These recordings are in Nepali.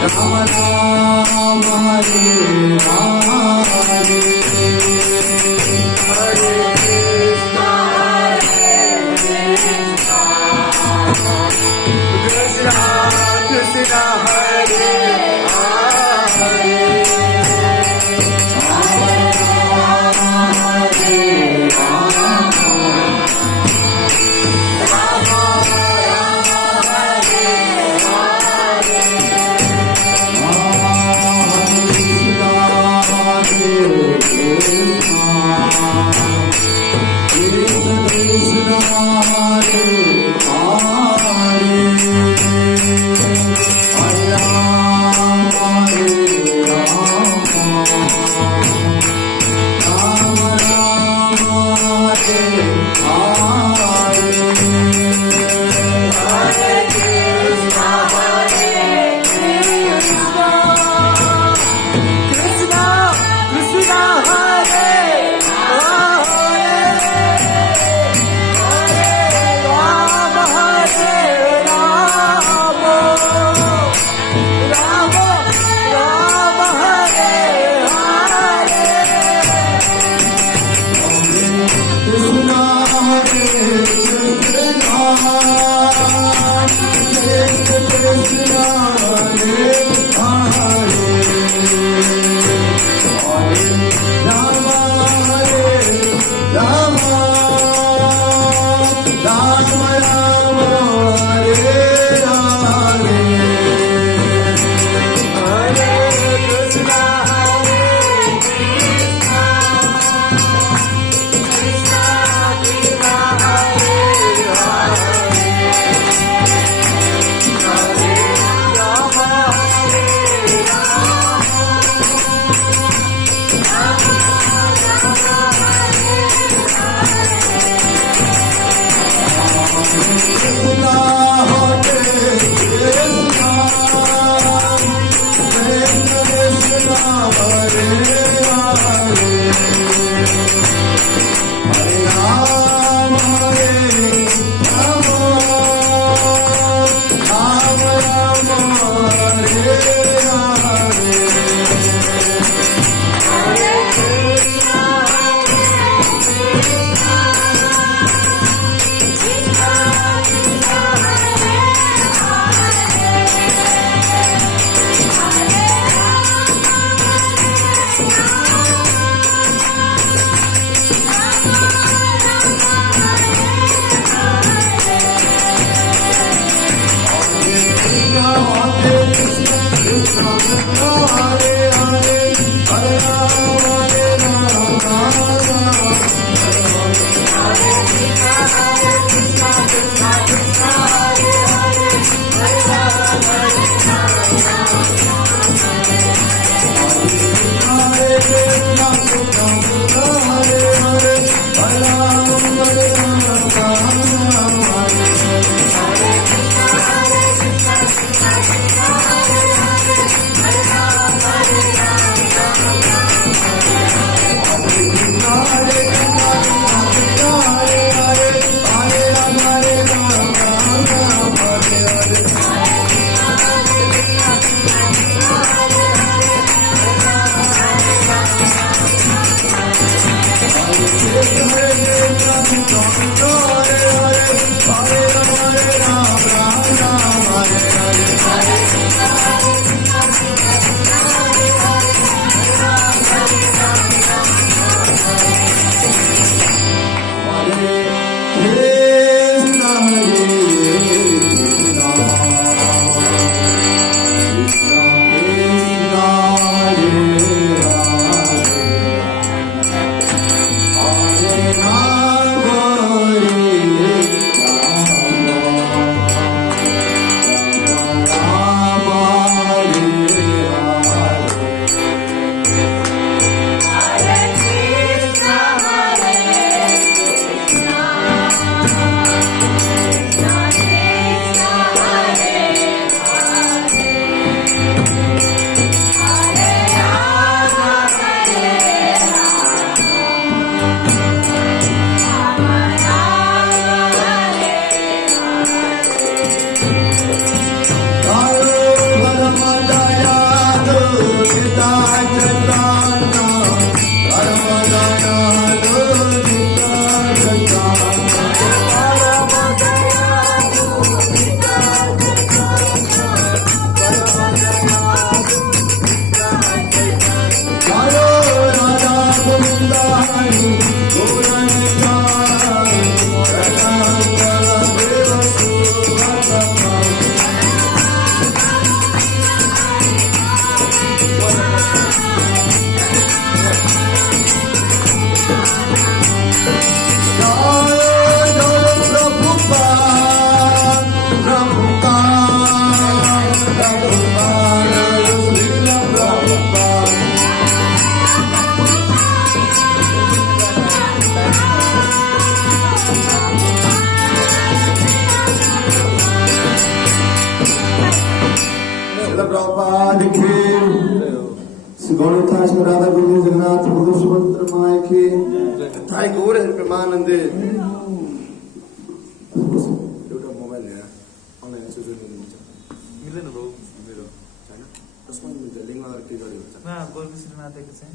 Rama Rama Hare Hare Hare Krishna Krishna Krishna Hare Hare शिल प्रभुपाद की श्री गौरताज राधा गोविंद जगन्नाथ प्रभु सुभद्र माय की थाई गौर प्रेमानन्दे एउटा मोबाइल लिएर अनलाइन सुजु लिनुहुन्छ मिल्दैन ब्रो मेरो हैन त्यसमा मिल्छ लिङ्कमा गएर क्लिक गर्यो हुन्छ गोलमिश्री नाथेको चाहिँ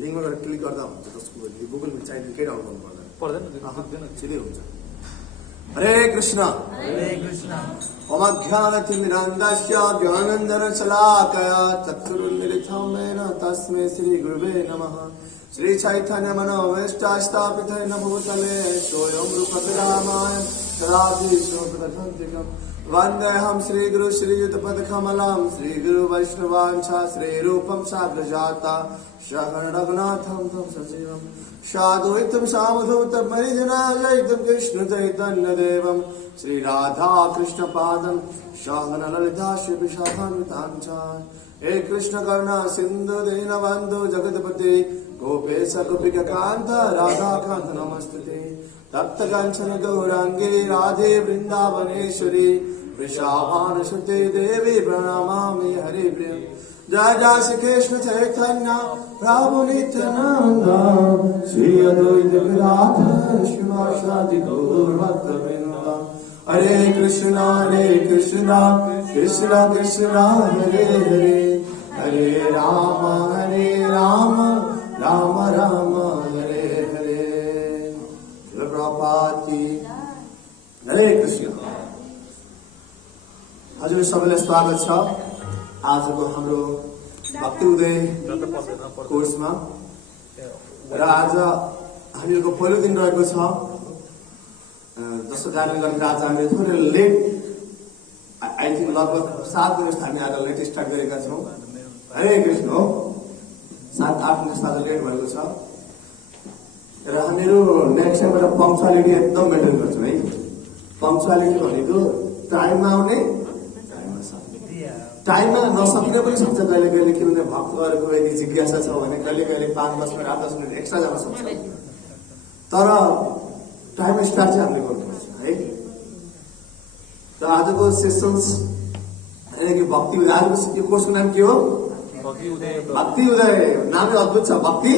लिङ्कमा गएर क्लिक गर्दा हुन्छ त्यसको गुगल मिट चाहिने केही डाउनलोड गर्नु पर्दैन पर्दैन सिधै हुन्छ हरे कृष्ण ओमज्ञानतिमिरान्धस्य ज्ञानञ्जनशलाकया चक्षुरुन्मिलितं तस्मै श्रीगुरुवे नमः श्रीचैतन्यमनोभीष्टस्थापितेन भूतले सोऽयं रूपविरामाय सदाशिवप्रदशान्तिकम् वन्देऽहं श्रीगुरु श्रीयुतपदकमलं श्रीगुरुवैष्णवांश्च श्रीरूपं साग्रजाता शरणरघुनाथं तं सजीवम् साधुइतं सावधूतं मरिजनायैतं कृष्णचैतन्यदेवं श्रीराधा कृष्णपादं शाहनललिता शिवशाखान्वितां च हे कृष्ण करुणा सिन्धु दीनबन्धु जगत्पते गोपेश गोपिकान्त राधाकान्त नमस्तुते तप्त काञ्चन गौराङ्गे राधे वृन्दावनेश्वरी वृषाभानुसुते देवी प्रणमामि हरिप्रिय जय जय श्री कृष्ण चैतन्य प्रभु नित्यानंद श्री अद्वैत गदाधर शिवासादि गौर भक्तवृंद हरे कृष्ण कृष्ण कृष्ण हरे हरे हरे राम राम राम हरे हरे प्रभुपाद की हरे कृष्ण हजुर सबैलाई स्वागत छ आजको हाम्रो भक्ति उदय कोर्समा र आज हामीहरूको पहिलो दिन रहेको छ जसको कारणले गर्दा आज हामी थोरै लेट आई थिङ्क लगभग 7 बजे हामी आज लेट स्टार्ट गरेका छौँ हरे कृष्ण हो 7-8 मिनट आज लेट भएको छ र हामीहरू नेक्स्ट टाइमबाट पङ्क्चुअलिटी एकदम मेन्टेन गर्छौँ है पङ्क्चुअलिटी भनेको टाइममा आउने टाइममा नसकिन पनि सक्छ कहिले कहिले के भने भक्तहरूको यदि जिज्ञासा छ भने कहिले कहिले 5-10 मिनट 8-10 मिनट एक्स्ट्रा जान सक्छ तर टाइम स्टार्ट चाहिँ हामीले गर्नुपर्छ है र आजको सेसन्स यानि कि भक्ति उदय आजको कोर्सको नाम के हो भक्ति उदय नामै अद्भुत छ भक्ति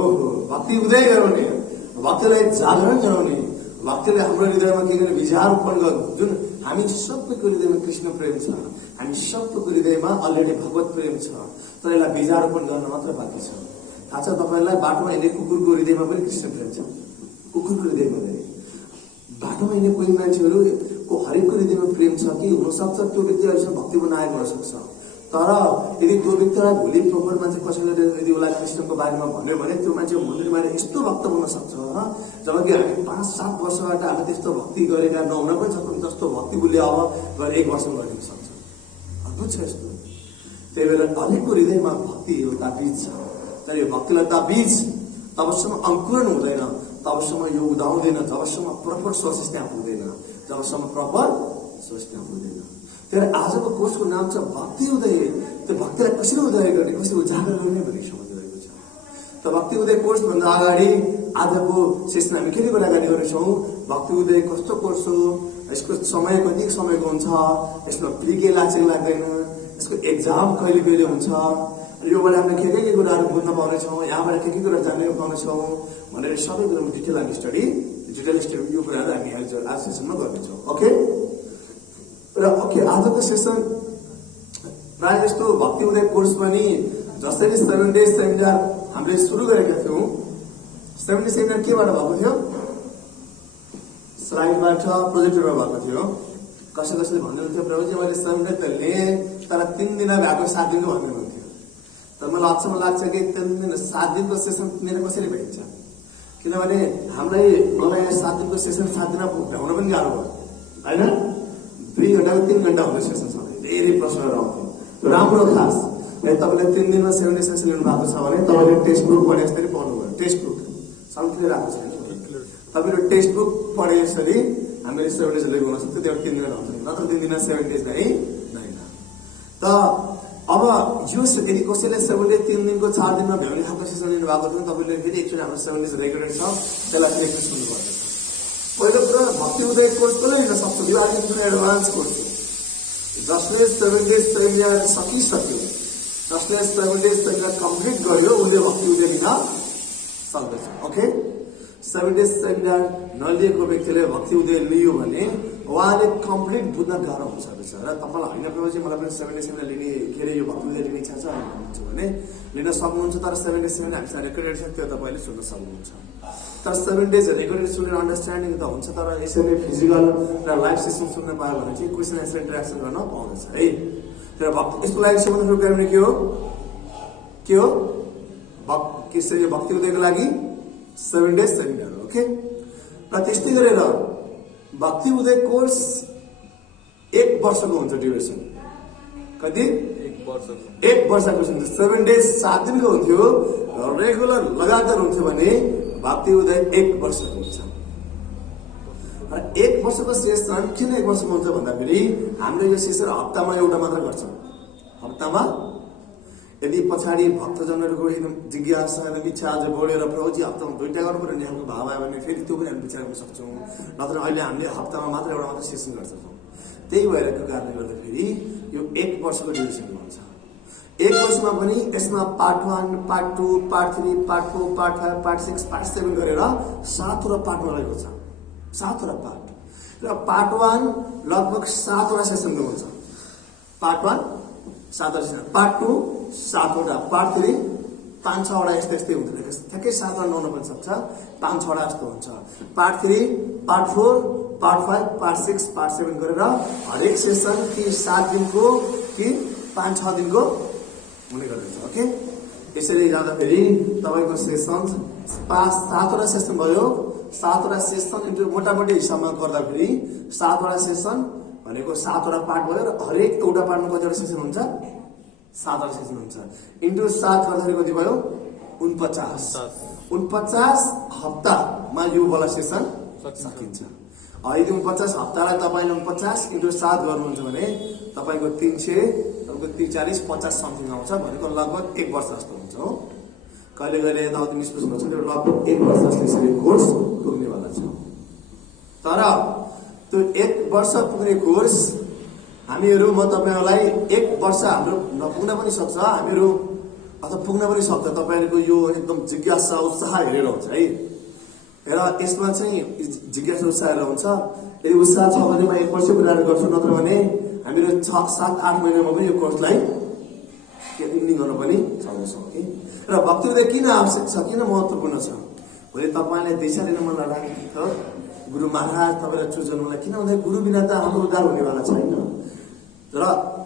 ओहो भक्ति उदय गराउने भक्तिलाई जागरण गराउने भक्तिले हाम्रो हृदयमा के गर्ने विचार उत्पन्न गर्नु जुन हामी सबैको हृदयमा कृष्ण प्रेम छ हामी सबैको हृदयमा अलरेडी भगवत प्रेम छ तर यसलाई बीजारोपण गर्न मात्र बाँकी छ थाहा छ तपाईँलाई बाटोमा हिँड्ने कुकुरको हृदयमा पनि कृष्ण प्रेम छ कुकुरको हृदयमा पनि बाटोमा हिँड्ने कोही मान्छेहरूको हरेकको हृदयमा प्रेम छ कि हुनसक्छ त्यो व्यक्तिहरूसँग भक्ति बनाएको हुन सक्छ तर यदि त्यो व्यक्तिलाई भोलि प्रोपर मान्छे कसैले यदि उसलाई कृष्णको बारेमा भन्यो भने त्यो मान्छे मन्दिरमा यस्तो भक्त बन्न सक्छ जबकि हामी 5-7 वर्षबाट हामी त्यस्तो भक्ति गरेका नहुन पनि सक्छौँ जस्तो भक्ति उसले अब गएर 1 वर्षमा गरिदिन सक्छ अद्भुत छ यस्तो त्यही भएर अनेकको हृदयमा भक्ति एउटा बीज छ तर यो भक्तिलता बीज तबसम्म अंकुरण हुँदैन तबसम्म यो उदाउँदैन जबसम्म प्रपर सोर्सेस त्यहाँ पुग्दैन जबसम्म प्रपर सोर्स त्यहाँ पुग्दैन तर आजको कोर्सको नाम छ भक्ति उदय त्यो भक्तिलाई कसरी उदय गर्ने कसरी उजागर गर्ने भन्ने सम्झिरहेको छ त भक्ति उदय कोर्स भन्दा अगाडि आजको सेसन हामी के कुराकानी गर्नेछौँ भक्ति उदय कस्तो कोर्स हो यसको समय कति समयको हुन्छ यसमा फी के लाग्छ लाग्दैन यसको एक्जाम कहिले कहिले हुन्छ योबाट हामीले के कुराहरू बुझ्न पाउनेछौँ यहाँबाट के कुरा जान्ने पाउनेछौँ भनेर सबै कुरामा डिटेल स्टडी यो कुराहरू हामी आज सेसनमा गर्नेछौँ ओके र ओके आजको सेसन प्रायः जस्तो भक्ति उदय कोर्स पनि जसरी 7 डेज सेमिनार हामीले सुरु गरेका थियौँ 7 डेज सेमिनार केबाट भएको थियो स्लाइडबाट प्रोजेक्टरमा भएको थियो कसैले भन्नुहुन्थ्यो प्रभुजी मैले 7 डेज त लिएँ तर 3 दिन भएको 7 दिनको भन्नुहुन्थ्यो तर मलाई अचम्म लाग्छ कि 3 दिन 7 दिनको सेसन मेरो कसरी भेट्छ किनभने हामीलाई मलाई 7 दिनको सेसन 7 दिन भ्याउन पनि गाह्रो भयो होइन 2 घण्टा 3 घण्टा हुने सेसन छ धेरै प्रश्नहरू आउँथ्यो राम्रो खास तपाईँले 3 दिनमा 7 डे सेसन लिनु भएको छ भने तपाईँले टेक्स्ट बुक पढे जसरी पढ्नु भयो टेक्स्ट बुक सबै क्लियर आएको छ तपाईँले टेक्स्ट बुक पढे जसरी हामीले 7 डेज लिएको हुन सक्थ्यो त्यो 3 दिन आउँथ्यो नत्र 3 दिन 7 डेज होइन त अब यो यदि कसैले 7 डे 3 दिनको 4 दिनमा भ्याउने खालको सेसन लिनु भएको थियो तपाईँले फेरि एकचोटि हाम्रो 7 डेज रेगुलर छ त्यसलाई फेरि एकचोटि सुन्नुपर्छ पहिलो कुरा भक्ति उदय कोर्स पनि लिन सक्छौँ यो आज जुन एडभान्स कोर्स जसले 7 डेज सेमिनार सकिसक्यो, जसले 7 डेज सेमिनार कम्प्लिट गर्यो उसले भक्ति उदय लिन सक्दछ। ओके, 7 डेज सेमिनार नलिएको व्यक्तिले भक्ति उदय लियो भने उहाँले कम्प्लिट बुझ्न गाह्रो हुन्छ रहेछ। र तपाईँलाई होइन प्रभुजी मलाई पनि 7 डेज सेमिनार लिने के अरे यो भक्ति उदय लिने इच्छा छ भन्नुहुन्छ भने लिन सक्नुहुन्छ। तर 7 डेज सेमिनार हामीसँग रेकर्डेड छ, त्यो तपाईँले सुन्न सक्नुहुन्छ। तर 7 डेज रेकर्डेड सुनेर अन्डरस्ट्यान्डिङ त हुन्छ, तर यसरी फिजिकल र लाइभ सेसन सुन्न पायो भने चाहिँ क्वेसन एन्सर इन्टरेक्सन गर्न पाउँदछ है। तर भक्ति यसको लागि सबभन्दा ठुलो कारण के हो भक्ति उदयको लागि 7 डेज सेमिनार। ओके, र त्यस्तै गरेर भक्ति उदय कोर्स 1 वर्षको हुन्छ ड्युरेसन। कति? 1 वर्षको हुन्छ। 7 डेज 7 दिनको हुन्थ्यो, रेगुलर लगातार हुन्थ्यो भने भक्ति उदय 1 वर्षको हुन्छ। र 1 वर्षको सेसन किन 1 वर्षको हुन्छ भन्दाखेरि हामीले यो सेसन हप्तामा एउटा मात्र गर्छौँ। हप्तामा यदि पछाडि भक्तजनहरूको एकदम जिज्ञासा एकदम इच्छा आज बढ्यो र प्रभुजी हप्तामा 2टा गर्नु पर्यो खालको भाव आयो भने फेरि त्यो पनि हामी विचार गर्न सक्छौँ। नत्र अहिले हामीले हप्तामा मात्र एउटा मात्र सेसन गर्छौँ। त्यही भएरको कारणले गर्दाखेरि यो 1 वर्षको ड्युरेसनको हुन्छ। 1 वर्षमा पनि यसमा part 1, part 2, part 3, part 4, part 5, part 6, part 7 गरेर 7वटा पार्टमा रहेको छ। 7वटा पार्ट र पार्ट 1 लगभग 7वटा सेसनको हुन्छ। पार्ट 1 7वटा सेसन, पार्ट 2 7वटा, पार्ट 3 5-6वटा यस्तै हुँदैन, ठ्याक्कै 7वटा नहुन पनि सक्छ, 5-6वटा जस्तो हुन्छ। Part 3, part 4, part 5, part 6, part 7 गरेर हरेक सेसन कि 7 दिनको कि 5-6 दिनको हुने गर्दछ। ओके, यसरी जाँदाखेरि तपाईँको सेसन 7वटा सेसन भयो। 7वटा सेसन इन्टु मोटामोटी हिसाबमा गर्दाखेरि 7वटा सेसन भनेको 7वटा पार्ट भयो र हरेक एउटा पार्टमा कतिवटा सेसन हुन्छ? 7वटा सेसन हुन्छ। इन्टु 7 गर्दाखेरि कति भयो? 49 हप्तामा यो वाला सेसन सकिन्छ। यदि 49 हप्तालाई तपाईँले 49 इन्टु 7 गर्नुहुन्छ भने तपाईँको 340-50 समथिङ आउँछ, भनेको लगभग 1 वर्ष जस्तो हुन्छ हो। कहिले कहिले यताउति निष्पुष हुन्छ, लगभग 1 वर्ष जस्तो यसरी कोर्स पुग्नेवाला छ। तर त्यो 1 वर्ष पुग्ने कोर्स हामीहरू म तपाईँहरूलाई 1 वर्ष हाम्रो नपुग्न पनि सक्छ, हामीहरू अथवा पुग्न पनि सक्छ। तपाईँहरूको यो एकदम जिज्ञासा उत्साह हेरेर हुन्छ है। र यसमा चाहिँ जिज्ञासा उत्साह हेरेर हुन्छ। यदि उत्साह छ भने म 1 वर्ष पुऱ्याएर गर्छु, नत्र भने हामीहरू 6-7-8 महिनामा पनि यो कोर्सलाई इन्डिङ गर्न पनि सक्छौँ कि। र भक्ति उदय किन आवश्यक छ, किन महत्त्वपूर्ण छ? भोलि तपाईँलाई दिशा दिन मन लागेको छ गुरु महाराज तपाईँलाई चुज गर्नुलाई, किन भन्दा गुरु बिना त हाम्रो उद्धार हुनेवाला छैन। र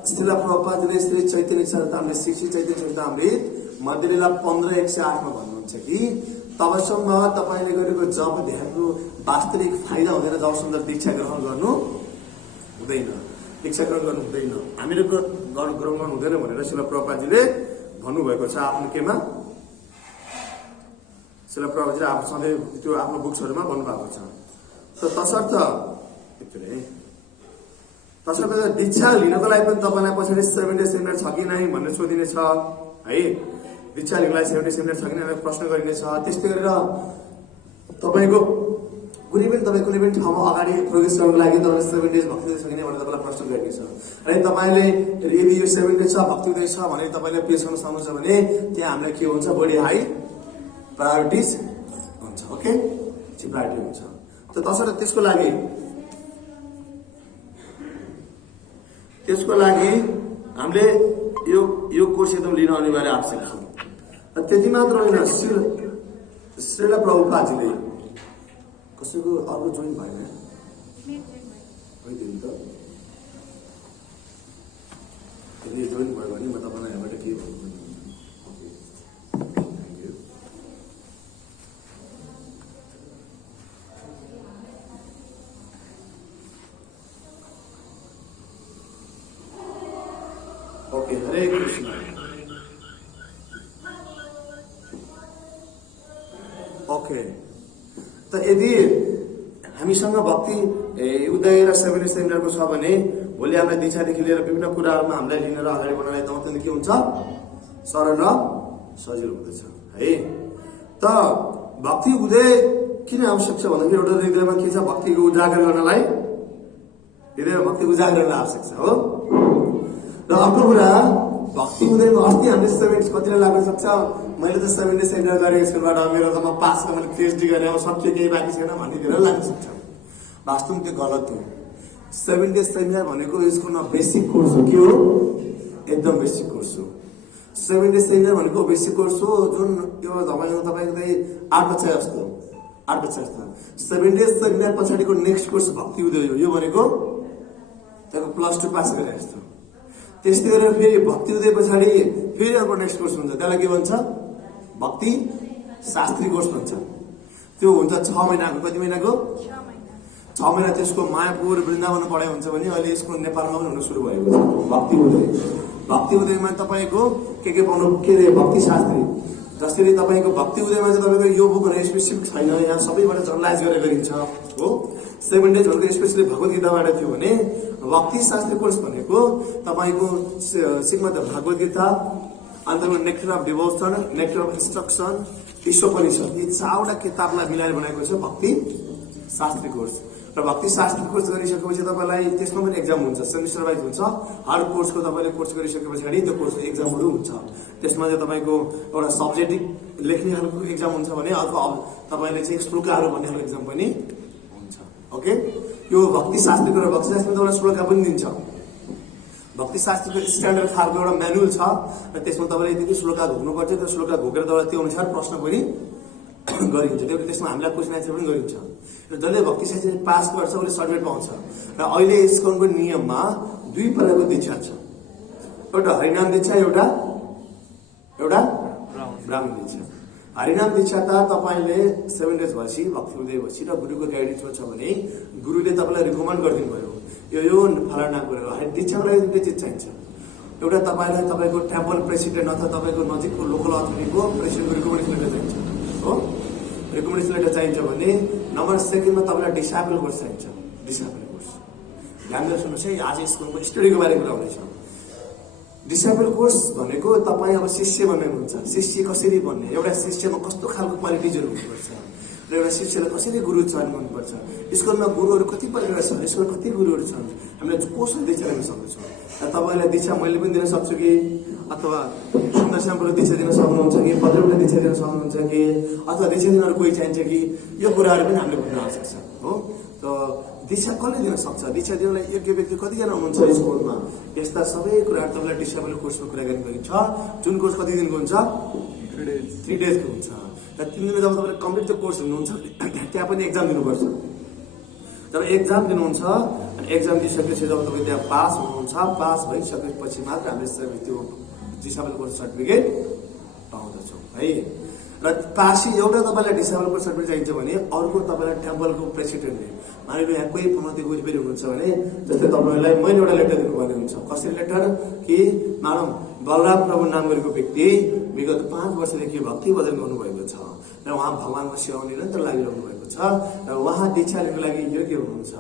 श्रील प्रभुपादले श्री चैतन्य चरितामृत, श्री चैतन्य चरितामृत मध्यलीला 15:108 भन्नुहुन्छ कि तबसम्म तपाईँले गरेको जप ध्यानको वास्तविक फाइदा हुँदैन जबसम्म दीक्षा ग्रहण गर्नु हुँदैन, दीक्षा ग्रहण गर्नु हुँदैन, हामीहरू ग्रहण गर्नु हुँदैन भनेर श्रील प्रभुपादजीले भन्नुभएको छ आफ्नो केमा, श्रील प्रभुपादजीले आफ्नो सधैँ त्यो आफ्नो बुक्सहरूमा भन्नुभएको छ। तसर्थ दीक्षा लिनको लागि पनि तपाईँलाई पछाडि 7 डेज सेमिनार छ कि नै भनेर सोधिनेछ है। दीक्षा लिनको लागि 7 डेज सेमिनार छ कि नै प्रश्न गरिनेछ। त्यस्तै गरेर तपाईँको कुनै पनि ठाउँमा अगाडि प्रोग्रेस गर्नको लागि तपाईँले 7 डेज भक्ति उदय छ कि नै भनेर तपाईँलाई प्रश्न गरिनेछ। र तपाईँले यदि यो 7 डेज छ भक्ति उदय छ भने तपाईँले पेश गर्न सक्नुहुन्छ भने त्यहाँ हामीलाई के हुन्छ, बढी हाई प्रायोरिटिज हुन्छ। ओके, प्रायोरिटी हुन्छ। तसर्थ त्यसको लागि हामीले यो कोर्स एकदम लिन अनिवार्य आवश्यक छ। र त्यति मात्र होइन, श्रील प्रभुपादजीले कसैको अर्को जोइन भएन भइदिनु त, यदि जोइन भयो भने म तपाईँलाई यहाँबाट के भन्नु। ओके, हरे कृष्ण। ओके, त यदि हामीसँग भक्ति उदय र 7 डेज सेमिनारको छ भने भोलि हामीलाई दीक्षादेखि लिएर विभिन्न कुराहरूमा हामीलाई लिन र अगाडि बढ्नलाई अत्यन्त के हुन्छ, सरल र सजिलो हुँदछ है। त भक्ति उदय किन आवश्यक छ भन्दाखेरि एउटा हृदयमा के छ, भक्तिको उजागर गर्नलाई, हृदयमा भक्ति उजागर गर्न आवश्यक छ हो। र अर्को कुरा भक्ति हुँदैन। अस्ति हामीले 70 कतिलाई लाग्न सक्छ, मैले त 70 सेमिनार गरेको स्कुलबाट मेरो त म पास मैले पिएचडी गरेँ, अब सक्यो केही बाँकी छैन भन्ने धेरै लाग्न सक्छ। वास्तवमा त्यो गलत हो। 7 डेज सेमिनार भनेको स्कुलमा बेसिक कोर्स हो। के हो? एकदम बेसिक कोर्स हो। 7 डेज सेमिनार भनेको बेसिक कोर्स हो, जुन यो तपाईँको 8 बच्चा जस्तो 8 बच्चा जस्तो 7 डेज सेमिनार पछाडिको नेक्स्ट कोर्स भक्ति उदय हो। यो भनेको तपाईँको +2 पास गरे जस्तो। त्यस्तै गरेर फेरि भक्ति उदय पछाडि फेरि अर्को नेक्स्ट कोर्स हुन्छ, त्यसलाई के भन्छ? भक्ति शास्त्री कोर्स भन्छ। त्यो हुन्छ 6 महिनाको। कति महिनाको? 6 महिना। त्यसको मायापुर वृन्दावन पढाइ हुन्छ भने अहिले यसको नेपालमा पनि हुन सुरु भएको छ भक्ति उदय। भक्ति उदयमा तपाईँको के पाउनु? के अरे भक्ति शास्त्री। जसरी तपाईँको भक्ति उदयमा चाहिँ तपाईँको यो बुकहरू स्पेसिफिक छैन, यहाँ सबैबाट जनरलाइज गरेर गरिन्छ हो। 7 डेज भनेको स्पेसली भगवत गीताबाट थियो भने भक्ति शास्त्री कोर्स भनेको तपाईँको श्रीमद् भगवत गीता, अन्तर्गत nectar of devotion, nectar of instruction, Ishopanishad, यी 4वटा किताबलाई मिलाएर बनाएको छ भक्ति शास्त्री कोर्स। र भक्ति शास्त्री कोर्स गरिसकेपछि तपाईँलाई त्यसमा पनि एक्जाम हुन्छ, सेमिस्टर वाइज हुन्छ। हर कोर्सको तपाईँले कोर्स गरिसके पछाडि त्यो कोर्सको एक्जामहरू हुन्छ। त्यसमा चाहिँ तपाईँको एउटा सब्जेक्टिभ लेख्ने खालको एक्जाम हुन्छ भने अर्को तपाईँले चाहिँ श्लोकाहरू भन्ने खालको एक्जाम पनि हुन्छ। ओके, यो भक्ति शास्त्रीको र भक्ति शास्त्रीमा एउटा श्लोका पनि दिन्छ। भक्ति शास्त्रीको स्ट्यान्डर्ड खालको एउटा म्यानुअल छ र त्यसमा तपाईँले यति श्लोका घोक्नुपर्छ। त्यो श्लोका घोकेर तपाईँलाई त्यो अनुसार प्रश्न पनि गरिन्छ। त्यसमा हामीलाई क्वेसन एन्सर पनि गरिन्छ। र जसले भक्ति शास्त्री पास गर्छ उसले सर्टिफिकेट पाउँछ। र अहिले इस्कनको नियममा 2 प्रकारको दीक्षा छ, एउटा हरिनाम दीक्षा, एउटा ब्राह्मण दीक्षा। हरिनाम दीक्षा त तपाईँले 7 डेज भएपछि भक्ति उदय भएपछि र गुरुको गाइडेन्समा छ भने गुरुले तपाईँलाई रिकमेन्ड गरिदिनु भयो यो फलाना कुरो। दीक्षाको लागि 2 चिज चाहिन्छ। एउटा तपाईँलाई तपाईँको टेम्पल प्रेसिडेन्ट अथवा तपाईँको नजिकको लोकल अथोरिटीको प्रेसिडेन्टको रिकमेन्डेसन लेटर चाहिन्छ हो। रिकमेन्डेसन लेटर चाहिन्छ भने नम्बर 2मा तपाईँलाई डिसाइपल कोर्स चाहिन्छ। डिसाइपल कोर्स ध्यान दिएर सुन्नुहोस् है, आज स्कुलको स्टडीको बारेमा कुरा हुँदैछ। डिसाइपल कोर्स भनेको तपाईँ अब शिष्य बन्ने हुनुहुन्छ। शिष्य कसरी बन्ने, एउटा शिष्यमा कस्तो खालको क्वालिटिजहरू हुनुपर्छ र एउटा शिष्यलाई कसरी गुरु चयन गर्नुपर्छ, स्कुलमा गुरुहरू कति प्रकार छन्, स्कुलमा कति गुरुहरू छन्, हामीले कसरी दीक्षा लिन सक्छौँ। र तपाईँलाई दीक्षा मैले पनि दिन सक्छु कि, अथवा सुन्दर श्यामले दीक्षा दिन सक्नुहुन्छ कि, भद्रवटा दीक्षा दिन सक्नुहुन्छ कि, अथवा दीक्षा दिनहरू कोही चाहिन्छ कि, यो कुराहरू पनि हामीले बुझ्न आवश्यक छ हो। त दीक्षा कसले दिन सक्छ, दीक्षा दिनलाई योग्य व्यक्ति कतिजना हुनुहुन्छ स्कुलमा, यस्ता सबै कुराहरू तपाईँलाई डिसाइबल कोर्समा कुराकानी गरिन्छ। जुन कोर्स कति दिनको हुन्छ? 3 डेजको हुन्छ। र 3 दिनमा जब तपाईँले कम्प्लिट त्यो कोर्स हुनुहुन्छ त्यहाँ पनि एक्जाम दिनुपर्छ। जब एक्जाम दिनुहुन्छ अनि एक्जाम दिइसकेपछि जब तपाईँ त्यहाँ पास हुनुहुन्छ, पास भइसकेपछि मात्र हामीले त्यो डिसाइबल कोर्स सर्टिफिकेट पाउँदछौँ है। र पासी एउटा तपाईँलाई डिसाइबल कोर्स सर्टिफिकेट चाहिन्छ भने अर्को तपाईँलाई टेम्पलको प्रेसिडेन्टले, मानिलो यहाँ कोही पनौती गुजबेरी हुनुहुन्छ भने जस्तै तपाईँलाई मैले एउटा लेटर दिनुपर्ने हुन्छ। कसरी लेटर? कि मानव बलराम प्रभु नाम गरेको व्यक्ति विगत 5 वर्षदेखि भक्ति भजन गर्नुभएको छ र उहाँ भगवानको सेवा निरन्तर लागिरहनु भएको छ र उहाँ दीक्षा लिनको लागि योग्य हुनुहुन्छ।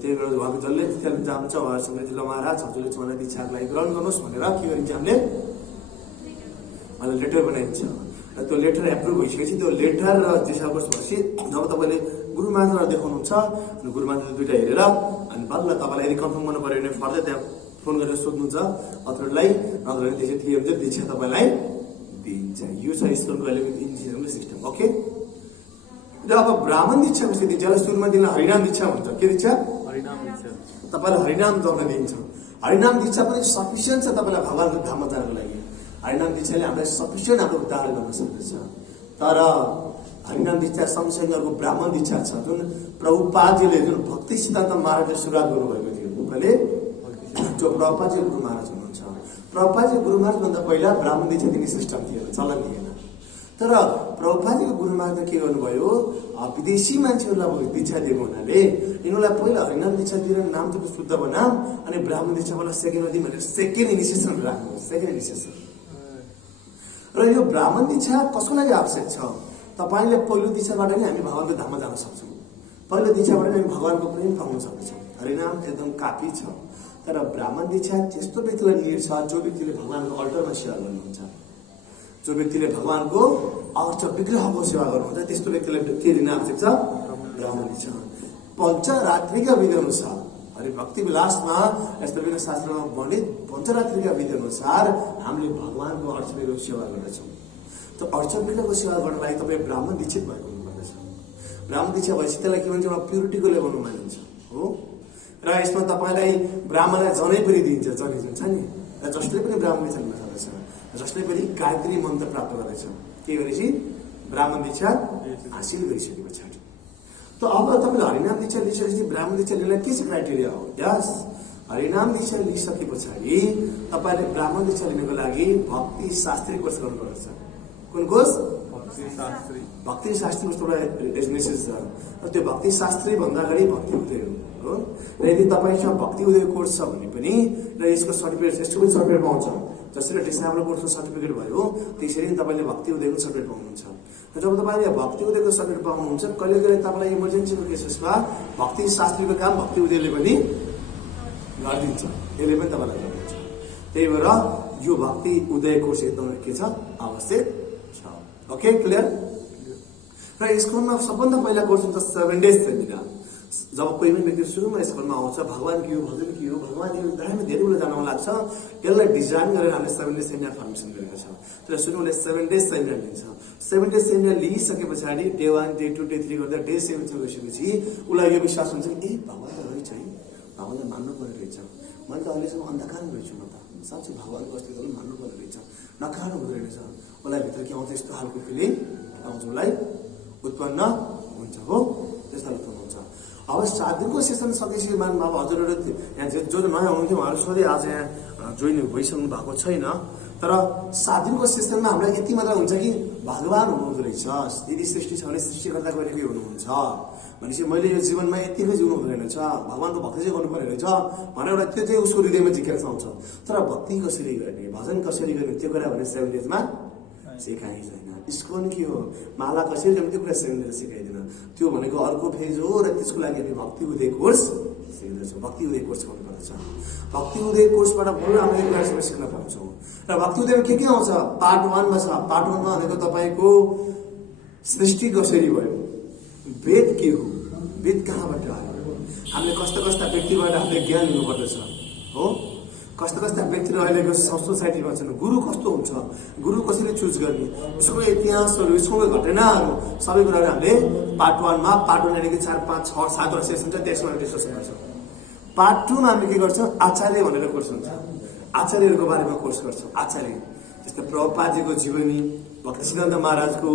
त्यही भएर उहाँको जसले दीक्षा लिन चाहन्छ उहाँसँग जिल्ला महाराज हजुरले उहाँलाई दीक्षाको लागि ग्रहण गर्नुहोस् भनेर के गरिन्छ? हामीले लेटर बनाइन्छ। र त्यो लेटर एप्रुभ भइसकेपछि त्यो लेटर र दिशा कोर्स भएपछि जब तपाईँले गुरुमातालाई देखाउनुहुन्छ अनि गुरुमाताले 2टा हेरेर अनि बल्ल तपाईँलाई यदि कन्फर्म गर्नु पऱ्यो भने फर्दर त्यहाँ फोन गरेर सोध्नुहुन्छ अथोरिटीलाई, नत्र भने त्यसै थियो भने दीक्षा तपाईँलाई दिन्छ। यो छ स्कुलको अहिलेको इन्जिनियरिङको सिस्टम। ओके, र अब ब्राह्मण दीक्षा कस्तो दिन्छ? यसलाई सुरुमा दिनलाई हरिनाम दीक्षा भन्छ। के दीक्षा? हरिनाम दीक्षा। तपाईँलाई हरिनाम गर्न दिन्छ। हरिनाम दीक्षा पनि सफिसियन्ट छ तपाईँलाई भगवानको धाममा जानको लागि। हरिनाम दीक्षाले हामीलाई सफिसियन्ट हाम्रो उद्धार गर्न सक्दछ। तर हरिनाम दीक्षा सँगसँगै अर्को ब्राह्मण दीक्षा छ जुन प्रभुपादजीले जुन भक्ति सिद्धान्त महाराजले सुरुवात गर्नुभएको थियो। कहिले? जो प्रभुपादजी गुरु महाराज हुनुहुन्छ। प्रभुपादजी गुरु महाराजभन्दा पहिला ब्राह्मण दीक्षा दिने सिस्टम थिएन, चलन थिएन। तर प्रभुपादजीको गुरु महाराजले के गर्नुभयो, विदेशी मान्छेहरूलाई दीक्षा दिएको हुनाले यिनीहरूलाई पहिला हरिनाम दीक्षा दिएर नाम त शुद्ध बनाम अनि ब्राह्मण दीक्षाबाट सेकेन्डमा दिउँ भनेर सेकेन्ड इनिसिएसन राख्नु। Second initiation. र यो ब्राह्मण दीक्षा कसको लागि आवश्यक छ? तपाईँले पहिलो दीक्षाबाट नै हामी भगवानको धाममा जान सक्छौँ। पहिलो दीक्षाबाट नै हामी भगवानको प्रेम पाउन सक्छौँ। हरिनाम एकदम काफी छ। तर ब्राह्मण दीक्षा त्यस्तो व्यक्तिलाई निड छ जो व्यक्तिले भगवानको अल्टरमा सेवा गर्नुहुन्छ, जो व्यक्तिले भगवानको अर्थ विग्रहको सेवा गर्नुहुन्छ, त्यस्तो व्यक्तिलाई के दिन आवश्यक छ? ब्राह्मण दीक्षा। 5 रात्रिका विधिहरू छ अनि भक्ति विलासमा यस्तो विभिन्न शास्त्रमा वर्णित पञ्चरात्रिका विधि अनुसार हामीले भगवानको अर्चनाको सेवा गर्दछौँ। त अर्चनाको सेवा गर्नलाई तपाईँ ब्राह्मण दीक्षित भएको हुनुपर्दछ। ब्राह्मण दीक्षा भएपछि त्यसलाई के भन्छ, एउटा प्युरिटीको लेभलमा मानिन्छ हो। र यसमा तपाईँलाई ब्राह्मणलाई जनै पनि दिइन्छ, जनै जुन छ नि, र जसले पनि ब्राह्मण दीक्षा लिन सक्दछ, जसले पनि गायत्री मन्त्र प्राप्त गर्दछ, के गरेपछि ब्राह्मण दीक्षा हासिल गरिसके पछाडि। त अब तपाईँले हरिनाम दीक्षा लिइसकेपछि ब्राह्मण दीक्षा लिनलाई के चाहिँ क्राइटेरिया हो? यस, हरिनाम दीक्षा लिइसके पछाडि तपाईँले ब्राह्मण दीक्षा लिनको लागि भक्ति शास्त्री कोर्स गर्नुपर्छ। कुन कोर्स? भक्ति शास्त्री कोर्स एउटा डेफिनेसन छ। त्यो भक्ति शास्त्री भन्दा अगाडि भक्ति उदय हो। र यदि तपाईँसँग भक्ति उदय कोर्स छ भने पनि र यसको सर्टिफिकेट, यस्तो पनि सर्टिफिकेट पाउँछ, जसरी डिसेम्बर कोर्सको सर्टिफिकेट भयो त्यसरी नै तपाईँले भक्ति उदयको सर्टिफिकेट पाउनुहुन्छ। र जब तपाईँले भक्ति उदयको सर्टिफिकेट पाउनुहुन्छ, कहिले कहिले तपाईँलाई इमर्जेन्सीको केसेसमा भक्ति शास्त्रीको काम भक्ति उदयले पनि गरिदिन्छ, यसले पनि तपाईँलाई गरिदिन्छ। त्यही भएर यो भक्ति उदय कोर्स एकदम के छ, आवश्यक छ। Okay, clear? र स्कुलमा सबभन्दा पहिला कोर्स हुन्छ 7 डेज सेमिनार। जब कोही पनि व्यक्ति सुरुमा स्कुलमा आउँछ, भगवान के हो, भजन के हो, भगवान के हो, धेरै कुरा जान्न लाग्छ, यसलाई डिजाइन गरेर हामीले 7 डेज सेमिनार फर्मेसन गरेको छ। तर सुरु उसले 7 डेज सेमिनार लिन्छ। 7 डेज सेमिनार लिइसके पछाडि डे 1, डे 2, डे 3 गर्दा डे 7 गइसकेपछि उसलाई यो विश्वास हुन्छ कि भगवान त रहेछ है, भगवानलाई मान्नु पर्ने रहेछ, मैले त अहिलेसम्म अन्धकारमा रहेछु, म त साँच्चै भगवानको अस्तित्वलाई मान्नु पर्ने रहेछ, नकार्नु हुँदो रहेछ। उसलाई भित्र के आउँछ, यस्तो खालको फिलिङ आउँछ, उसलाई उत्पन्न हुन्छ हो, त्यस्तो उत्पन्न हुन्छ। अब 7 दिनको सेसन सकेपछि मान्नु अब हजुरहरू यहाँ जो नयाँ हुनुहुन्थ्यो उहाँहरू सधैँ आज यहाँ जोइन भइसक्नु भएको छैन। तर 7 दिनको सेसनमा हामीलाई यति मात्र हुन्छ कि भगवान हुनुहुँदो रहेछ, यदि सृष्टि छ भने सृष्टिकर्ता कहिले के हुनुहुन्छ भनेपछि मैले यो जीवनमा यतिकै जिउनु हुँदैन रहेछ, भगवानको भक्ति चाहिँ गर्नुपर्ने रहेछ भनेर एउटा त्यो चाहिँ उसको हृदयमा जिज्ञासा आउँछ। तर भक्ति कसरी गर्ने, भजन कसरी गर्ने, त्यो कुरा भने 7 डेजमा सिकाइँदैन। स्कोन के हो, माला कसरी गर्ने, त्यो कुरा 7 डेज सिकाइँदैन। त्यो भनेको अर्को फेज हो र त्यसको लागि हामी भक्ति उदय कोर्स सिक्दछौँ। भक्ति उदय कोर्स गर्नुपर्दछ। भक्ति उदय कोर्सबाट बरु हामीले कुराहरू सिक्न पाउँछौँ। र भक्ति उदयमा के आउँछ, पार्ट 1 मा छ। पार्ट 1 मा भनेको तपाईँको सृष्टि कसरी भयो, वेद के हो, वेद कहाँबाट आयो, हामीले कस्ता कस्ता व्यक्तिबाट हामीले ज्ञान लिनुपर्दछ हो, कस्ता कस्ता व्यक्तिहरू अहिलेको सोसाइटीमा छन्, गुरु कस्तो हुन्छ, गुरु कसरी चुज गर्ने, उसको इतिहासहरू, उसको घटनाहरू, सबै कुराहरू हामीले पार्ट 1 मा, पार्ट 1 भनेको 4, 5, 6, 7 सेसन छ, त्यसमा डिस्कसन गर्छौँ। पार्ट 2 मा हामीले के गर्छौँ, आचार्य भनेर कोर्स हुन्छ, आचार्यहरूको बारेमा कोर्स गर्छौँ। आचार्य जस्तै प्रभुपादजीको जीवनी, भक्तिसिद्धान्त महाराजको,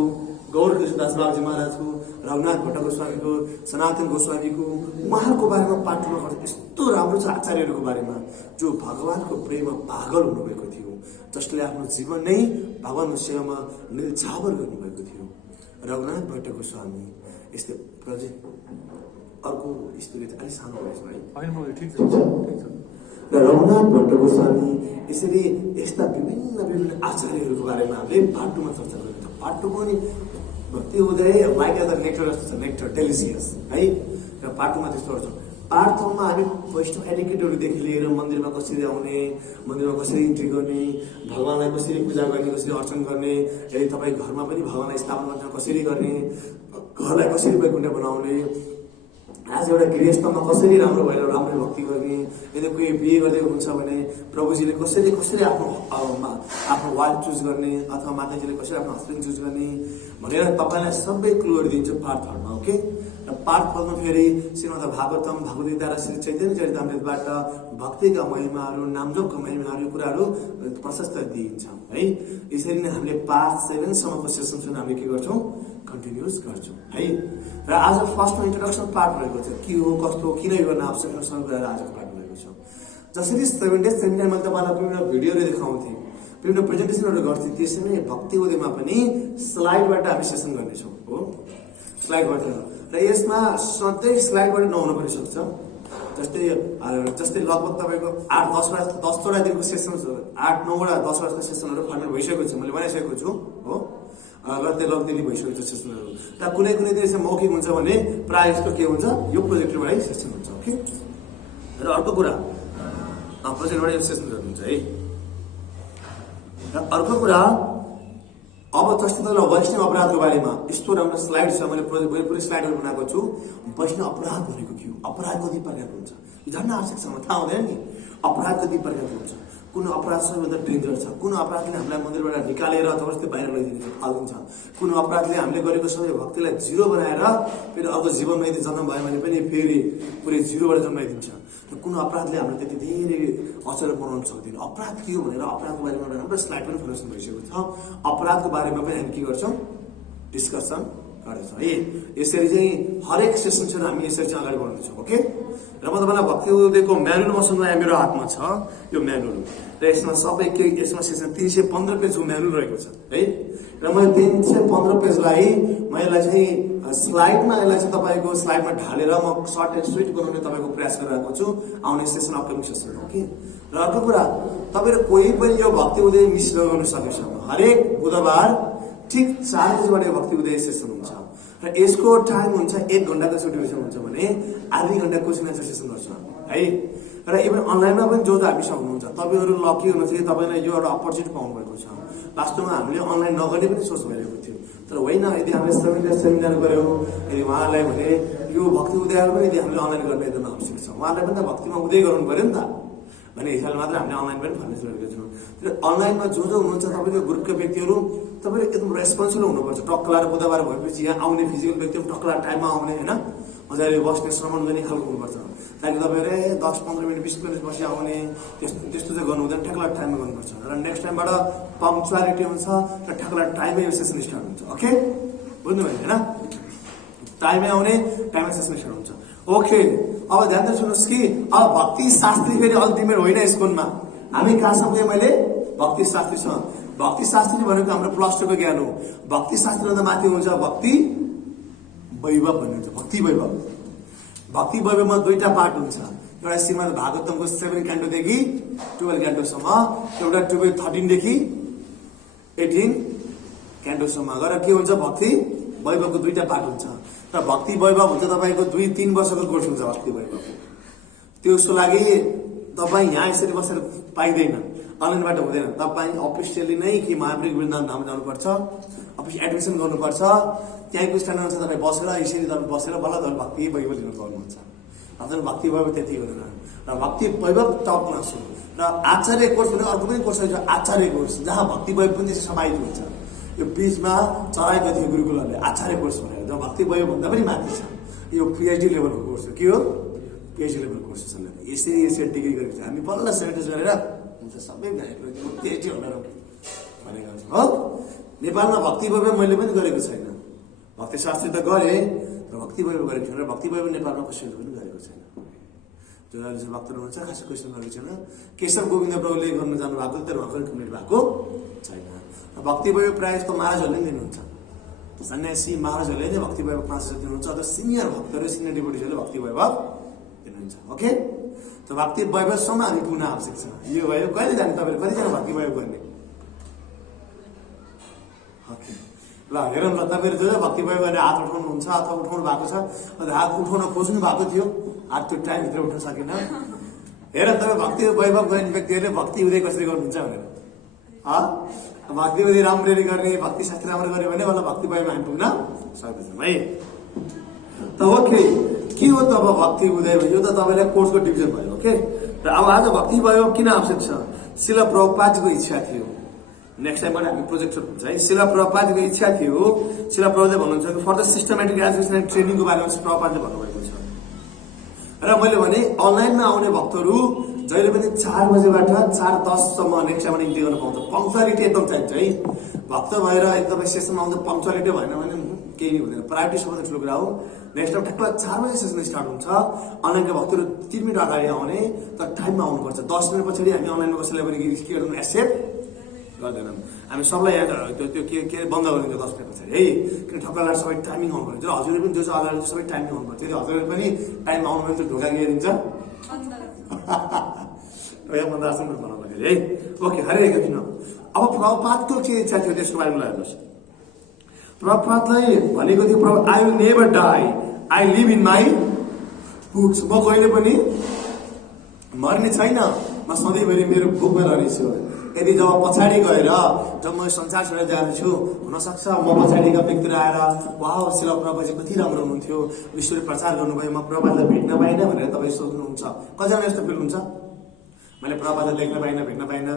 गौर कृष्णदास बाबुजी महाराजको, रघुनाथ भट्ट गोस्वामीको, सनातन गोस्वामीको, उहाँहरूको बारेमा पार्ट 2 मा गर्छ। यस्तो राम्रो छ आचार्यहरूको बारेमा, जो भगवानको प्रेममा पागल हुनुभएको थियो, जसले आफ्नो जीवन नै भगवानको सेवामा निलछावर गर्नुभएको थियो। रघुनाथ भट्ट गोस्वामी यस्तै प्रोजेक्ट अर्को स्टोरी त अलिक सानो भएछ है, ठिक छ। र रघुनाथ भट्ट गोस्वामी यसरी यस्ता विभिन्न आचार्यहरूको बारेमा हामीले पार्ट 2 मा चर्चा गरेको छ। पार्ट 2 पनि भक्ति उदय लाइक एज अ नेक्टर जस्तो छ, नेक्टर डेलिसियस है। र पार्ट 2 मा त्यस्तो गर्छ। पार्ट 1 मा हामी वैष्णव एटिकेटहरूदेखि लिएर मन्दिरमा कसरी आउने, मन्दिरमा कसरी इन्ट्री गर्ने, भगवानलाई कसरी पूजा गर्ने, कसरी अर्चन गर्ने, यदि तपाईँ घरमा पनि भगवानलाई स्थापना गर्न कसरी गर्ने, घरलाई कसरी वैकुण्ठ बनाउने, आज एउटा गृहस्थमा कसरी राम्रो भएर राम्रो भक्ति गर्ने, यदि कोही बिहे गर्दै हुनुहुन्छ भने प्रभुजीले कसरी कसरी आफ्नो वाइफ चुज गर्ने अथवा माताजीले कसरी आफ्नो हस्बेन्ड चुज गर्ने भनेर तपाईँलाई सबै क्लुहरू दिन्छ पार्ट 3 मा। ओके, र पार्ट 4 मा फेरि श्रीमद् भागवतम, भगवद्गीता र श्री चैतन्य चरितामृतबाट भक्तिका महिमाहरू, नामजपका महिमाहरू कुराहरू प्रशस्त दिइन्छ है। यसरी नै हामीले पार्ट 7 सम्मको सेसनसम्म हामीले के गर्छौँ, कन्टिन्युस गर्छौँ है। र आज फर्स्टमा इन्ट्रोडक्सन पार्ट रहेको छ, के हो, कस्तो, किन यो गर्न आवश्यक सबै कुराहरू आजको पार्टमा रहेको छ। जसरी 7 डेज सेमिनार मैले तपाईँलाई विभिन्न भिडियोहरू देखाउँथेँ, विभिन्न प्रेजेन्टेसनहरू गर्थेँ, त्यसरी नै भक्ति उदयमा पनि स्लाइडबाट हामी सेसन गर्नेछौँ हो, स्लाइडबाट। र यसमा सधैँ स्लाइडबाट नहुनु पनि सक्छ। जस्तै लगभग तपाईँको 8-10वटा दिनको सेसन्सहरू, 8-9वटा 10वटा सेसनहरू फाइनल भइसकेको छ, मैले बनाइसकेको छु हो, गर्दै लग्दै भइसकेको छ सेसनहरू। र कुनै कुनै दिन चाहिँ मौखिक हुन्छ भने प्रायः जस्तो के हुन्छ, यो प्रोजेक्टरबाटै सेसन हुन्छ। ओके, र अर्को कुरा प्रोजेक्टबाटै सेसनहरू हुन्छ है। र अर्को कुरा अब जस्तो तपाईँलाई वैष्णव अपराधको बारेमा यस्तो राम्रो स्लाइड छ, मैले पुरै स्लाइडहरू बनाएको छु। वैष्णव अपराध भनेको के हो, अपराध कति प्रकारको हुन्छ जान्न आवश्यक छ, थाहा हुँदैन नि। अपराध कति प्रकारको हुन्छ, कुन अपराध सबैभन्दा डेन्जर छ, कुन अपराधले हामीलाई मन्दिरबाट निकालेर जबरजस्ती बाहिर लैदिन्छ हालिदिन्छ, कुन अपराधले हामीले गरेको सबै भक्तिलाई जिरो बनाएर फेरि अर्को जीवनमा यदि जन्म भयो भने पनि फेरि पुरै जिरोबाट जन्माइदिन्छ। र कुन अपराधले हामीलाई त्यति धेरै अचर बनाउन सक्दैन। अपराध के हो भनेर अपराधको बारेमा एउटा राम्रो स्लाइड पनि फर्मेसन भइसकेको छ। अपराधको बारेमा पनि हामी के गर्छौँ, डिस्कसन गर्दैछौँ है। यसरी चाहिँ हरेक सेसन छ हामी यसरी चाहिँ अगाडि बढाउँदैछौँ। ओके, र म तपाईँलाई भक्ति उदयको म्यानुअल मसँग मेरो हातमा छ, यो म्यानुअल र यसमा सबै के, यसमा सेसन 315 पेजको म्यानुअल रहेको छ है। र मैले 315 पेजलाई म यसलाई चाहिँ स्लाइडमा, यसलाई चाहिँ तपाईँको स्लाइडमा ढालेर म सर्ट एन्ड स्विट बनाउने तपाईँको प्रयास गरिरहेको छु आउने सेसन, अपकमिङ सेसन। ओके, र अर्को कुरा, तपाईँहरू कोही पनि यो भक्ति उदय मिस नगर्नु सकेसम्म हरेक बुधबार ठिक 4 बजीबाट यो भक्ति उदय सेसन हुन्छ। र यसको टाइम हुन्छ 1 घण्टाको ड्युरेसन हुन्छ भने आधी घण्टा कोचिङ एन्सर सेसन गर्छ है। र इभन अनलाइनमा पनि जो हामीसँग हुनुहुन्छ तपाईँहरू लकी हुनुहुन्छ कि तपाईँलाई यो एउटा अपर्च्युनिटी पाउनु भएको छ। वास्तवमा हामीले अनलाइन नगर्ने पनि सोच भइरहेको थियो, तर होइन, यदि हामीले सेमिनार गऱ्यौँ, यदि उहाँहरूलाई भने यो भक्ति उदयहरू पनि यदि हामीले अनलाइन गर्न एकदम आवश्यक छ। उहाँहरूलाई पनि त भक्तिमा उदय गर्नु पऱ्यो नि त भन्ने हिसाबले मात्र हामीले अनलाइन पनि फर्मेसन गरेको छौँ। र अनलाइनमा जो हुनुहुन्छ तपाईँको ग्रुपका व्यक्तिहरू तपाईँले एकदम रेस्पोन्सिबल हुनुपर्छ। टक्कलाएर बुधबार भएपछि यहाँ आउने फिजिकल व्यक्तिहरू टक्कलाएर टाइममा आउने होइन, मजाले बस्ने श्रमण गर्ने खालको हुनुपर्छ। ताकि तपाईँहरू 10-15 मिनट 20 मिनट बसी आउने त्यस्तो चाहिँ गर्नु हुँदैन, ठ्याक्कला टाइममा गर्नुपर्छ। र नेक्स्ट टाइमबाट पङ्क्चुअलिटी हुन्छ र ठ्याक्कला टाइममै यो सेसन स्टार्ट हुन्छ। ओके, बुझ्नुभयो होइन, टाइममै आउने, टाइममा सेसन स्टार्ट हुन्छ। ओके, अब ध्यान दिएर सुन्नुहोस् कि अब भक्ति शास्त्री फेरि अल्टिमेट होइन स्कुलमा। हामी कहाँसम्म पुगेँ मैले, भक्ति शास्त्रीसँग। भक्ति शास्त्री भनेको हाम्रो +2 को ज्ञान हो। भक्ति शास्त्रीभन्दा माथि हुन्छ भक्ति वैभव भन्ने हुन्छ। भक्ति वैभव, भक्ति वैभवमा 2टा पार्ट हुन्छ। एउटा श्रीमद् भागवतमको 7 क्यान्टोदेखि 12 क्यान्टोसम्म, एउटा 13 देखि 18 क्यान्टोसम्म गरेर के हुन्छ, भक्ति वैभवको 2टा पार्ट हुन्छ। र भक्ति वैभव हुन्छ तपाईँको 2-3 वर्षको कोर्स हुन्छ भक्ति वैभव। त्यसको लागि तपाईँ यहाँ यसरी बसेर पाइँदैन, अनलाइनबाट हुँदैन। तपाईँ अफिसियली नै कि महाप्रभु वृन्दावन धाम जानुपर्छ, अफिस एडमिसन गर्नुपर्छ, त्यहीँको स्ट्यान्डर्ड अनुसार तपाईँ बसेर यसरी तपाईँ बसेर बल्ल तपाईँ भक्ति वैभव लिनु पाउनुहुन्छ। हजुर, भक्ति वैभव त्यति हुँदैन। र भक्ति वैभव टप क्लास हो। र आचार्य कोर्स भनेको अर्को पनि कोर्स छ, आचार्य कोर्स, जहाँ भक्ति वैभव पनि त्यसै समाहित हुन्छ। यो बिचमा चलाएको थियो गुरुकुलहरूले आचार्य कोर्स भनेर, जब भक्ति वैभव भन्दा पनि माथि छ। यो पिएचडी लेभलको कोर्स हो। के हो, पिएचडी लेभल कोर्स छ। यसरी डिग्री गरेको छ। हामी बल्ल सेनिटाइज गरेर हुन्छ सबै पिएचडी भनेर भनेको हो। नेपालमा भक्ति वैभव मैले पनि गरेको छैन, भक्ति शास्त्री त गरेँ र भक्ति वैभव गरेको छैन। र भक्ति वैभव नेपालमा कसैले पनि गरेको छैन। जो अहिले भक्त हुनुहुन्छ खासै क्वेसन गरेको छैन। केशव गोविन्द प्रभुले गर्नु जानु भएको, तर उहाँको कम्प्लिट भएको छैन। भक्ति वैभव प्रायः जस्तो महाराजहरूले पनि दिनुहुन्छ, सन्यासी महाराजहरूले नै भक्ति वैभव 5,000 दिनुहुन्छ, अथवा सिनियर भक्तहरू, सिनियर डिभोटिजहरूले भक्ति वैभव दिनुहुन्छ। ओके, त भक्ति वैभवसम्म हामी पुग्न आवश्यक छ। यो भयो कहिले जाने, तपाईँहरू कतिजना भक्ति वैभव गर्ने? ओके, ल हेरौँ ल, तपाईँहरू जो भक्ति वैभव गर्ने हात उठाउनुहुन्छ अथवा उठाउनु भएको छ, हात उठाउन खोज्नु भएको थियो, हात त्यो टाइमभित्र उठाउन सकेन। हेर तपाईँ भक्ति वैभव गर्ने व्यक्तिहरूले भक्ति उदय कसरी गर्नुहुन्छ भनेर, भक्ति उदय राम्ररी गर्ने, भक्ति शास्त्री राम्रो गऱ्यो भने मलाई भक्ति वैभव हामी पुग्न सक्दैछौँ है। त ओके, के हो त अब भक्ति उदय? यो त तपाईँलाई कोर्सको डिभिजन भयो। ओके, र अब आज भक्ति वैभव किन आवश्यक छ? श्रील प्रभुपादको इच्छा थियो। नेक्स्ट टाइमबाट हामी प्रोजेक्ट हुन्छ है। श्रील प्रभुपादको इच्छा थियो, श्रील प्रभुले भन्नुहुन्छ कि for the systematic education and ट्रेनिङको बारेमा प्रभुपादले भन्नुभएको छ। र मैले भने अनलाइनमा आउने भक्तहरू जहिले पनि 4 बजेबाट 4:10सम्म नेक्स्ट टाइमबाट इन्ट्री गर्न पाउँछ। पङ्क्चुअलिटी एकदम चाहिन्छ है। भक्त भएर एकदम सेसनमा आउँदा पङ्क्चुअलिटी भएन भने केही नै हुँदैन। प्रायोरिटी सबभन्दा ठुलो कुरा हो। नेक्स्ट टाइम ठ्याक्क 4 बजे सेसन स्टार्ट हुन्छ। अनलाइनका भक्तहरू 3 मिनट अगाडि आउने, तर टाइममा आउनुपर्छ। 10 मिनट पछाडि हामी अनलाइनमा कसैलाई पनि के गर्दैनौँ, एक्सेप्ट गर्दैनौँ। हामी सबलाई त्यो के बन्द गरिदिन्छ 10 मिनट पछाडि है। किन ठक्करलाई सबै टाइमिङ आउनुपर्छ। हजुरले पनि जो छ अगाडि सबै टाइमिङ आउनुपर्छ। यदि हजुरले पनि टाइममा आउनु भने त ढोका गिरिन्छ। है ओके, हरे कृष्ण। अब प्रभुपादको के इच्छा थियो त्यसको बारेमा हेर्नुहोस्। प्रभुपादलाई भनेको थियो, Prabhu I will never die, I live in my books. म कहिले पनि मर्ने छैन, म सधैँभरि मेरो बुकमा रहनेछु। यदि जब पछाडि गएर जब म संसार छोडेर जाँदैछु, हुनसक्छ म पछाडिका व्यक्तिहरू आएर वाह शिला प्रभुजी कति राम्रो हुनुहुन्थ्यो, विश्वले प्रचार गर्नुभयो, म प्रभातलाई भेट्न पाइनँ भनेर तपाईँ सोच्नुहुन्छ। कतिजना यस्तो फिल हुन्छ मैले प्रभातलाई देख्न पाइनँ, भेट्न पाइनँ?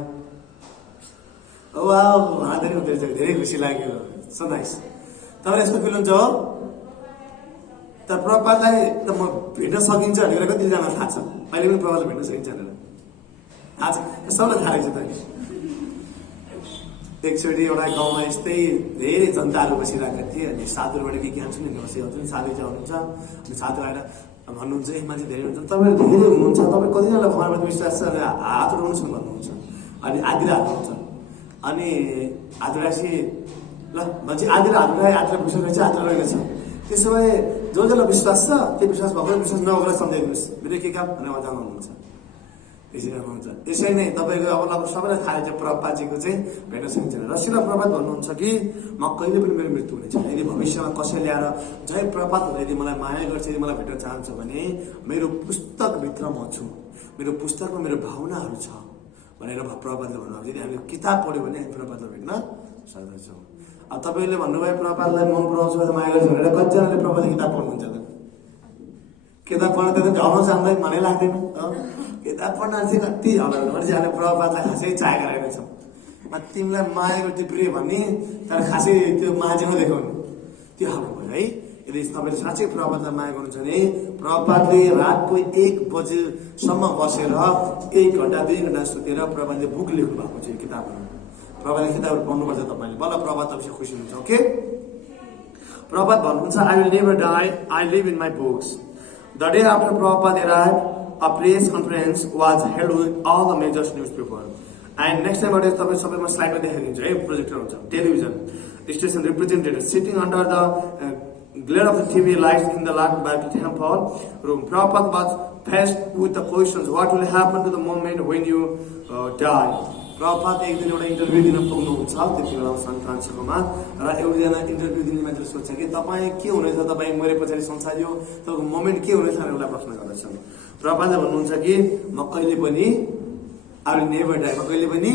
वाह हातै हुँदैछ, धेरै खुसी लाग्यो, सो नाइस। तपाईँलाई यस्तो फिल हुन्छ हो? तर प्रभातलाई त म भेट्न सकिन्छ भनेर कतिजना थाहा छ? अहिले पनि प्रभातलाई भेट्न सकिन्छ भनेर थाहा छ? सबैलाई थाहा रहेछ त। एकचोटि एउटा गाउँमा यस्तै धेरै जनताहरू बसिरहेका थिए, अनि साधुबाट के खान्छु नि बसिहाल्छु नि, साधु चाहिँ हुनुहुन्छ, अनि साधु आएर भन्नुहुन्छ ए मान्छे धेरै हुन्छ, तपाईँहरू धेरै हुनुहुन्छ, तपाईँ कतिजनालाई भगवान्मा विश्वास छ अनि हात उठाउनुहोस् न भन्नुहुन्छ। अनि आधी हात हुन्छ, अनि हात उठाएपछि ल भन्छ आधी हात उठाए हातलाई विश्वास रहेछ, हात रहेछ। त्यसो भए जो जसलाई विश्वास छ त्यो विश्वास भएको विश्वास नभएर सम्झाइदिनुहोस्, मेरो के काम भनेर उहाँ जानुहुन्छ। यसरी नै तपाईँको अब लगभग सबैलाई थाहा छ प्रभुपाजीको चाहिँ भेट्न सकिन्छ। र शिला प्रभात भन्नुहुन्छ कि म कहिले पनि मेरो मृत्यु हुनेछ, यदि भविष्यमा कसैले आएर जय प्रभात भनेर यदि मलाई माया गर्छ, यदि मलाई भेट्न चाहन्छ भने मेरो पुस्तकभित्र म छु, मेरो पुस्तकमा मेरो भावनाहरू छ भनेर प्रभातले भन्नुहुन्छ। यदि हामीले किताब पढ्यो भने हामी प्रभातलाई भेट्न सक्दछौँ। अब तपाईँले भन्नुभयो प्रभातलाई मन पराउँछु अथवा माया गर्छु भनेर कतिजनाले प्रभातले किताब पढ्नुहुन्छ त? किताब पढ्न त ढाउनु हामीलाई मनै लाग्दैन। किताब पढ्न चाहिँ कति हल्ला प्रभातलाई खासै चाहेको रहेछ। तिमीलाई माया गर्छु प्रिय भन्ने तर खासै त्यो माझेमा देखाउनु त्यो खालको भयो है। यदि तपाईँले साँच्चै प्रभातलाई माया गर्नुहुन्छ भने प्रभातले रातको 1 बजेसम्म बसेर 1 घन्टा 2 घन्टा सुतेर प्रभातले बुक लेख्नु भएको छ। यो किताबहरू प्रभातले किताबहरू पढ्नुपर्छ तपाईँले, बल्ल प्रभात तपाईँ खुसी हुन्छ। ओके, प्रभात भन्नुहुन्छ I will never die, I live in my books. The day after Prabhupada arrived, a press conference was held with all the major newspaper. And next time what is तपाईँ सबैमा स्लाइडमा देखाइदिन्छ है, प्रोजेक्टर हुन्छ, television station representative sitting under the glare of the TV lights in the Latin Bible temple room. Prabhupada was faced with the questions, what will happen to the moment when you die? प्रभात एक दिन एउटा इन्टरभ्यू दिन पाउनुहुन्छ त्यति बेला सान फ्रान्सिस्कोमा, र एउटाजना इन्टरभ्यू दिने मान्छेले सोध्छ कि तपाईँ के हुनेछ, तपाईँ मरे पछाडि संसार यो तपाईँको मोमेन्ट के हुनेछ भनेर उसलाई प्रश्न गर्दछन्। प्रभातले भन्नुहुन्छ कि म कहिले पनि आई विल नेभर डाई, म कहिले पनि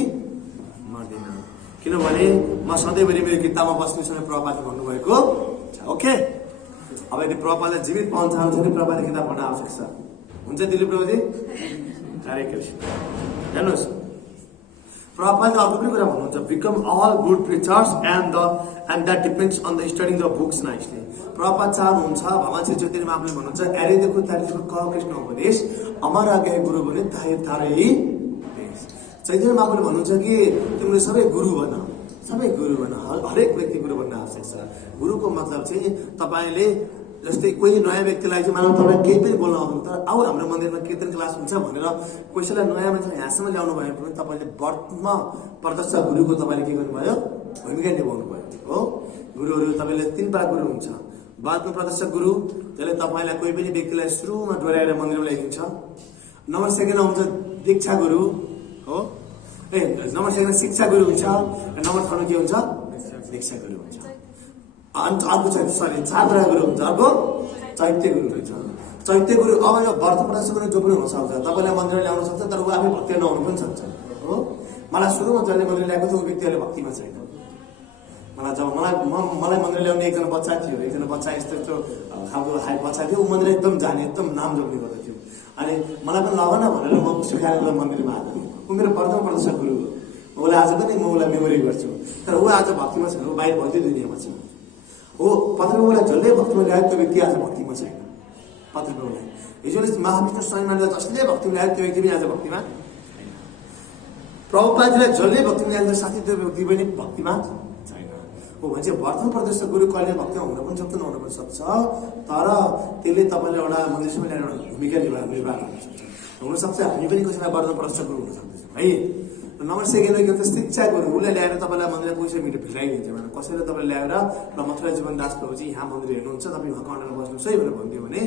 मर्दिनँ, किनभने म सधैँभरि मेरो किताबमा बस्नेछु भनेर प्रभातले भन्नुभएको छ। ओके, अब यदि प्रभातले जीवित पाउन चाहन्छ भने प्रभातले किताब पढ्न आवश्यक छ। हुन्छ दिलीप प्रभुजी? हरे कृष्ण। हेर्नुहोस्, प्रभातले अर्को पनि कुरा भन्नुहुन्छ, become all good preachers and that depends on the studying the books nicely. प्रभात चाहनुहुन्छ भगवान श्री चैतन्य महाप्रभुले भन्नुहुन्छ अरे देखो तारे देखो कह कृष्ण उपदेश अमर आज्ञा गुरु भने तारै देश। चैतन्य महाप्रभुले भन्नुहुन्छ कि तिमीले सबै गुरु बन, सबै गुरु बन, हरेक व्यक्ति गुरु बन्न आवश्यक छ। गुरुको मतलब चाहिँ तपाईँले जस्तै कोही नयाँ व्यक्तिलाई चाहिँ मानव तपाईँ केही पनि बोल्न आउँदैन, तर आऊ हाम्रो मन्दिरमा कीर्तन क्लास हुन्छ भनेर कसैलाई नयाँ मान्छेलाई यहाँसम्म ल्याउनु भयो भने तपाईँले वर्तमा प्रत्यक्ष गुरुको तपाईँले के गर्नुभयो, भूमिका निभाउनु भयो हो। गुरुहरू तपाईँले 3 प्रकार गुरु हुन्छ। बादमा प्रत्यक्ष गुरु, त्यसले तपाईँलाई कोही पनि व्यक्तिलाई सुरुमा डोर्याएर मन्दिरमा ल्याइदिन्छ। नम्बर 2 हुन्छ दीक्षा गुरु हो, नम्बर 2 शिक्षा गुरु हुन्छ, र नम्बर 3 के हुन्छ, दीक्षा गुरु हुन्छ। अर्को छ 4 प्रकार गुरु हुन्छ, अर्को चैत्य गुरु हुन्छ। चैत्य गुरु अब यो व्रत प्रदर्श गर्ने जो पनि हुनसक्छ, तपाईँलाई मन्दिरमा ल्याउन सक्छ, तर ऊ आफै भक्ति नहुनु पनि सक्छ हो। मलाई सुरुमा जसले मन्दिर ल्याएको थियो ऊ व्यक्तिहरूले भक्तिमा छैन। मलाई जब मलाई मन्दिर ल्याउने एकजना बच्चा थियो, एकजना बच्चा यस्तो यस्तो खालको हाई बच्चा थियो, ऊ मन्दिर एकदम जाने, एकदम नाम जोड्ने गर्दथ्यो। अनि मलाई पनि लग न भनेर म सिकाएर उसलाई मन्दिरमा आएको थिएँ। ऊ मेरो प्रथम प्रदर्श गुरु हो, उसलाई आज पनि म उसलाई मेमोरी गर्छु, तर ऊ आज भक्तिमा छैन, ऊ बाहिर भक्ति दुनियाँमा छ हो। पत्रप्रभुलाई जसले भक्तिमा ल्यायो त्यो व्यक्ति आज भक्तिमा छैन। पत्रप्रभुलाई हिजोले महाविष्णु स्वामीले जसले भक्तिमा ल्यायो त्यो व्यक्ति पनि आज भक्तिमा छैन। प्रभुपादजीलाई जसले भक्तिमा ल्याएको साथी त्यो व्यक्ति पनि भक्तिमा छैन हो। भन्छ वर्तमान प्रदेश गुरु कहिले भक्तिमा हुन पनि सक्छ, नहुन पनि सक्छ, तर त्यसले तपाईँले एउटा मन्दिरसम्म ल्याएर एउटा भूमिका निर्वाह गर्न सक्छ। हुनसक्छ हामी पनि कसैलाई वर्तमान प्रदेश गुरु हुन सक्दैछौँ है। नम्बर 2 के भन्छ शिक्षा गुरु, उसले ल्याएर तपाईँलाई मन्दिरमा पैसा मिठो भित्राइदिन्छ भने कसैले तपाईँले ल्याएर र मथुरा जीवन दास प्रभुजी यहाँ मन्दिर हेर्नुहुन्छ, तपाईँ उहाँको अन्डरमा बस्नुहोस् है भनेर भनिदियो भने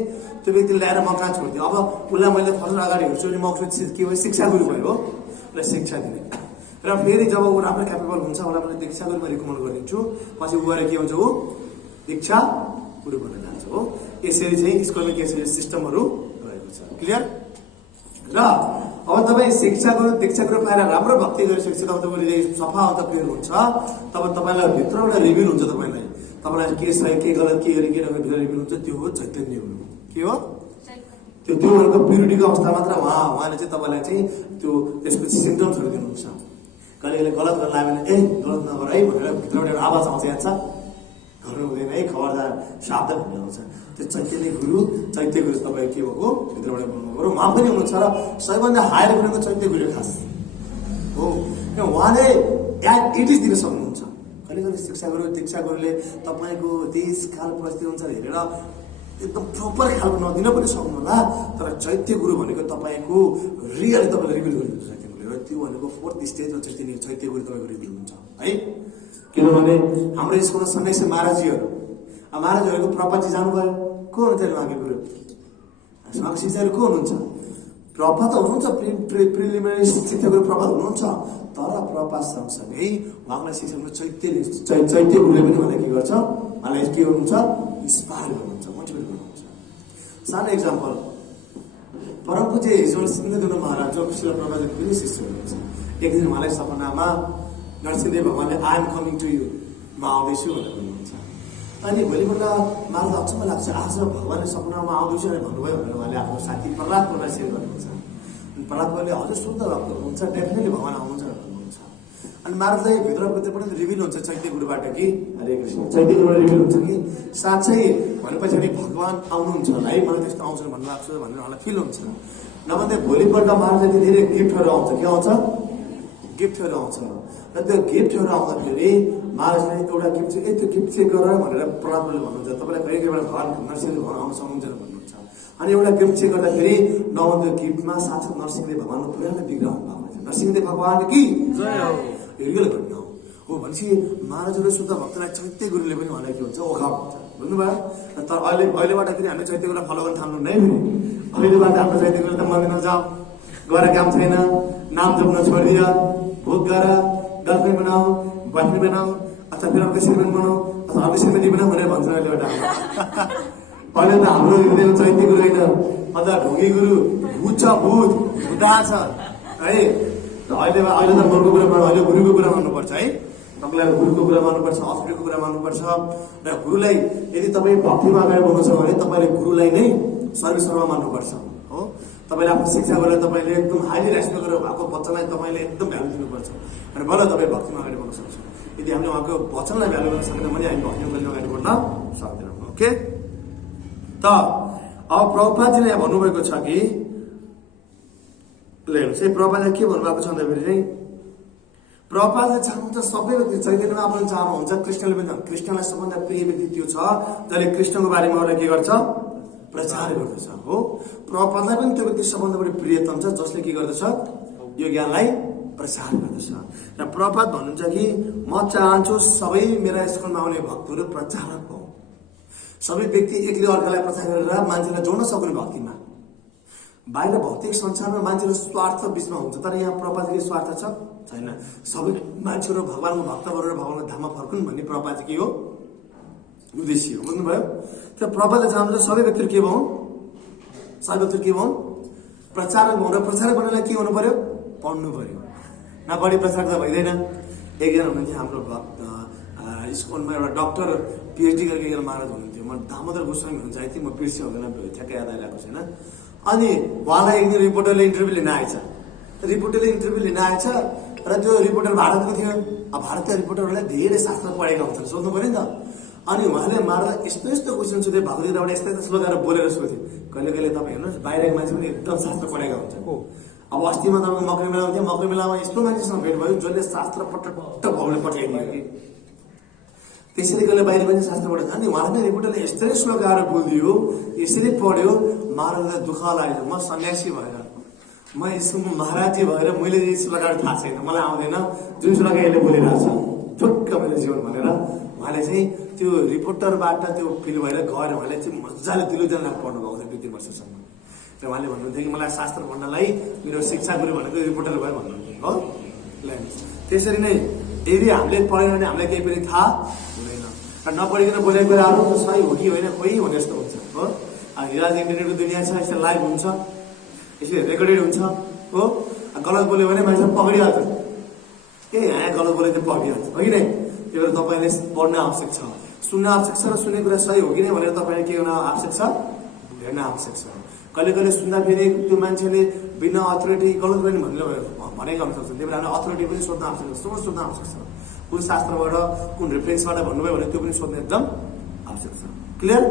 त्यो व्यक्तिले ल्याएर म कहाँ छोडिदियो। अब उसलाई मैले फर्स्ट अगाडि हेर्छु भने म के भयो, शिक्षा गुरु भयो हो, उसलाई शिक्षा दिने। र फेरि जब ऊ राम्रो क्यापेबल हुन्छ उसलाई मैले दीक्षा गुरुमा रिकमेन्ड गरिदिन्छु, पछि ऊ गएर के हुन्छ, ऊ दीक्षा गुरु बन्न जान्छ हो। यसरी चाहिँ स्कुलमा के छ, सिस्टमहरू रहेको छ। क्लियर? र अब तपाईँ शिक्षा गुरु दीक्षा गुरु पाएर राम्रो भक्ति गरेर शिक्षित अब तपाईँले सफा अन्त क्लियर हुन्छ तब तपाईँलाई भित्रबाट रिभिल हुन्छ तपाईँलाई के सही के गलत के गरे के भित्र रिभिल हुन्छ त्यो हो चैतन्य हुनु के हो त्यो भनेको प्युरिटीको अवस्था मात्र उहाँले चाहिँ तपाईँलाई चाहिँ त्यो त्यसको सिम्टम्सहरू दिनुहुन्छ कहिले कहिले गलत गर्न लाग्यो भने गलत नगर है भनेर भित्रबाट एउटा आवाज आउँछ याद छ गर्नु हुँदैन है खबरदार सावधान भन्ने आउँछ त्यो चैतन्य गुरु तपाईँ के भएको भित्रबाट बोल्नुभयो उहाँ पनि हुनुहुन्छ र सबैभन्दा हायर गुरुको चैतन्य गुरु खास हो उहाँले इट इज दिन सक्नुहुन्छ कहिले कहिले शिक्षा गुरु दीक्षा गुरुले तपाईँको देश काल परिस्थिति अनुसार हेरेर एकदम प्रोपर खालको नदिन पनि सक्नुहोला तर चैत्य गुरु भनेको तपाईँको रियली तपाईँले रिभिल गरिदिन्छ चैत्य गुरुले र त्यो भनेको फोर्थ स्टेजमा चैत्य गुरु तपाईँको रिभिल हुन्छ है किनभने हाम्रो स्कुलमा सन्यासी महाराजहरूको प्रपाजी जानुभयो को हुनुहुन्छ उहाँको गुरु शिक्षाहरू को हुनुहुन्छ प्रपा त हुनुहुन्छ प्रिलिमिनरी शिक्षा गुरु प्रपा हुनुहुन्छ तर प्रपा सँगसँगै उहाँलाई शिक्षा गुरु चैत्य गुरुले पनि उहाँलाई के गर्छ उहाँलाई के हुनुहुन्छ इन्सपायर गर्नुहुन्छ मोटिभेट गर्नुहुन्छ सानो एक्जाम्पल परम पूज्य हिजो सिंहदेव महाराज जो शिला प्रभाजीको पनि शिष्य हुनुहुन्छ एक दिन उहाँलाई सपनामा नरसिंहदेव भगवानले I am coming to you म आउँदैछु भनेर भन्नुहुन्छ अनि भोलिपल्ट मलाई अचम्म लाग्छ आज भगवानले सपनामा आउँदैछु भनेर भन्नुभयो भनेर उहाँले आफ्नो साथी प्रहलादलाई सेयर गर्नुहुन्छ अनि प्रहलादले हजुर शुद्ध भक्त हुनुहुन्छ डेफिनेटली भगवान आउनुहुन्छ भनेर भन्नुहुन्छ अनि महाराजलाई भित्र पनि रिभिल हुन्छ चैत्य गुरुबाट कि हरे कृष्ण चैत्य गुरुबाट रिभिल हुन्छ कि साँच्चै भनेपछि अनि भगवान आउनुहुन्छ होला है मलाई त्यस्तो आउँछ भन्नु लाग्छ भनेर उहाँलाई फिल हुन्छ नभन्दै भोलिपल्ट महाराजले धेरै गिफ्टहरू आउँछ के आउँछ गिफ्टहरू आउँछ र त्यो गिफ्टहरू आउँदाखेरि महाराजले एउटा गिफ्ट चाहिँ त्यो गिफ्ट चाहिँ गर भनेर प्रहलादले भन्नुहुन्छ तपाईँलाई कहिले कहिले भगवान नरसिंहले भगवान आउन सक्नुहुन्छ भन्नुहुन्छ अनि एउटा गिफ्ट चाहिँ गर्दाखेरि नभए त्यो गिफ्टमा साक्षात् नरसिंहदेव भगवानको पुरानो विग्रह भएको छ नरसिंहदेव भगवान कि रियल घटना हो भनेपछि महाराजहरू शुद्ध भक्तलाई चैत्य गुरुले पनि उहाँलाई के हुन्छ ओखा हुन्छ बुझ्नुभयो तर अहिलेबाट फेरि हामीले चैत्य गुरुलाई फलो गर्न थाल्नु नै अहिलेबाट हाम्रो चैत्य गुरु त मन्दिरमा जाऊ गएर काम छैन नाम जप्न छोडिदियो भोग गर गर्लफ्रेन्ड बनाऊ बोयफ्रेन्ड बनाऊ अथवा फिर अर्को श्रीमान बनाऊ अथवा अर्को श्रीमती बनाऊ भनेर भन्छ अहिलेबाट अहिले त हाम्रो हृदयमा चैत्य गुरु होइन अन्त ढुङ्गी गुरु भूत छ भूता छ है अहिले त मनको कुरा अहिले गुरुको कुरा मान्नुपर्छ है तपाईँलाई गुरुको कुरा मान्नुपर्छ अफिसको कुरा मान्नुपर्छ र गुरुलाई यदि तपाईँ भक्तिमा अगाडि बढ्नु छ भने तपाईँले गुरुलाई नै सर्वेसर्वा मान्नुपर्छ हो तपाईँले आफ्नो शिक्षा गरेर तपाईँले एकदम हाइली रेस्पेक्ट गरेर भएको वचनलाई तपाईँले एकदम भ्यालु दिनुपर्छ अनि बल्ल तपाईँ भक्तिमा अगाडि बढ्न सक्छ यदि हामीले उहाँको वचनलाई भ्यालु गर्न सक्दैन भने हामी भक्तिमा कहिले अगाडि बढ्न सक्दैनौँ ओके त अब प्रभुपादजीले यहाँ भन्नुभएको छ कि हेर्नुहोस् है प्रभुपादले के भन्नुभएको छ भन्दाखेरि चाहिँ प्रभुपादले चाहनुहुन्छ सबै व्यक्ति चैतन्यमा आफूले चाहनुहुन्छ कृष्णले पनि कृष्णलाई सबभन्दा प्रिय व्यक्ति त्यो छ जसले कृष्णको बारेमा अरूलाई के गर्छ प्रचार गर्दछ हो प्रभुपादलाई पनि त्यो व्यक्ति सबभन्दा बढी प्रियतम छ जसले के गर्दछ यो ज्ञानलाई प्रचार गर्दछ र प्रभुपाद भन्नुहुन्छ कि म चाहन्छु सबै मेरा स्कुलमा आउने भक्तहरू प्रचारक हो सबै व्यक्ति एकले अर्कालाई प्रचार गरेर मान्छेलाई जोड्न सक्ने भक्तिमा बाहिर भौतिक संसारमा मान्छेको स्वार्थ बिचमा हुन्छ तर यहाँ प्रभुपादको स्वार्थ छैन सबै मान्छेहरू भगवानको भक्त गरेर भगवानको धाममा फर्कुन् भन्ने प्रभुपाद के हो उद्देश्य हो बुझ्नुभयो त्यो प्रभुपादले चाहनुहुन्छ सबै व्यक्तिहरू के भउन् सबै व्यक्तिहरू के भउन् प्रचारक भउन् र प्रचारक बन्नलाई के हुनु पर्यो पढ्नु पर्यो न बढी प्रचार त भइँदैन एकजना हुनुहुन्थ्यो हाम्रो भक्त स्कुलमा एउटा डक्टर पिएचडी गरेको एकजना महाराज हुनुहुन्थ्यो म दामोदर गोस्वामी हुनुहुन्छ आई थिङ्क म बिर्से हुँदैन ठ्याक्कै याद आइरहेको छैन अनि उहाँलाई एकदिन रिपोर्टरले इन्टरभ्यू लिन आएछ र त्यो रिपोर्टर भारतको थियो अब भारतीय रिपोर्टरहरूलाई धेरै शास्त्र पढेका हुन्छन् सोध्नु पऱ्यो नि त अनि उहाँले महाराजलाई यस्तो यस्तो क्वेसन सोधे भगवद्गीताबाट यस्तो यस्तो श्लोकहरू बोलेर सोधे कहिले कहिले तपाईँ हेर्नुहोस् बाहिरको मान्छे पनि एकदम शास्त्र पढेका हुन्छ अब अस्तिमा तपाईँको मकरी मेला थियो मकरी मेलामा यस्तो मान्छेसँग भेट भयो जसले शास्त्र पटक्क भाउले पठाइदियो कि त्यसरी कहिले बाहिर पनि शास्त्र पढेको अनि उहाँले रिपोर्टरले यस्तै श्लोकहरू बोलिदियो यसरी पढ्यो महाराजलाई दुःख लाग्यो म सन्यासी भएर म यसको महाराजी भएर मैले यी श्लोकहरू थाहा छैन मलाई आउँदैन जुन श्लोक यसले बोलिरहेको छ ठुक्क मेरो जीवन भनेर उहाँले चाहिँ त्यो रिपोर्टरबाट त्यो फिल भएर गएर उहाँले चाहिँ मजाले दिलोजनलाई पढ्नुभएको थियो 2-3 वर्षसम्म र उहाँले भन्नुहुन्थ्यो कि मलाई शास्त्र पढ्नलाई मेरो शिक्षा गुरु भनेको रिपोर्टर भयो भन्नुहुन्थ्यो हो त्यसरी नै यदि हामीले पढ्यौँ भने हामीलाई केही पनि थाहा हुँदैन र नपढिकन बोलेको कुराहरू सही हो कि होइन कोही हुने जस्तो हुन्छ हो हिराज इन्टरनेटको दुनियाँ छ यसरी लाइभ हुन्छ यसरी रेकर्डेड हुन्छ हो गलत बोल्यो भने मान्छे पक्रिहाल्छ ए यहाँ गलत बोल्यो त्यो पक्रिहाल्छ हो कि नै त्यही भएर तपाईँले पढ्न आवश्यक छ सुन्न आवश्यक छ र सुनेको कुरा सही हो कि नै भनेर तपाईँले के गर्न आवश्यक छ हेर्न आवश्यक छ कहिले कहिले सुन्दाखेरि त्यो मान्छेले बिना अथोरिटी गलत गर्ने भनेको हुन सक्छ त्यही भएर हामीले अथोरिटी पनि सोध्न आवश्यक छ सोध्न आवश्यक छ कुन शास्त्रबाट कुन रेफरेन्सबाट भन्नुभयो भने त्यो पनि सोध्न एकदम आवश्यक छ क्लियर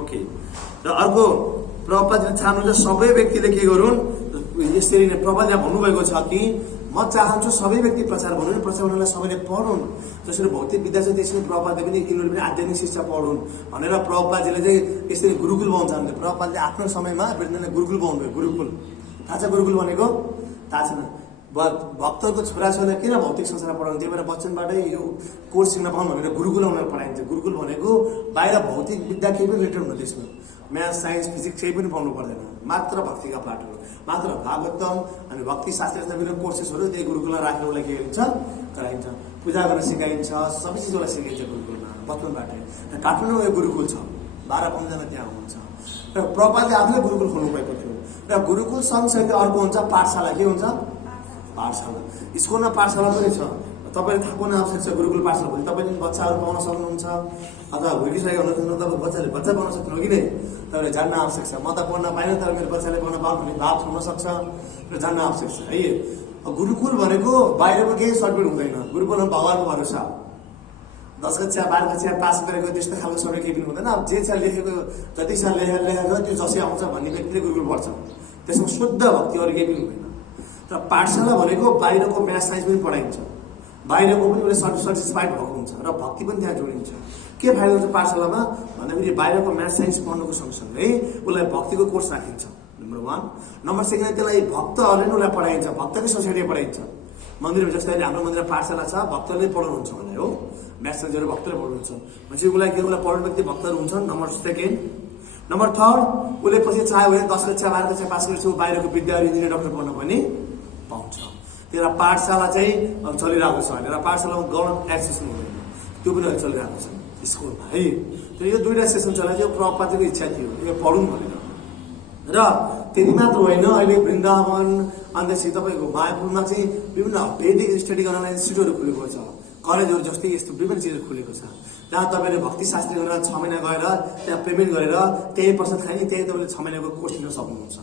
ओके र अर्को प्रभुपादले चाहनुहुन्छ सबै व्यक्तिले के गरून् यसरी नै प्रभुपादले भन्नुभएको छ कि म चाहन्छु सबै व्यक्ति प्रचार गर्नु प्रचार गर्नलाई सबैले पढुन् जसरी भौतिक विद्या छ त्यसरी प्रभुपादले पनि यिनीहरू पनि आध्यात्मिक शिक्षा पढुन् भनेर प्रभुपादले चाहिँ यसरी गुरुकुल बनाउन चाहन्थ्यो प्रभुपादले आफ्नो समयमा वृन्दावनले गुरुकुल बनाउनु भयो गुरुकुल थाहा छ गुरुकुल भनेको थाहा छैन भक्तको छोराछोरीलाई किन भौतिक संसार पढाउनु त्यही भएर बच्चनबाटै यो कोर्स सिक्न पाउनु भनेर गुरुकुल उनीहरू पढाइन्छ गुरुकुल भनेको बाहिर भौतिक विद्या केही पनि रिलेटेड हुँदैन त्यसमा म्याथ साइन्स फिजिक्स केही पनि पाउनु पर्दैन मात्र भक्तिका पाठहरू मात्र भागवतम अनि भक्ति शास्त्र जस्ता विभिन्न कोर्सेसहरू त्यही गुरुकुलमा राखेर उसलाई के गरिन्छ गराइन्छ पूजा गर्न सिकाइन्छ सबै चिज उसलाई सिकाइन्छ गुरुकुलमा बचपनबाटै र काठमाडौँमा यो गुरुकुल छ 12-15 जना त्यहाँ हुनुहुन्छ र प्रभुपादले आफूले गुरुकुल खोल्नु भएको थियो र गुरुकुल सँगसँगै अर्को हुन्छ पाठशाला के हुन्छ पाठशाला स्कुलमा पाठशाला पनि छ तपाईँले थाहा पाउन आवश्यक छ गुरुकुल पाठशाला भने तपाईँले बच्चाहरू पाउन सक्नुहुन्छ अथवा हुर्किसकेको हुनुहुन्छ तपाईँ बच्चा पाउन सक्नु कि नै तपाईँले जान्न आवश्यक छ म त पढ्न पाइनँ तर मेरो बच्चाले पढ्न पाऊँ भन्ने भाव हुन सक्छ र जान्न आवश्यक छ है गुरुकुल भनेको बाहिरको केही सर्टिफिकेट हुँदैन गुरुकुलमा भगवान्को भरोसा 10 कक्षा 12 कक्षा पास गरेको त्यस्तो खालको सर्टिफिकेट केही पनि हुँदैन अब जे छ लेखेको जति साल लेखेको त्यो जसै आउँछ भन्ने व्यक्तिले गुरुकुल पढ्छ त्यसमा शुद्ध भक्ति अरू केही पनि हुँदैन र पाठशाला भनेको बाहिरको म्याथ साइन्स पनि पढाइन्छ बाहिरको पनि उसले सेटिस्फाइड भएको हुन्छ र भक्ति पनि त्यहाँ जोडिन्छ के फाइदा हुन्छ पाठशालामा भन्दाखेरि बाहिरको म्याथ साइन्स पढ्नुको सँगसँगै उसलाई भक्तिको कोर्स राखिन्छ नम्बर 1 नम्बर 2 त्यसलाई भक्तहरूले नै उसलाई पढाइन्छ भक्तकै सोसाइटी पढाइन्छ मन्दिरमा जस्तै हाम्रो मन्दिरमा पाठशाला छ भक्तले पढाउनुहुन्छ उसलाई हो म्याथ साइन्सहरू भक्तले पढाउनुहुन्छ भनेपछि उसलाई के उसलाई पढ्ने व्यक्ति भक्तहरू हुन्छन् नम्बर 2 नम्बर 3 उसले पछि चाह्यो भने 10 कक्षा 12 कक्षा पास गरेपछि बाहिरको विद्यार्थी इन्जिनियर डाक्टर पढ्न पनि पाउँछ त्यही भएर पाठशाला चाहिँ चलिरहेको छ भनेर पाठशालामा गभर्मेन्ट एक्सेस हुँदैन त्यो पनि अहिले चलिरहेको छ स्कुलमा है तर यो दुईवटा सेसन चलाएको प्रभुपादको इच्छा थियो यो पढौँ भनेर र त्यति मात्र होइन अहिले वृन्दावन अन्त तपाईँको मायापुरमा चाहिँ विभिन्न वेदिक स्टडी गर्नलाई इन्स्टिट्युटहरू खुलेको छ कलेजहरू जस्तै यस्तो विभिन्न चिजहरू खुलेको छ जहाँ तपाईँले भक्ति शास्त्री गरेर 6 महिना गएर त्यहाँ पेमेन्ट गरेर त्यही प्रसाद खाने त्यही तपाईँले 6 महिनाको कोर्स लिन सक्नुहुन्छ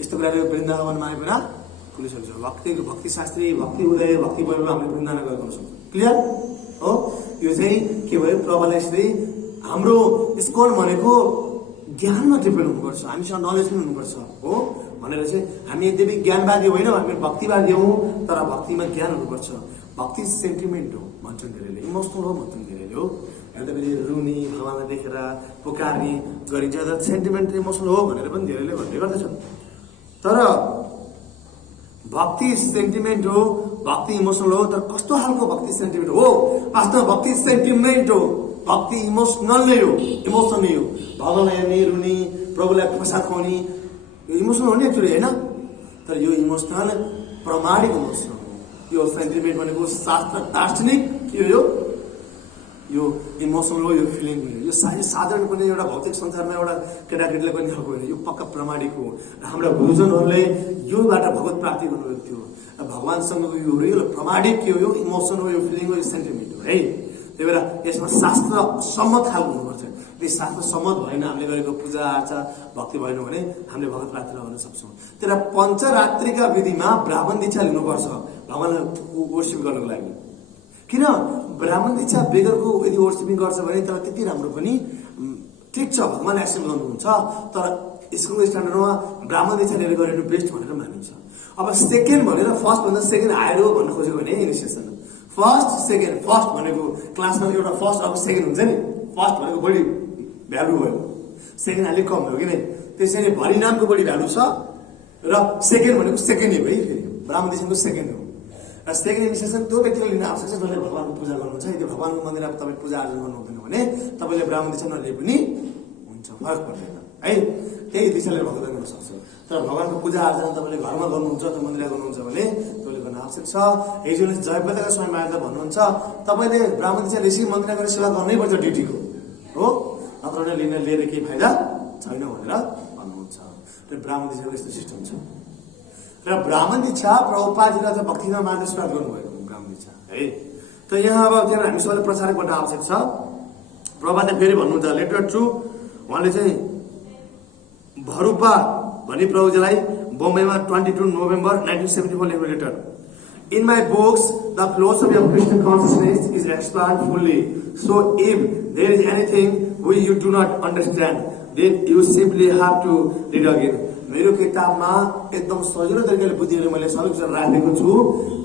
यस्तो कुराहरू वृन्दावन मायापुरा खुलिसकेको छ भक्ति शास्त्री भक्ति उदय भक्ति वैभव हामीले वृन्दावन गरेर गर्न सक्छौँ क्लियर हो यो चाहिँ के भयो प्रभुले यसरी हाम्रो स्कोर भनेको ज्ञानमा डिपेन्ड हुनुपर्छ हामीसँग नलेज पनि हुनुपर्छ हो भनेर चाहिँ हामी यद्यपि ज्ञानवादी होइन हामी भक्तिवादी हौँ तर भक्तिमा ज्ञान हुनुपर्छ भक्ति सेन्टिमेन्ट हो भन्छन् धेरैले इमोसनल हो भन्छन् धेरैले हो अहिले रुनी भगवानलाई देखेर पुकार्ने गरिन्छ तर सेन्टिमेन्ट इमोसनल हो भनेर पनि धेरैले भन्ने गर्दछन् तर भक्ति सेन्टिमेन्ट हो भक्ति इमोसनल हो तर कस्तो खालको भक्ति सेन्टिमेन्ट हो वास्तवमा भक्ति सेन्टिमेन्ट हो भक्ति इमोसनल नै हो इमोसन नै हो भगवानलाई हेर्ने रुनी प्रभुलाई प्रसाद खुवाउने यो इमोसनल हो नि एक्चुअली होइन तर यो इमोसनल प्रमाणिक इमोसनल हो यो सेन्टिमेन्ट भनेको शास्त्र दार्शनिक के हो यो इमोसनल हो यो फिलिङ हो यो साधारण कुनै एउटा भौतिक संसारमा एउटा केटाकेटीले पनि खालको होइन यो पक्का प्रमाणिक हो र हाम्रा गुरुजनहरूले योबाट भगवत प्राप्ति गर्नुभएको थियो भगवान्सँगको यो रियल प्रमाणिक के हो यो इमोसन हो यो फिलिङ हो यो सेन्टिमेन्ट हो है त्यही भएर यसमा शास्त्र सम्मत खालको हुनुपर्छ यदि शास्त्र सम्मत भएन हामीले गरेको पूजा आर्चा भक्ति भएन भने हामीले भगवत प्राप्ति गर्न सक्छौँ तर पञ्चरात्रिका विधिमा ब्राह्मण दीक्षा लिनुपर्छ भगवानलाई वर्शिप गर्नको लागि किन ब्राह्मण दीक्षा बेगरको यदि वर्शिपिङ गर्छ भने तर त्यति राम्रो पनि ठिक छ भगवान एक्सेप्ट गर्नुहुन्छ तर स्कुलको स्ट्यान्डर्डमा ब्राह्मण दीक्षा लिएर गरेर बेस्ट भनेर मानिन्छ अब सेकेन्ड भनेर फर्स्ट भन्दा सेकेन्ड हायर हो भन्न खोज्यो भने इनिसिएसन फर्स्ट सेकेन्ड फर्स्ट भनेको क्लासमा एउटा फर्स्ट अब सेकेन्ड हुन्छ नि फर्स्ट भनेको बढी भ्यालु भयो सेकेन्ड अलिक कम हो कि नै त्यसैले भरिनामको बढी भ्यालु छ र सेकेन्ड भनेको सेकेन्ड हो है फेरि ब्राह्मण दीक्षाको सेकेन्ड हो र सेकेन्ड इनिसिएसन त्यो व्यक्तिले लिन आवश्यक छ जसले भगवानको पूजा गर्नुहुन्छ यदि भगवानको मन्दिरमा तपाईँ पूजा आर्जन गर्नु हुँदैन भने तपाईँले ब्राह्मण दीक्षा नलिए पनि हुन्छ फरक पर्दैन है त्यही दीक्षाले भगवान गर्न सक्छ तर भगवानको पूजा आर्जन तपाईँले घरमा गर्नुहुन्छ त्यो मन्दिरमा गर्नुहुन्छ भने तपाईँले गर्न आवश्यक छ हिजोले जयपताका स्वामी महाराजले भन्नुहुन्छ तपाईँले ब्राह्मण दीक्षा लिएपछि मन्दिरमा गएर सेवा गर्नै पर्छ ड्युटीको हो नत्र लिएर केही फाइदा छैन भनेर भन्नुहुन्छ र ब्राह्मण दीक्षाको यस्तो सिस्टम छ र ब्राह्मण दीक्षा प्रभुपादले अथवा भक्तिमा मार्ग स्टार्ट गर्नुभएको ब्राह्मण दीक्षा है। त यहाँ अब त्यहाँ हामी सबैले प्रचार गर्न आवश्यक छ। प्रभुपादले फेरि भन्नुहुन्छ लेटर टु, उहाँले चाहिँ भरूपा भनी प्रभुजीलाई बम्बईमा 22 नोभेम्बर 1974 लेखेको letter. In my books, the philosophy of Christian consciousness is explained fully. So if there is anything which you do not understand, then you simply have to read again. मेरो किताबमा एकदम सजिलो तरिकाले बुझिने मैले सबै कुरा राखेको छु।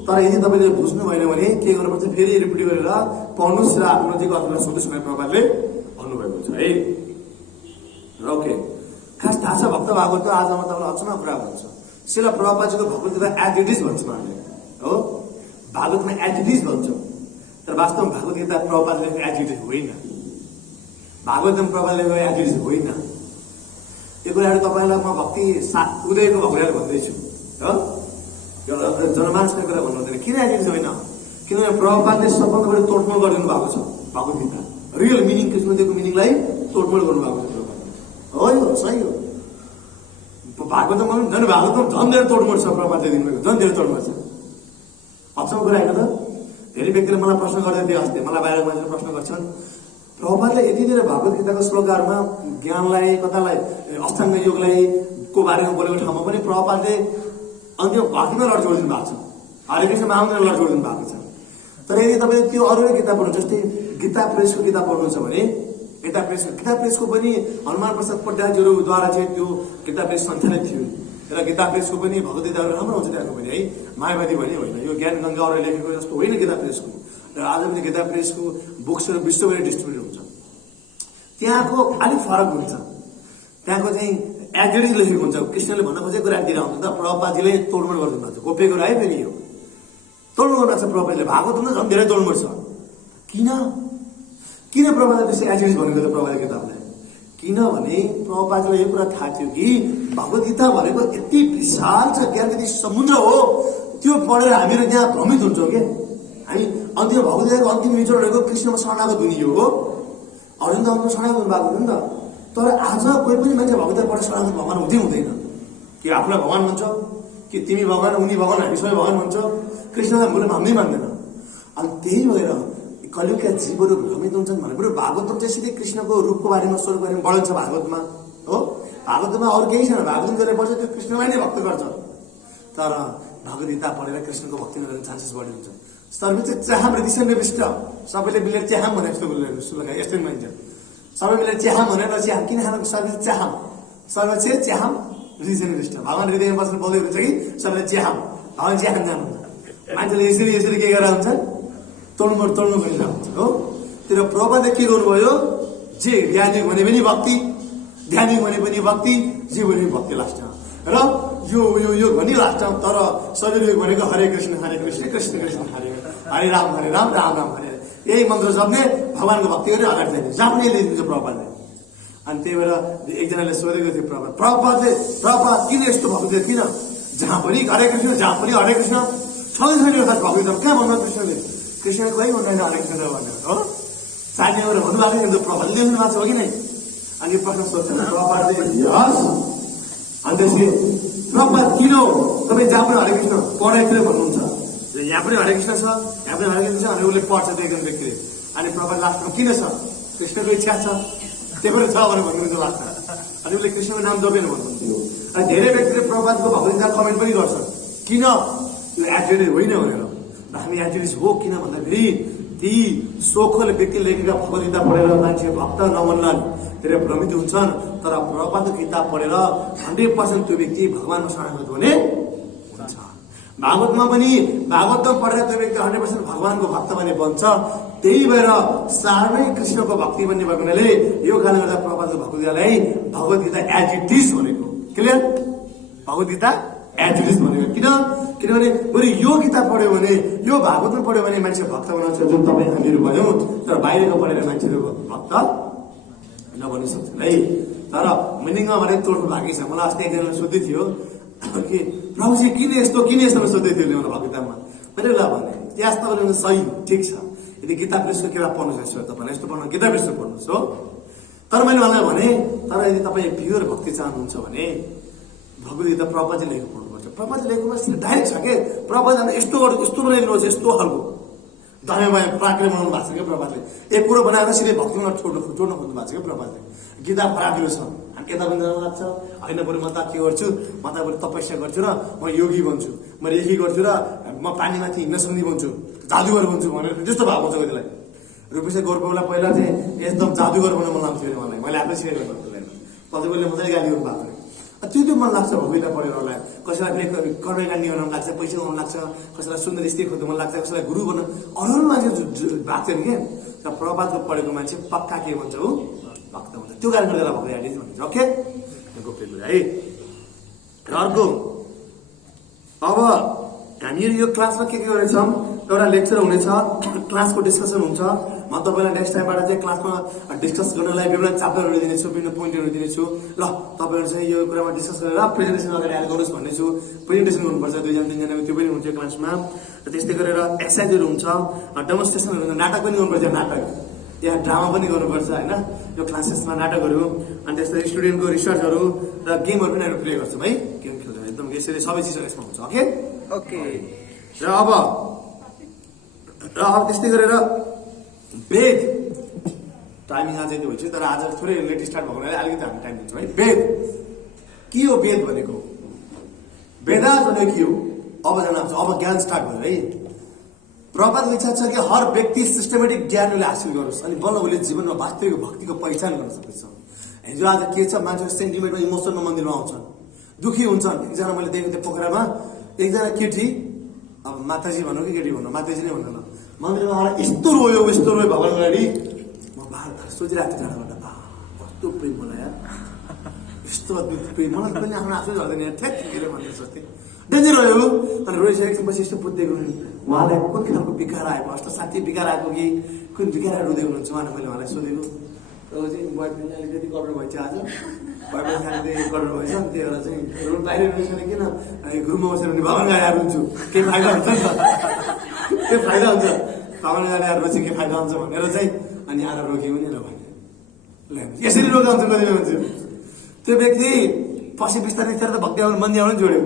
तर यदि तपाईँले बुझ्नु भएन भने के गर्नुपर्छ, फेरि रिपिट गरेर पढ्नुहोस् र आफ्नो नजिक अथवा सोध्नुहोस् भनेर प्रभावले भन्नुभएको छ है। ओके, खास थाहा छ भक्त भागवत आज म तपाईँलाई अचम्म कुरा भन्छ। शिला प्रभुपादजीको भगवत गीता एज इट इज भन्छौँ हामीले हो, भागवतमा एज इट इज भन्छौँ। तर वास्तवमा भागवत गीता प्रभुपादले लेखेको एज इट इज होइन, भागवतम प्रभुपादले लेखेको एज इट इज होइन। यो कुराहरू तपाईँलाई म भक्ति उदयको भगुराले भन्दैछु हो, जनमानसको कुरा भन्नु हुँदैन। किन एज इट इज होइन? किनभने प्रभुपादले सबभन्दा बढी तोडमोड गरिदिनु भएको छ भगवत गीता, रियल मिनिङ कृष्णदेवको मिनिङलाई तोडमोड गर्नुभएको छ प्रभुपादले। हो यो सही हो। भागवतमा झन् भागवतमा झन् धेरै तोडमोड छ प्रभुपादले दिनुभएको, झन् धेरै तोडमोड छ। अचम्म कुरा होइन त? धेरै व्यक्तिले मलाई प्रश्न गर्दै थिए अस्ति, मलाई बाहिर मान्छेले प्रश्न गर्छन् प्रभुपादले यति धेरै भागवत गीताको श्लोकहरूमा ज्ञानलाई कतालाई अष्टाङ्ग योगलाई को बारेमा बोलेको ठाउँमा पनि प्रभुपादले अन्तिम भक्तिमा लड जोडिदिनु भएको छ, हरे कृष्ण महामन्त्र लड जोडिदिनु भएको छ। तर यदि तपाईँ त्यो अरू किताब पढ्नु, जस्तै गीता प्रेसको किताब पढ्नुहुन्छ भने गीता प्रेसको पनि हनुमान प्रसाद पट्टाजीहरूद्वारा चाहिँ त्यो गीता प्रेस सञ्चालित थियो र गीता प्रेसको पनि भगवत गीताहरू राम्रो हुन्छ त्यहाँको पनि है, मायावादी भने होइन, यो ज्ञान गङ्गा अरू लेखेको जस्तो होइन गीता प्रेसको। र आज पनि गीता प्रेसको बुक्सहरू विश्वभरि डिस्ट्रिब्युट हुन्छ। त्यहाँको अलिक फरक हुन्छ, त्यहाँको चाहिँ एग्रेडिज लेखेको हुन्छ, कृष्णले भन्न खोजेको कुरातिर आउँछ त प्रभुपादजीले तोडमोड गरिदिनु भएको छ। गोपेको राय पनि यो तोडमोड गर्नु छ प्रभुपादले, भागवतमा झन् धेरै तोडमोड छ। किन प्रभुपादले त्यसै एग्रेडिज भनेको त प्रभुपादको किताबलाई? किनभने प्रभुपादलाई यो कुरा थाहा थियो कि भगवत गीता भनेको यति विशाल छ, ज्ञान यति समुद्र हो, त्यो पढेर हामीहरू त्यहाँ भ्रमित हुन्छौँ क्या। हामी अन्तिम भगवत गीताको अन्तिम निचोडहरूको कृष्णमा शरणागत हुने हो, अर्जुन त अन्तिम शरणागत हुनु भएको थियो नि त। तर आज कोही पनि मान्छे भगवत गीता पढेर शरणागत भगवान हुँदैन। कि आफूलाई भगवान भन्छ, कि तिमी भगवान उनी भगवान हामी सबै भगवान भन्छ, कृष्णलाई मूलमा हाम्रै मान्दैन। अनि त्यही भएर कलियुगका जीवहरू भ्रमित हुन्छन् भने बरु भागवतमा चाहिँ सिधै कृष्णको रूपको बारेमा स्वरूपको बारेमा बढाउँछ भागवतमा हो। भागवतमा अरू केही छैन, भागवत गरेर पढ्छ त्यो कृष्णलाई नै भक्त गर्छ। तर भगवत गीता पढेर कृष्णको भक्ति गर्ने चान्सेस बढी हुन्छ। सर्वोच्च चाहम र दिशानिर्दिष्ट सबैले मिलेर चाहम भने जस्तो बोलेर यस्तै मान्छ, सबै मिलेर चाहम भनेर चाहम किन खानु, सर्वोच्च चाहम, सर्वोच्च चाहम दिशानिर्दिष्ट। भगवान हृदयमा बसेर बोल्दै हुन्छ कि सबैले चाहम, भगवान चाहम जानुहुन्छ। मान्छेले यसरी के गरेर हुन्छ, तोड्नु गरेर हुन्छ हो। तर प्रभुपादले के गर्नुभयो, जे ध्यानिक भने पनि भक्ति, ध्यानिक भने पनि भक्ति, जे भने भक्ति लास्ट र यो भनी लास्ट। तर सजिलो भनेको हरे कृष्ण कृष्ण कृष्ण हरे राम राम राम हरे, यही मन्त्र जप्ने भगवानको भक्ति गर्ने अगाडि जाने जहाँ पनि ल्याइदिन्छ प्रभुपादले। अनि त्यही भएर एकजनाले सोधेको थियो प्रभुपाद किन यस्तो भक्ति किन, जहाँ पनि हरे कृष्ण, जहाँ पनि हरे कृष्ण छँदै छैन खास भक्ति त कहाँ भन्नु कृष्णले, कृष्णले कहीँ भन्दैन हरे कृष्ण भनेर हो। साथीहरू भन्नुभएको थियो प्रभुपादले लेख्नु भएको छ हो कि नै। अनि प्रश्न सोध्छ प्रभुपादले हस्, अनि त्यसपछि प्रभुपाद किन हो तपाईँ जहाँ पनि हरे कृष्ण पढाइतिर भन्नुहुन्छ, यहाँ पनि हरे कृष्ण छ, यहाँ पनि हरे कृष्ण छ, अनि उसले पढ्छ त्यो एकजना व्यक्तिले। अनि प्रभुपाद लास्टमा किन छ, कृष्णको इच्छा छ त्यही पनि छ भनेर भन्नुहुन्छ लास्टमा। अनि उसले कृष्णको नाम जपेन भन्नुहुन्थ्यो। अनि धेरै व्यक्तिले प्रभुपादको भगवत गीता कमेन्ट पनि गर्छ किन यो एटिट्युड होइन भनेर। हामी एटिट्युड हो किन भन्दाखेरि ती सोखोले व्यक्ति लेखेका भगवत गीता पढेर मान्छे भक्त नबन्लान्, धेरै भ्रमित हुन्छन्। तर प्रभुपादको किताब पढेर 100% त्यो व्यक्ति भगवानमा शरणागत हुने हुन्छ। भागवतमा पनि भागवतमा पढेर त्यो व्यक्ति 100% भगवानको भक्त बन्ने बन्छ। त्यही भएर सारै कृष्णको भक्ति बन्ने भएको हुनाले यो कारणले गर्दा प्रभुपादको भगवत गीतालाई Bhagavad Gita as it is भनेको। Clear? Bhagavad Gita as it is भनेको किनभने बरु यो किताब पढ्यो भने, यो भागवतमा पढ्यो भने मान्छे भक्त बनाउँछ, जुन तपाईँ हामीहरू भयौँ। तर बाहिरको पढेर मान्छेहरू भक्त नबन्नु सक्छ है। तर मिनिङमा भने तोड्नु बाँकी छ। मलाई अस्ति एकजनाले सोध्दै थियो कि प्रभुजी किन यस्तो सोध्दै थियो मलाई भगवतमा। मैले ल भने त्यहाँ तपाईँले सही हो, ठिक छ। यदि गीता प्रेसको किताब पढ्नुहोस् तपाईँलाई यस्तो पढ्नु गीता प्रेसको पढ्नुहोस् हो। तर मैले उहाँलाई भने तर यदि तपाईँ प्योर भक्ति चाहनुहुन्छ भने भगवत गीता प्रभुपादले लेखेको पढ्नुपर्छ। प्रभुले लेखेकोमा डाइरेक्ट छ के प्रभुले यस्तो यस्तो बनाइदिनुहोस् यस्तो खालको दमे बाया फराकिलो बनाउनु भएको छ क्या प्रभातले एक कुरो बनाएर सिधै भक्तिमा छोड्नु खोज्नु भएको छ क्या प्रभातले गीता फराकिलो छ हामी यता पनि जानु लाग्छ होइन बरु म त के गर्छु म त बरु तपस्या गर्छु र म योगी बन्छु म रेखी गर्छु र म पानीमाथि हिँड्न सक्ने बन्छु जादुगर बन्छु भनेर त्यस्तो भाव हुन्छ कतिलाई रुपेश गोर्पोलाई पहिला चाहिँ एकदम जादुगर बन्न मन लाग्थ्यो मलाई मैले आफै सेयर गर्नु कतिकोले मजाले गाली गर्नु भएको त्यो मन लाग्छ भगवता पढेरलाई कसैलाई फेरि कर्मकाण्ड गर्न मन लाग्छ पैसा गर्न लाग्छ कसैलाई सुन्दर स्त्री खोज्नु मन लाग्छ कसैलाई गुरु बन्न अरू मान्छे भएको छैन क्या तर प्रभातको पढेको मान्छे पक्का के भन्छ ऊ भक्त हुन्छ त्यो कारणले गर्दा भक्ति आइडिज भन्छ ओके गोप्य कुरा है र अर्को अब हामीहरू यो क्लासमा के गर्नेछौँ एउटा लेक्चर हुनेछ क्लासको डिस्कसन हुन्छ म तपाईँलाई नेक्स्ट टाइमबाट चाहिँ क्लासमा डिस्कस गर्नलाई विभिन्न च्याप्टरहरू दिनेछु विभिन्न पोइन्टहरू दिनेछु ल तपाईँहरू चाहिँ यो कुरामा डिस्कस गरेर प्रेजेन्टेसन अगाडि आएर गर्नुहोस् भन्नेछु प्रेजेन्टेसन गर्नुपर्छ 2 जना 3 जना त्यो पनि हुन्छ क्लासमा र त्यस्तै गरेर एक्सर्साइजहरू हुन्छ डेमोन्स्ट्रेसनहरू हुन्छ नाटक पनि गर्नुपर्छ नाटक यहाँ ड्रामा पनि गर्नुपर्छ होइन यो क्लासेसमा नाटकहरू अनि त्यस्तै स्टुडेन्टको रिसर्चहरू र गेमहरू पनि हामी प्ले गर्छौँ है गेम खेल्छौँ एकदम यसरी सबै चिजहरू यसमा हुन्छ ओके ओके र अब त्यस्तै गरेर वेद टाइमिङ आज यति भइसक्यो तर आज थोरै लेट स्टार्ट भएको हुनाले अलिकति हामी टाइम दिन्छौँ है वेद के हो वेद भनेको वेदांत भनेको के हो अब जान अब ज्ञान स्टार्ट भयो है प्रभातको इच्छा छ कि हर व्यक्ति सिस्टमेटिक ज्ञान उसले हासिल गरोस् अनि बल्ल उसले जीवनमा वास्तविक भक्तिको पहिचान गर्न सक्छ हिजो आज के छ मान्छे सेन्टिमेन्टमा इमोसनमा मन्दिरमा आउँछन् दुखी हुन्छन् एकजना मैले देखेको थिएँ पोखरामा एकजना केटी अब माताजी भनौँ कि केटी भनौँ माताजी नै भन्नु न मन्दिरमा आएर यस्तो रोयो भगवान् अगाडि म बाहिर सोचिरहेको थिएँ जाँडाबाट कस्तो प्रेम मलाई यार यस्तो अद्भुत प्रेम मलाई पनि आफ्नो आफै झर्दैन यार ठ्याक के भन्ने सोच्थेँ डेन्जर रह्यो अनि रोइसकेपछि पछि यस्तो पुज्दै गयो उहाँलाई कुन किसिमको विकार आएको अष्ट साथी विकार आएको कि कुन विकार रुँदै हुनुहुन्छ उहाँले मैले उहाँलाई सोधेको र चाहिँ बोयफ्रेन्ड अलिकति कटर भएछ आज बोयफ्रेन्ड अलिकति कटर भएछ अनि त्यही भएर चाहिँ रुम बाहिर रुन्छ भने किन घुममा बसेर भने भगवान् गाडी आएर रुन्छु केही फाइदा हुन्छ नि त के फाइदा हुन्छ भगवान् गाडी आएर रोज्छु के फाइदा हुन्छ भनेर चाहिँ अनि आएर रोक्यो पनि ल भने ल यसरी रोका हुन्छ कतिले मान्छे त्यो व्यक्ति पछि बिस्तारै बिस्तारै त भक्ति आउनु मन्दिर आउनु जोड्यो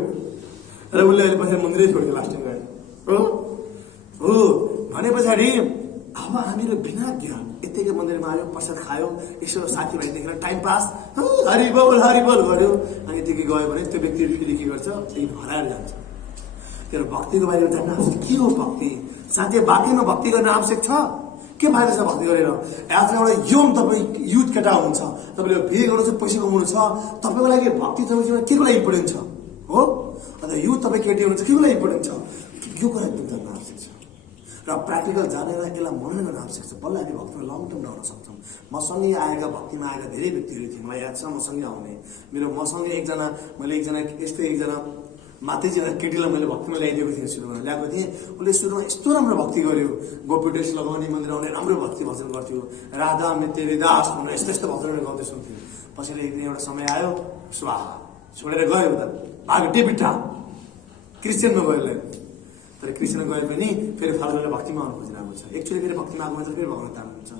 र उसले अहिले पछि मन्दिरै छोड्यो लास्ट टाइम गयो हो भने पछाडि अब हामीहरू बिना ज्ञान यत्तिकै मन्दिरमा आयो प्रसाद खायो यसो साथीभाइ देखेर टाइम पास हरिबोल गर्यो अनि यतिकै गयो भने त्यो व्यक्ति फेरि के गर्छ एकदिन हराएर जान्छ तर भक्तिको बारेमा जान्न आवश्यक के हो भक्ति साथै बाँकीमा भक्ति गर्न आवश्यक छ के फाइदा छ भक्ति गरेर आज एउटा यङ तपाईँ युथ केटा हुनुहुन्छ तपाईँले बिहे गर्नु छ पैसा कमाउनु छ तपाईँको लागि भक्ति तपाईँको जीवनमा के को लागि इम्पोर्टेन्ट छ हो अन्त युथ तपाईँ केटी हुनुहुन्छ के को लागि इम्पोर्टेन्ट छ यो कुरा एकदम जान्न आवश्यक छ र प्र्याक्टिकल जानेर यसलाई मनन गर्न आवश्यक छ बल्ल हामी भक्तिमा लङ टर्म ल्याउन सक्छौँ मसँगै आएका भक्तिमा आएका धेरै व्यक्तिहरू थिए मलाई याद छ मसँगै आउने मसँगै एकजना यस्तै एकजना माथि एउटा केटीलाई मैले भक्तिमा ल्याइदिएको थिएँ सुरुमा ल्याएको थिएँ उसले सुरुमा यस्तो राम्रो भक्ति गर्यो गोपी ड्रेस लगाउने मन्दिर आउने राम्रो भक्ति भजन गर्थ्यो राधा मितेरी दास भनेर यस्तो यस्तो भजनहरू गाउँदै सुन्थ्यो पछि एकदिन एउटा समय आयो स्वाहा छोडेर गयो उता भाग टेपिटा क्रिस्चियनमा गयो तर क्रिस्चियनमा गए पनि फेरि फर्केर भक्तिमा आउनु खोजिरहेको छ एकचोटि फेरि भक्तिमा आएको मान्छे फेरि भगवान तान्नुहुन्छ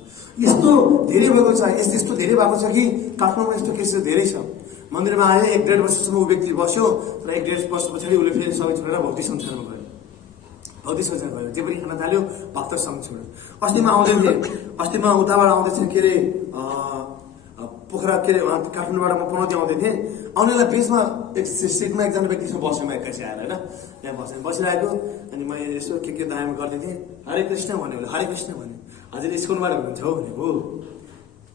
यस्तो धेरै भएको छ यस्तो धेरै भएको छ कि काठमाडौँमा यस्तो केसेस धेरै छ मन्दिरमा आयो 1-1.5 वर्षसम्म ऊ व्यक्ति बस्यो र 1-1.5 वर्ष पछाडि उसले फेरि सबै छोडेर भक्ति संसारमा गयो भक्ति संसारमा गयो त्यो पनि खान थाल्यो भक्त सङ्घ छोड्यो अस्तिमा उताबाट आउँदैछ के अरे पोखरा के अरे काठमाडौँबाट म पनौती आउँदै थिएँ आउनेलाई बिचमा एक सिटमा एकजना व्यक्तिसँग बस्यो म एक्कासी आएर होइन त्यहाँ बसिरहेको अनि मैले यसो के दायामा गर्दै थिएँ हरे कृष्ण भन्यो उसले हरे कृष्ण भन्यो हजुर स्कुलबाट हुनुहुन्छ हो भने हो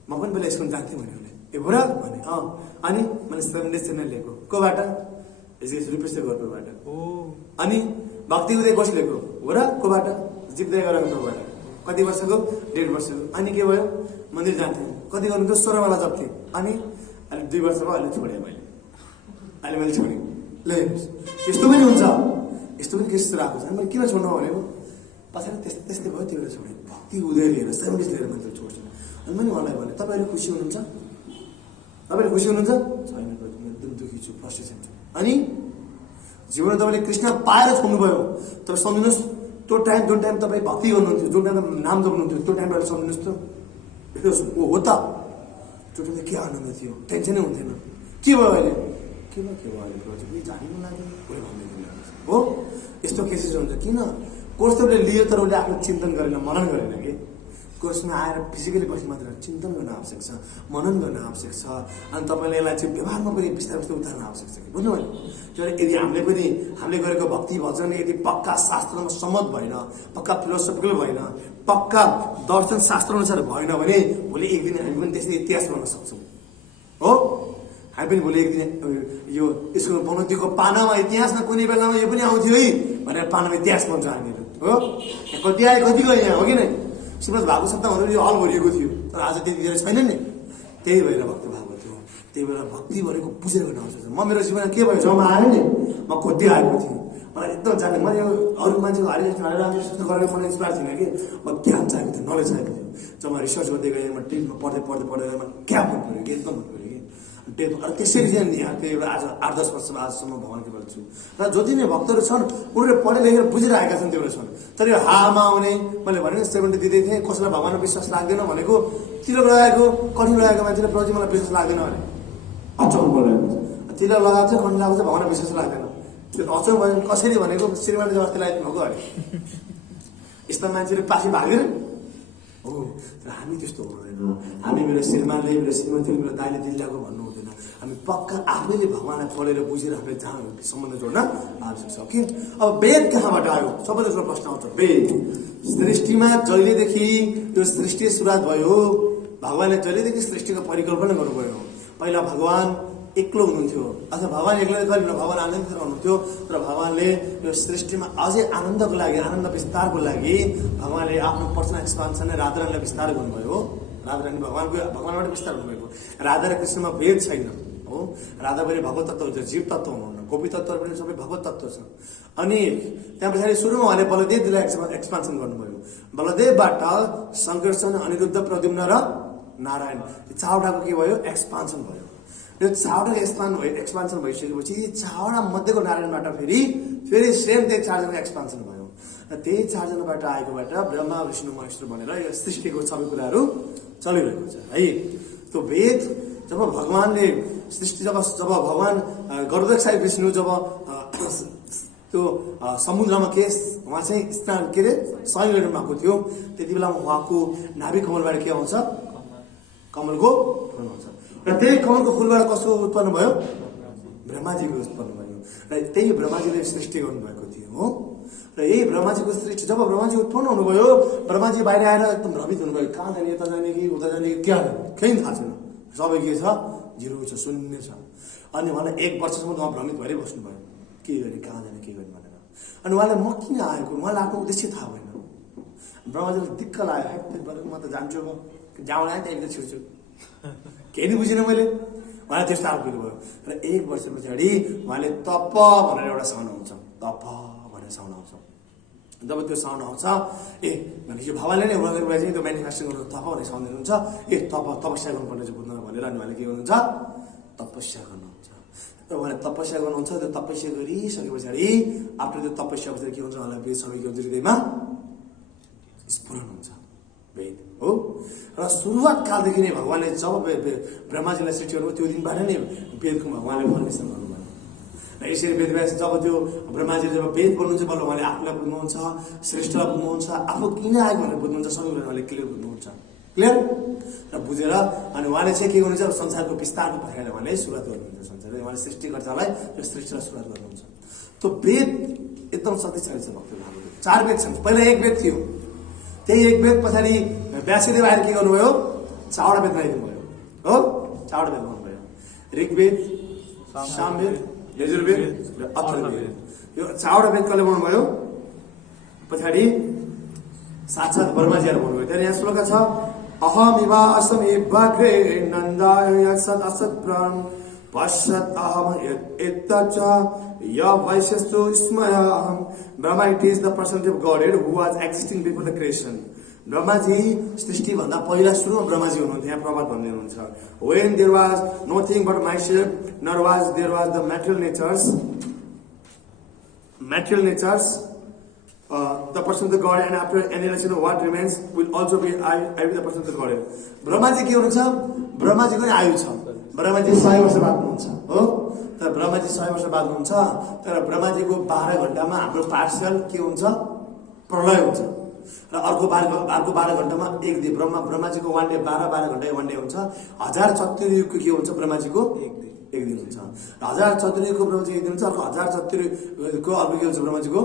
म पनि पहिला स्कुल जान्थेँ भने उसले ए बुढा भने अनि मैले 7 डेज चेन्नई लिएको कोबाट रुपेश गोर्पोबाट अनि भक्ति उदय कसले लिएको हो र कोबाट जिप्दै गराएको तोबाट कति वर्षको 1.5 वर्षको अनि के भयो मन्दिर जान्थेँ कति गर्नु 16 वाला जब थिएँ अनि अहिले 2 वर्षमा अहिले छोडेँ अहिले मैले छोडेँ ल यस्तो पनि हुन्छ यस्तो पनि केस आएको छ मैले किन छोड्नु भनेको पछाडि त्यस्तै भयो त्यो बेला छोडेँ भक्ति उदय लिएर 7 डेज लिएर मान्छे छोड्छु अनि मैले उहाँलाई भने तपाईँहरू खुसी हुनुहुन्छ तपाईँले खुसी हुनुहुन्छ छैन एकदम दुखी छु फ्रस्ट्रेसन छु अनि जीवनमा तपाईँले कृष्ण पाएर छोड्नुभयो तर सम्झिनुहोस् त्यो टाइम जुन टाइम तपाईँ भक्ति गर्नुहुन्थ्यो जुन टाइम नाम जप्नुहुन्थ्यो त्यो टाइमबाट सम्झिनुहोस् त हो त त्यो टाइम के आनन्द थियो टेन्सनै हुन्थेन के भयो अहिले के भयो अहिले प्रोजेक्ट जानी मन लाग्यो उसले भन्दै हो यस्तो केसेस हुन्छ किन कोर्स त उसले लियो तर उसले आफ्नो चिन्तन गरेन मनन गरेन कि कोर्समा आएर फिजिकली बस्नु मात्र चिन्तन गर्न आवश्यक छ मनन गर्न आवश्यक छ अनि तपाईँले यसलाई चाहिँ व्यवहारमा पनि बिस्तारै बिस्तारै उतार्न आवश्यक छ कि बुझ्नुभयो तर यदि हामीले गरेको भक्ति भजन यदि पक्का शास्त्रमा सम्मत भएन पक्का फिलोसफिकल भएन पक्का दर्शन शास्त्र अनुसार भएन भने भोलि एक दिन हामी पनि त्यसै इतिहास बन्न सक्छौँ हो हामी पनि भोलि एक दिन यो यसको बनौटीको पानामा इतिहासमा कुनै बेलामा यो पनि आउँथ्यो है भनेर पानामा इतिहास बन्छ हामीहरू हो कति आयो कति गयो यहाँ हो कि नै श्रीमद् भागवत सप्ताहमा यो हल भरिएको थियो तर आज त्यति धेरै छैन नि त्यही भएर भक्ति भागवत थियो त्यही भएर भक्ति भनेको बुझेर गर्न आवश्यक छ म मेरो जीवनमा के भयो जम्मा आयो नि म कति आएको थिएँ मलाई एकदम जाने मैले यो अरू मान्छेको हरिराम गरेर मलाई इन्सपायर थिएन कि म ज्ञान चाहिएको थियो नलेज चाहिएको थियो जब म रिसर्च गर्दै गएँ म टेपमा पढ्दै म क्या मन पऱ्यो कि एकदम मन पऱ्यो कि टेप अनि त्यसरी चाहिँ यहाँ त्यो आज 8-10 वर्षमा आजसम्म भगवान्को बेला छु र जति नै भक्तहरू छन् उनीहरूले पढे लेखेर बुझेर आएका छन् त्यो छन् तर यो हामा आउने मैले भने 70 दिँदै थिएँ कसैलाई भगवान्मा विश्वास लाग्दैन भनेको तिर लगाएको कठिन लगाएको मान्छेले प्रति मलाई विश्वास लाग्दैन भने अचम्म बोलेको तिर लगाएको चाहिँ कठिन लगाएको चाहिँ भगवान्मा विश्वास लाग्दैन त्यो अचम्म भयो कसरी भनेको श्रीमानले जस्तो लगाइदिनु अरे यस्ता मान्छेले पासी भागेर हो तर हामी त्यस्तो हुँदैन हामी मेरो श्रीमानले मेरो श्रीमतीले मेरो दाइले दिल्लाको भन्नु हुँदैन हामी पक्का आफैले भगवान्लाई पढेर बुझेर हामीले जहाँ सम्बन्ध जोड्न आवश्यक छ कि अब वेद कहाँबाट आयो सबैले ठुलो प्रश्न आउँछ वेद सृष्टिमा जहिलेदेखि यो सृष्टि सुरुवात भयो भगवान्ले जहिलेदेखि सृष्टिको परिकल्पना गर्नुभयो पहिला भगवान् एक्लो हुनुहुन्थ्यो अथवा भगवान् एक्लै गरिन भगवान् आनन्दित हुनुहुन्थ्यो तर भगवान्ले यो सृष्टिमा अझै आनन्दको लागि आनन्द विस्तारको लागि भगवान्ले आफ्नो पर्सनल एक्सपान्सन राधारानीलाई विस्तार गर्नुभयो राधारानी भगवान्बाट विस्तार गर्नुभएको राधा र कृष्णमा भेद छैन हो राधा पनि भगवत तत्त्व हुन्छ जीव तत्त्व हुनुहुन्न गोपी तत्त्वहरू पनि सबै भगवत तत्त्व छ अनि त्यहाँ पछाडि सुरुमा उहाँले बलदेवजीलाई एक्सपान्सन गर्नुभयो बलदेवबाट शङ्कर्षण अनिरुद्ध प्रद्युम्न र नारायण चारवटाको के भयो एक्सपान्सन भयो यो चारवटा एक्सपान्सन भइसकेपछि चारवटा मध्येको नारायणबाट फेरि सेम त्यही चारजनाको एक्सपान्सन भयो र त्यही चारजनाबाट आएकोबाट ब्रह्मा विष्णु महेश्वर भनेर यो सृष्टिको सबै कुराहरू चलिरहेको छ है त्यो वेद जब भगवान्ले सृष्टि जब भगवान् गरुडसाई विष्णु जब त्यो समुद्रमा उहाँ चाहिँ स्नान के अरे शयन गर्नु भएको थियो त्यति बेला उहाँको नाभि कमलबाट के आउँछ कमलको फुल आउँछ र त्यही कमलको फुलबाट कसो उत्पन्न भयो ब्रह्माजीको उत्पन्न भयो र त्यही ब्रह्माजीले सृष्टि गर्नुभएको थियो हो र यही ब्रह्माजीको सृष्टि जब ब्रह्माजी उत्पन्न हुनुभयो ब्रह्माजी बाहिर आएर एकदम भ्रमित हुनुभयो कहाँ जाने यता जाने कि उता जाने कि क्या जाने केही थाहा छैन सबै के छ जिरो छ शून्य छ अनि उहाँलाई 1 वर्षसम्म उहाँ भ्रमित भएरै बस्नुभयो के गर्ने कहाँ जाने के गर्ने भनेर अनि उहाँलाई म किन आएको उहाँलाई आफ्नो उद्देश्य थाहा भएन ब्रह्माजीलाई दिक्क लाग्यो म त जान्छु म जाउँला त्यही त छिर्छु केही नै बुझिनँ मैले उहाँलाई त्यस्तो आउनु भयो र 1 वर्ष पछाडि उहाँले तप भनेर एउटा साउन्ड आउँछ तप भनेर साउन्ड आउँछ जब त्यो साउन्ड आउँछ भनेपछि भगवान्ले नै उहाँलाई चाहिँ त्यो मेनिफेस्टेसन गर्नु तप भनेर साउन्ड दिनुहुन्छ तपस्या गर्नुपर्ने चाहिँ बुझ्नु भनेर अनि उहाँले के गर्नुहुन्छ तपस्या गर्नुहुन्छ र उहाँले तपस्या गर्नुहुन्छ त्यो तपस्या गरिसके पछाडि आफ्नो त्यो तपस्या पछाडि के हुन्छ उहाँलाई वेद सबैको हृदयमा स्फुरण हुन्छ वेद हो र सुरुवात कालदेखि नै भगवान्ले जब ब्रह्माजीलाई सृष्टि गर्नुभयो त्यो दिनबाट नै वेदको उहाँले परमेश्वर गर्नुभयो र यसरी वेदव्यास जब त्यो ब्रह्माजीले जब वेद बोल्नुहुन्छ बल्ल उहाँले आफूलाई बुझ्नुहुन्छ श्रेष्ठलाई बुझ्नुहुन्छ आफू किन आएको भनेर बुझ्नुहुन्छ सबै कुरा उहाँले क्लियर बुझ्नुहुन्छ क्लियर र बुझेर अनि उहाँले चाहिँ के गर्नुहुन्छ संसारको विस्तारको भएर उहाँले सुरुवात गर्नुहुन्छ संसार उहाँले सृष्टिकर्तालाई त्यो सृष्टिलाई सुरुवात गर्नुहुन्छ त्यो वेद एकदम शक्तिशाली छ भक्त भागवत 4 वेद छन् पहिला 1 वेद थियो त्यही 1 वेद पछाडि व्यासदेव आएर के गर्नुभयो 4वटा वेद बनाइदिनु भयो हो 4वटा वेद बनाउनुभयो ऋग्वेद सामवेद यजुर्वेद र अथर्ववेद यो 4वटा वेद कसले बनाउनुभयो पछाडि साक्षात् ब्रह्माजीले भन्नुभयो त्यहाँ यहाँ श्लोक छ अहमिवा असमे भग्रे नन्दाय सत् असत् प्राण पश्चात् अहम एतच्च या वैश्यस्तु स्मयाहम ब्रह्मा it is the personality of God who was existing before the creation Brahmaji सृष्टि भन्दा पहिला सुरुमा ब्रह्माजी हुनुहुन्थ्यो यहाँ प्रभात भन्दै हुनुहुन्छ when there was nothing but myself nor was there was the material natures the person of the God and after annihilation of what remains will also be I will be the person of the God Brahmaji के हुनुहुन्छ ब्रह्माजीको नि आयु छ ब्रह्माजी 100 वर्ष बाँच्नुहुन्छ हो तर ब्रह्माजी 100 वर्ष बाद हुन्छ। तर ब्रह्माजीको 12 घण्टामा हाम्रो पार्सल के हुन्छ? प्रलय हुन्छ। र अर्को 12 घण्टामा एक दिन ब्रह्माजीको 1 डे 12 घण्टा 1 डे हुन्छ। 1000 चतुर्युगको के हुन्छ? ब्रह्माजीको एक दिन हुन्छ। 1000 चतुर्युगको ब्रह्माजी एक दिन हुन्छ। अर्को 1000 चतुर्युगको अर्को के हुन्छ? ब्रह्माजीको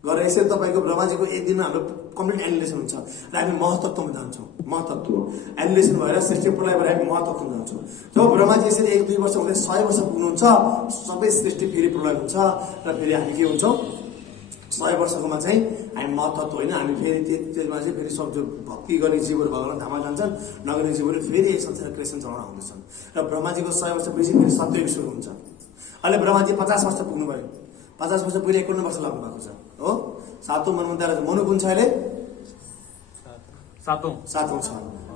गरेर यसरी तपाईँको ब्रह्माजीको एक दिनमा हाम्रो कम्प्लिट एनिलेसन हुन्छ र हामी महतत्वमा जान्छौँ। महतत्व एनिलेसन भएर सृष्टि प्रलय भएर हामी महतत्वमा जान्छौँ। जब ब्रह्माजी यसरी 1-2 वर्ष हुँदै 100 वर्ष पुग्नुहुन्छ, सबै सृष्टि फेरि प्रलय हुन्छ र फेरि हामी के हुन्छौँ? 100 वर्षकोमा चाहिँ हामी महतत्व होइन, हामी फेरि त्यसमा चाहिँ फेरि सब जो भक्ति गर्ने जीवहरू भगवान धाममा जान्छन्, नगर्ने जीवहरू फेरि एक संसार क्रिएसन चलाउन आउँदछन्। र ब्रह्माजीको 100 वर्ष पछि फेरि सत्ययुग सुरु हुन्छ। अहिले ब्रह्माजी 50 वर्ष पुग्नुभयो। 50 वर्ष पहिले 51 वर्ष लाग्नु भएको छ हो। 7औं मनमन्त्र मनु कुन छ अहिले? 7औं छ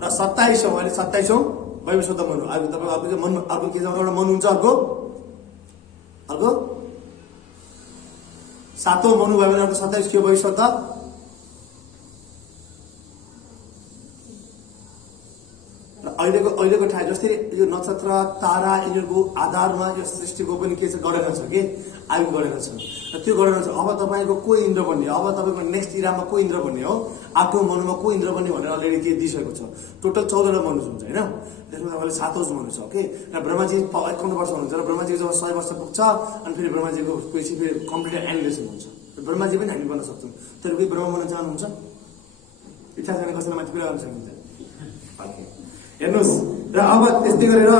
र 27औं अहिले 27औं वैवस्वत मनु। अहिले तपाईँको अर्को के छ? एउटा मनु हुन्छ, अर्को 7औं मनु भयो भने अर्को 27 थियो वैवस्वत। र अहिलेको ठाउँ जस्तै यो नक्षत्र तारा यिनीहरूको आधारमा यो सृष्टिको पनि के छ? गणना छ कि आयु गणना छ। र त्यो गणना छ। अब तपाईँको को इन्द्र बन्ने, अब तपाईँको नेक्स्ट इरामा को इन्द्र बन्ने हो, 8औं मनुमा को इन्द्र बन्ने भनेर अलरेडी के दिइसकेको छ। टोटल 14 मनु हुन्छ होइन। त्यसमा तपाईँले 7औं मनु छ ओके। र ब्रह्माजी 51 वर्ष हुनुहुन्छ र ब्रह्माजीको जब 100 वर्ष पुग्छ अनि फेरि ब्रह्माजीको पछि फेरि कम्प्लिट एनिलेसन हुन्छ। र ब्रह्माजी पनि हामी बन्न सक्छौँ। तर कोही ब्रह्म बन्न चाहनुहुन्छ? इच्छा छैन कसैलाई माथि कुरा गर्न सकिन्छ। हेर्नुहोस् र अब त्यस्तै गरेर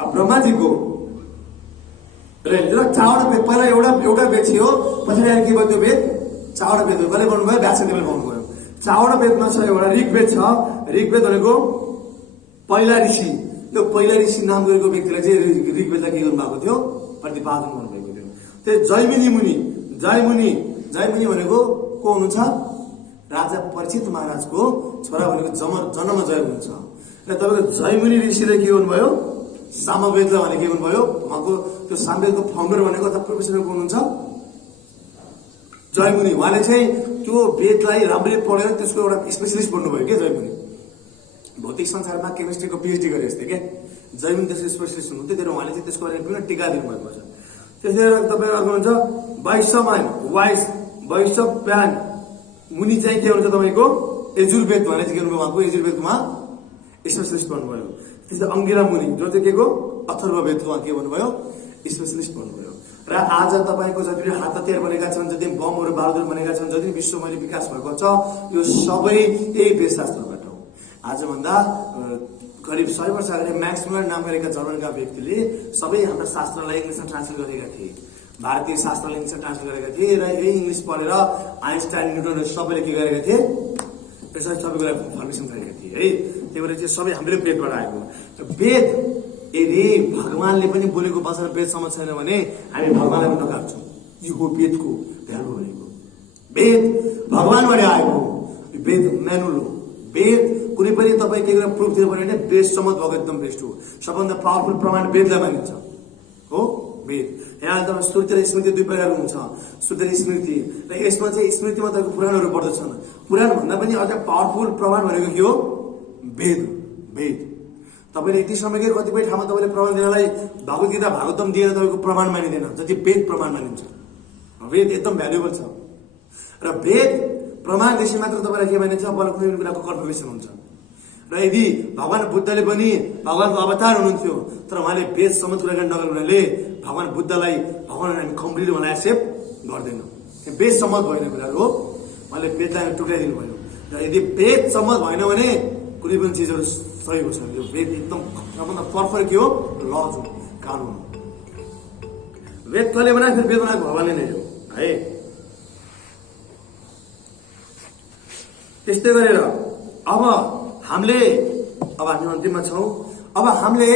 ब्रह्माजीको चारवटा वेद, पहिला एउटा वेद थियो, पछाडि आएर के भयो? त्यो वेद 4वटा वेद कसले भन्नुभयो? व्यासदेवले भन्नुभयो। 4वटा वेदमा छ एउटा ऋग्वेद छ। ऋग्वेद भनेको पहिला ऋषि। यो पहिला ऋषि नाम गरेको व्यक्तिलाई चाहिँ ऋग्वेदलाई के गर्नुभएको थियो? प्रतिपादन गर्नुभएको थियो। त्यो जैमिनी मुनि भनेको को हुनुहुन्छ? राजा परीक्षित महाराजको छोरा भनेको जन्मजय हुनुहुन्छ। र तपाईँको जैमिनी ऋषिले के गर्नुभयो? सामवेदलाई भने के गर्नुभयो? उहाँको त्यो सामवेदको फाउन्डर भनेको अथवा प्रोफेसर को हुनुहुन्छ? जयमुनि। उहाँले चाहिँ त्यो वेदलाई राम्ररी पढेर त्यसको एउटा स्पेसलिस्ट बन्नुभयो क्या जयमुनि। भौतिक संसारमा केमिस्ट्रीको पिएचडी गरे जस्तै क्या जयमुनि त्यसको स्पेसलिस्ट हुनुहुन्थ्यो। त्यही उहाँले चाहिँ त्यसको बारेमा पुनः टिका दिनुभएको छ। त्यसै तपाईँ अर्को हुन्छ वैशम्पायन मुनि चाहिँ के हुन्छ? तपाईँको यजुर्वेद भने चाहिँ के गर्नुभयो? उहाँको यजुर्वेदमा स्पेसलिस्ट बन्नुभयो। त्यसै अंगिरा मुनि जो चाहिँ के को? अथर्ववेदको के भन्नुभयो? स्पेसलिस्ट बन्नुभयो। र आज तपाईँको जति पनि हात हतियार बनेका छन्, जति बमहरू बारुदहरू बनेका छन्, जति विश्वमा विकास भएको छ, यो सबै यही वेदशास्त्रबाट हो। आजभन्दा करिब 100 वर्ष अगाडि म्याक्स मुलर नाम गरेका जर्मनका व्यक्तिले सबै हाम्रा शास्त्रलाई इङ्ग्लिसमा ट्रान्सलेट गरेका थिए। भारतीय शास्त्रलाई इङ्ग्लिसमा ट्रान्सलेट गरेका थिए र यही इङ्ग्लिस पढेर आइन्स्टाइन, न्युटन सबैले के गरेका थिए? यसरी सबैको लागि फर्मेसन गरेका थिए है। त्यही भएर चाहिँ सबै हाम्रो वेदबाट आएको। वेद यदि भगवानले पनि बोलेको वचन वेदसम्म छैन भने हामी भगवानलाई पनि नकार्छौँ। यो हो वेदको भ्यालु भनेको। वेद भगवानबाट आएको वेद म्यानुअल हो। वेद कुनै पनि तपाईँ के गरेर प्रुफ दिनु पर्यो भने बेस्टसम्म भएको एकदम बेस्ट हो। सबभन्दा पावरफुल प्रमाण वेदलाई मानिन्छ हो वेद। यहाँ तपाईँ श्रुति र स्मृति 2 प्रकारको हुन्छ। श्रुति र स्मृति र यसमा चाहिँ स्मृतिमा तपाईँको पुराणहरू पर्दछन्। पुराण भन्दा पनि अझ पावरफुल प्रमाण भनेको के हो? वेद। तपाईँले यति समयकै कतिपय ठाउँमा तपाईँले प्रमाण दिनलाई भगवद्गीता भागवतम दिएर तपाईँको प्रमाण मानिँदैन, जति वेद प्रमाण मानिन्छ। वेद एकदम भ्यालुएबल छ। र वेद प्रमाणदेखि मात्र तपाईँलाई के मानिन्छ? बल्ल कुनै पनि कुराको कन्फर्मेसन हुन्छ। र यदि भगवान बुद्धले पनि भगवानको अवतार हुनुहुन्थ्यो, तर उहाँले वेदसम्म कुरा गर्ने नगर्नु हुनाले भगवान बुद्धलाई भगवान हामी कम्प्लिट उहाँलाई एक्सेप्ट गर्दैनौँ। वेदसम्म भएन कुराहरू हो। उहाँले वेदलाई टुक्राइदिनु भयो। र यदि वेदसम्म भएन भने कुनै पनि चिजहरू सही हो। यो वेद एकदम सबभन्दा पर्फेक्ट के हो? लज हो, कानुन हो। वेद कसले बनायो? फेरि वेद बनाएको भगवानले नै हो है। त्यस्तै गरेर अब हामी अन्तिममा छौँ। अब हामीले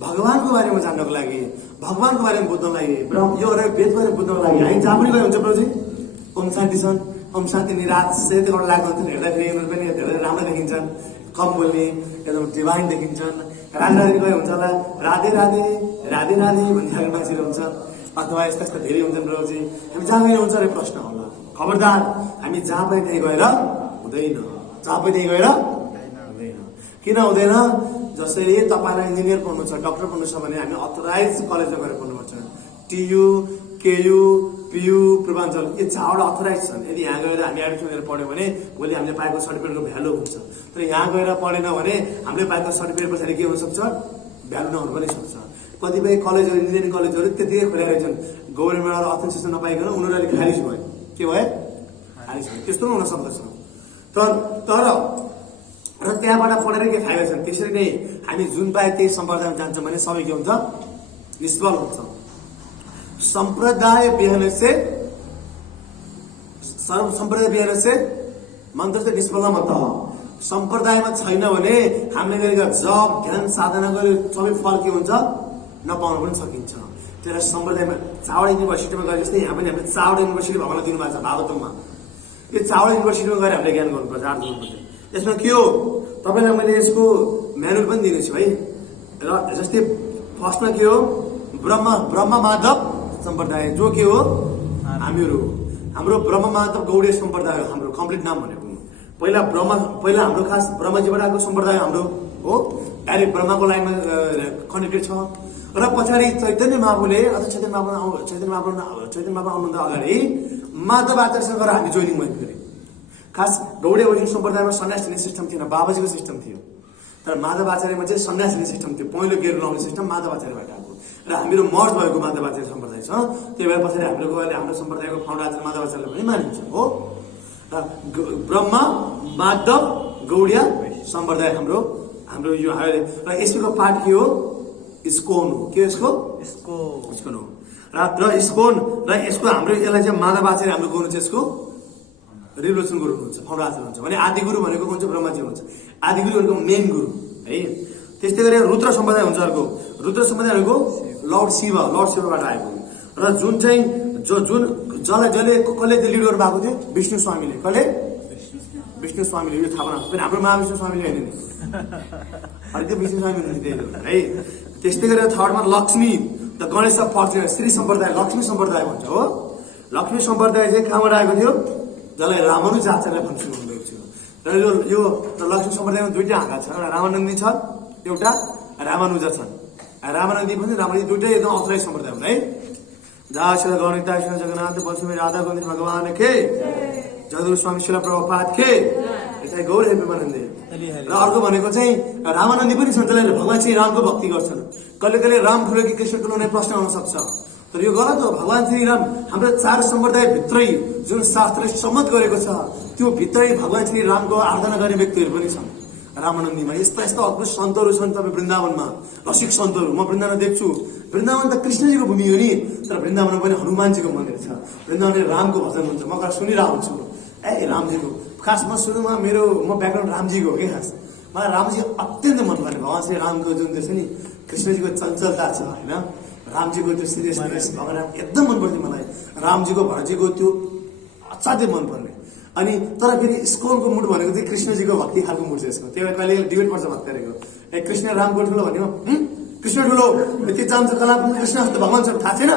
भगवानको बारेमा जान्नको लागि, भगवानको बारेमा बुझ्नको लागि, यो वेद बारे बुझ्नको लागि हामी जहाँ पनि गए हुन्छ प्रभुजी। ओम शान्ति छन्, ओम शान्ति निराश सेतबाट लागेको हुन्छ। हेर्दाखेरि यिनीहरू पनि धेरै राम्रो देखिन्छन्, कम बोल्ने, एकदम डिभाइन देखिन्छन्। राधी गए हुन्छ होला राधे राधे राधे राधे भनिरहेको मान्छेहरू हुन्छन्, अथवा यस्ता यस्ता धेरै हुन्छन् प्रभुजी। हामी जहाँ पनि हुन्छ अरे प्रश्न होला। खबरदार हामी जहाँ पनि त्यहीँ गएर हुँदैन, जहाँ पनि त्यहीँ गएर हुँदैन। किन हुँदैन? जसरी तपाईँलाई इन्जिनियर पढ्नु छ, डक्टर पढ्नु छ भने हामी अथोराइज कलेजमा गएर पढ्नुपर्छ। टियु, केयु, पियु, पूर्वाञ्चल यी 4वटा अथोराइज छन्। यदि यहाँ गएर हामी एडमिसन लिएर पढ्यौँ भने भोलि हामीले पाएको सर्टिफिकेटको भ्यालु हुन्छ। तर यहाँ गएर पढेन भने हामीले पाएको सर्टिफिकेट पछाडि के हुनसक्छ? भ्यालु नहुनु पनि सक्छ। कतिपय कलेजहरू, इन्जिनियरिङ कलेजहरू त्यतिकै खोलेर रहेछन्, गभर्मेन्टबाट अथेन्टिकेसन नपाइकन उनीहरूले खारिज भयो। के भयो? खारिज भयो। त्यस्तो पनि हुन सक्दछ। तर र त्यहाँबाट पढेर के फाइदा छन्? त्यसरी नै हामी जुन पाए त्यही सम्प्रदायमा जान्छौँ भने सबै के हुन्छ? निष्फल हुन्छ। संप्रदाय बिहान से मन्त्र चाहिँ निष्फल मत। सम्प्रदायमा छैन भने हामीले गरेका जब ज्ञान साधना गरे सबै फल के हुन्छ? नपाउन पनि सकिन्छ। त्यसलाई सम्प्रदायमा 4वटा युनिभर्सिटीमा गरे जस्तै यहाँ पनि हामीले 4वटा युनिभर्सिटी भगवानलाई दिनुभएको छ भागवतममा। यो 4वटा युनिभर्सिटीमा गएर हामीले ज्ञान गर्नुपर्छ, आर्ट गर्नुपर्छ। यसमा के हो? तपाईँलाई मैले यसको म्यानुअल पनि दिनेछु है। र जस्तै फर्स्टमा के हो? ब्रह्म माधव सम्प्रदाय, जो के हो? हामीहरू हाम्रो ब्रह्म माधव गौडीय सम्प्रदाय हो। हाम्रो कम्प्लिट नाम भनेको पहिला हाम्रो खास ब्रह्मजीबाट आएको सम्प्रदाय हाम्रो हो। डाइरेक्ट ब्रह्माको लाइनमा कनेक्टेड छ। र पछाडि चैतन्य महाप्रभुले अथवा चैतन्य महाप्रभु आउनुभन्दा अगाडि माधव आचार्यसँग गएर हामी जोइनिङ भयो फेरि। खास गौडीय वैष्णव सम्प्रदायमा सन्यास लिने सिस्टम थिएन, बाबाजीको सिस्टम थियो। तर माधव आचार्यमा चाहिँ सन्यास लिने सिस्टम थियो। पहिलो गेरु लाउने सिस्टम माधव आचार्यबाट आएको र हामीहरू मर्ज भएको माधव आचार्य सम्प्रदाय छ। त्यही भएर पछाडि हाम्रो सम्प्रदायको फाउन्डर आचार्य माधव आचार्यले पनि मानिन्छ हो। र ब्रह्म माधव गौडीय सम्प्रदाय हाम्रो यो र यसको पार्ट के हो? इस्कोन हो। के यसको? इस्कोन हो। र इस्कोन र यसको हाम्रो यसलाई चाहिँ माधव आचार्य हाम्रो गुरु चाहिँ यसको रिभोल्युसन गुरु हुनुहुन्छ, फाउन्डर आचार्य हुन्छ। भने आदि गुरु भनेको हुन्छ ब्रह्माजी हुन्छ। आदि गुरु भनेको मेन गुरु है। त्यस्तै गरी रुद्र सम्प्रदाय हुन्छ अर्को। रुद्र सम्प्रदाय भनेको लर्ड शिवबाट आएको र जुन चाहिँ जसले कसले लिड गर्नु भएको थियो? विष्णु स्वामीले। कसले? विष्णु स्वामीले। यो थाहा बनाएको पनि हाम्रो महाविष्णु स्वामीले होइन नि, अनि त्यो विष्णु स्वामी हुनुहुन्थ्यो है। त्यस्तै गरेर थर्डमा Lakshmi, the goddess of fortune, Shri Sampradaya, Lakshmi सम्प्रदाय भन्छ हो। लक्ष्मी सम्प्रदाय चाहिँ कहाँबाट आएको थियो? जसलाई रामानुज आचार्यले भन्छु हुनुभएको थियो। र यो लक्ष्मी सम्प्रदायमा 2टा आँखा छ। एउटा रामानन्दी छ, एउटा रामानुज छन्। रामानन्दी पनि रामानन्दी दुइटै एकदम अथोराइज सम्प्रदाय हुन् है। जय श्री गणिता श्री जगन्नाथ बलस्वामी राधा गोविन्द भगवान के, जगद्गुरु स्वामी शिला प्रभुपाद के, यसलाई गौर हेप्पी। र अर्को भनेको चाहिँ रामानन्दी पनि छन्, जसले भगवान श्री रामको भक्ति गर्छन्। कहिले कहिले राम ठुलो कि कृष्ण ठुलो नै प्रश्न आउन सक्छ। तर यो गलत हो। भगवान श्री राम हाम्रो 4 सम्प्रदाय भित्रै जुन शास्त्रले सम्मत गरेको छ त्यो भित्रै भगवान श्री रामको आराधना गर्ने व्यक्तिहरू पनि छन्। रामानन्दीमा यस्ता अद्भुत सन्तहरू छन्। तपाईँ वृन्दावनमा रसिक सन्तहरू म वृन्दावन देख्छु। वृन्दावन त कृष्णजीको भूमि हो नि, तर वृन्दावनमा पनि हनुमानजीको मन्दिर छ। वृन्दावनले रामको भजन हुन्छ। म गएर सुनिरहेको छु रामजीको। खास म सुरुमा म ब्याकग्राउन्ड रामजीको हो कि खास। मलाई रामजी अत्यन्त मनपर्ने। भगवान श्री रामको जुन त्यो छ नि कृष्णजीको चञ्चलता छ होइन, रामजीको त्यो सिरियसनेस भगवान एकदम मनपर्थ्यो मलाई। रामजीको भरजीको त्यो असाध्यै मनपर्ने। अनि तर फेरि स्कोलको मुड भनेको चाहिँ कृष्णजीको भक्ति खालको मुड छ यसको। त्यही भएर कहिले डिबेट पर्छ भक्त गरेको कृष्ण रामको ठुलो भन्यो, कृष्ण ठुलो त्यो जान्छ कला कृष्ण जस्तो भगवान छ थाहा छैन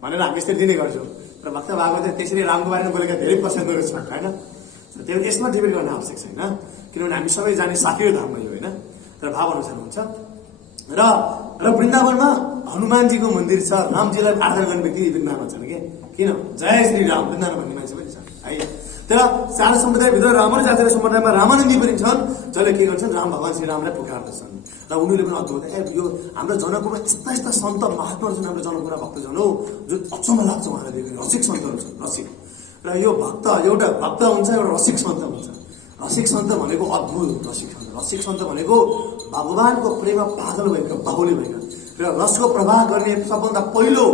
भनेर हामी यसरी दिने गर्छौँ। र भक्त भागवत त्यसरी रामको बारेमा बोलेका धेरै प्रसङ्गहरू छन् होइन। त्यही भएर यसमा डिबेट गर्न आवश्यक छैन, किनभने हामी सबै जाने साथीको धाममा यो होइन। तर भाव अनुसार हुन्छ। र वृन्दावनमा हनुमानजीको मन्दिर छ। रामजीलाई आराधना गर्ने व्यक्ति वृन्दावनमा छन् कि किन? जय श्री राम वृन्दावन भन्ने मान्छे पनि छन् है। तर 4 सम्प्रदायभित्र रामानुज आचार्य सम्प्रदायमा रामानन्दी पनि छन्, जसले के गर्छन्? राम भगवान श्री रामलाई पुकार्दछन्। र उनीहरूले पनि अद्भुत यो हाम्रो जनकपुरमा यस्ता सन्त महात्माहरू छन्। हाम्रो जनकपुरमा भक्तजन हो जुन अचम्म लाग्छ उहाँलाई देखेर। रसिक सन्तहरू छन्, रसिक। र यो भक्त एउटा भक्त हुन्छ, एउटा रसिक सन्त हुन्छ। रसिक सन्त भनेको अद्भुत रसिक सन्त। रसिक सन्त भनेको भगवानको प्रेममा पागल भएका, बाहुली भएका र रसको प्रवाह गर्ने सबभन्दा पहिलो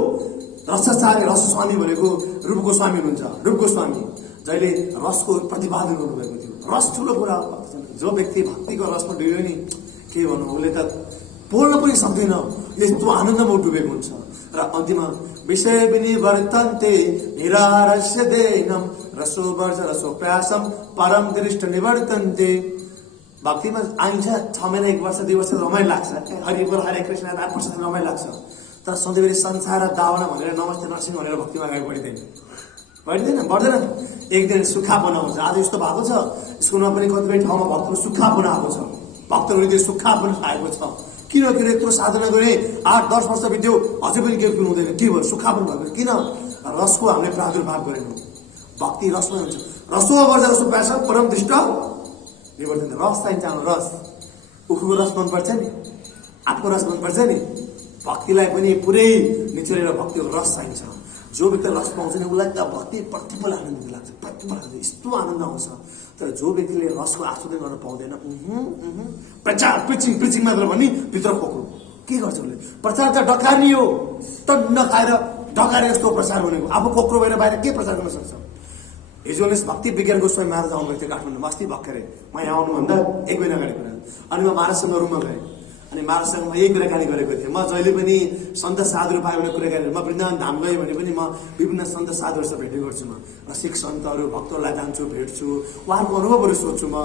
रसाचार्य रस स्वामी भनेको रूप गोस्वामी हुनुहुन्छ। रूप गोस्वामी जहिले रसको प्रतिपादन गर्नुभएको थियो। रस ठुलो कुरा हो। जो व्यक्ति भक्तिको रसमा डुब्यो नि के भन्नु, उसले त बोल्न पनि सक्दैन, यस्तो आनन्दमा डुबेको हुन्छ। र अन्तिममा विषय विनिवर्तन्ते निरारस्य देनम रसो वर्ष रसो प्रयासम परम दृष्ट निवर्तन्ते। भक्तिमा आइन्छ 6 महिना 1 वर्ष 2 वर्ष रमाइलो लाग्छ, हरि बोल हरे कृष्ण 8 वर्ष रमाइलो लाग्छ। तर सधैँभरि संसार दावना भनेर नमस्ते नरसिंह भनेर भक्तिमा अगाडि बढ्दैन बढ्दैन। एक दिन सुक्खापना हुन्छ। आज यस्तो भएको छ स्कुलमा पनि कतिपय ठाउँमा भक्तको सुक्खापना आएको छ। भक्तहरूले त्यो सुक्खा पनि खाएको छ। किन यत्रो साधना गरे 8-10 वर्ष बित्यो अझै पनि केही पिउनु हुँदैन, के भयो? सुक्खा पनि भएको। किन? रसको हामीले प्रादुर्भाव गरेनौँ। भक्ति रसमा हुन्छ। रसो वर्ज रसो प्यास परम दृष्ट निवर्तन। रस चाहिन्छ, रस। उखुको रस मनपर्छ नि, आँपको रस मनपर्छ नि। भक्तिलाई पनि पुरै निचोरेर भक्तिको रस चाहिन्छ। जो व्यक्ति रस पाउँछ नि उसलाई त भक्ति प्रतिपल आनन्द लाग्छ, प्रतिपल आनन्द, यस्तो आनन्द आउँछ। तर जो व्यक्तिले रसको आस्वादन गर्न पाउँदैन, प्रचार प्रिचिङ मात्र भने भित्र खोक्रो के गर्छ उसले? प्रचार त डकार्ने हो, टन्न खाएर डकारे जस्तो प्रचार भनेको। अब खोक्रो भएर बाहिर के प्रचार गर्न सक्छ? हिजो भक्ति विज्ञान गोस्वामी महाराज आउनुभएको थियो काठमाडौँमा, अस्ति भर्खरै। म यहाँ आउनुभन्दा 1 महिना अगाडि कुरा। अनि म महाराजसँग रुममा गएँ, अनि महाराजसँग म यही कुराकानी गरेको थिएँ। म जहिले पनि सन्त साधुहरू पायो भने कुराकानी, म वृन्दावन धाम गएँ भने पनि म विभिन्न सन्त साधुहरूसँग भेट गर्छु। म सिख सन्तहरू भक्तहरूलाई जान्छु, भेट्छु, उहाँहरूको अनुभवहरू सोध्छु। म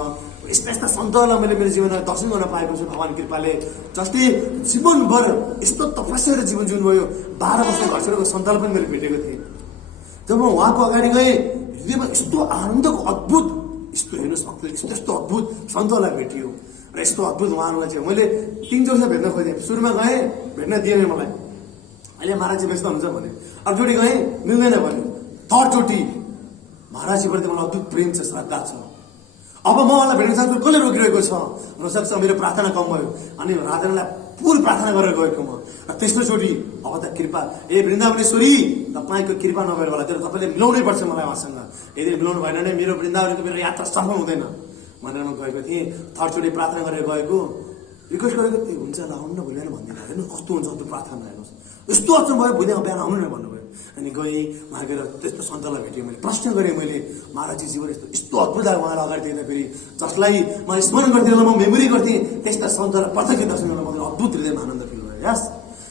यस्ता यस्ता सन्तहरूलाई मैले मेरो जीवनमा दर्शन गर्न पाएको छु भगवान् कृपाले। जसले जीवनभर यस्तो तपस्या जीवन जिउनुभयो। 12 वर्ष घर छोडेको सन्तलाई पनि मैले भेटेको थिएँ। जब म उहाँको अगाडि गएँ, हृदयमा यस्तो आनन्दको अद्भुत, यस्तो हेर्नुहोस् भक्तले यस्तो यस्तो अद्भुत सन्तलाई भेटियो र यस्तो अद्भुत उहाँहरूलाई चाहिँ मैले 3-4 भेट्न खोजेँ। सुरुमा गएँ, भेट्न दिएन मलाई। अहिले महाराजी व्यस्त हुन्छ भने। अर्कोचोटि गएँ, मिल्दैन भन्यो। 3rd चोटि महाराजीप्रति मलाई अद्भुत प्रेम छ, श्रद्धा छ। अब म उहाँलाई भेट्न सक्छु, कसले रोकिरहेको छ? हुनसक्छ मेरो प्रार्थना कम भयो। अनि राधालाई पूर्ण प्रार्थना गरेर गएको म। र तेस्रोचोटि अब त कृपा, ए वृन्दावनेश्वरी तपाईँको कृपा नभएर होला, तर तपाईँले मिलाउनै पर्छ मलाई उहाँसँग। यदि मिलाउनु भएन भने मेरो वृन्दावनको मेरो यात्रा सफल हुँदैन भनेर म गएको थिएँ। 3rd चोटि प्रार्थना गरेर गएको, रिक्वेस्ट गरेको थिएँ, हुन्छ ल आउनु न भोलि भन्दिनँ। हेर्नु कस्तो हुन्छ त्यो प्रार्थना, हेर्नुहोस् यस्तो अचम्म भयो। भोलि बिहान आउनु न भन्नुभयो। अनि गएँ, उहाँ गएर त्यस्तो सन्तलाई भेटेँ। मैले प्रश्न गरेँ, मैले महाराजी जीवन यस्तो यस्तो अद्भुत लाग्यो उहाँलाई अगाडि देख्दाखेरि, जसलाई म स्मरण गर्थेँ, म मेमोरी गर्थेँ, त्यस्ता सन्तलाई प्रत्यक्ष दर्शन गर्न मलाई अद्भुत हृदयमा आनन्द फिल भयो। यस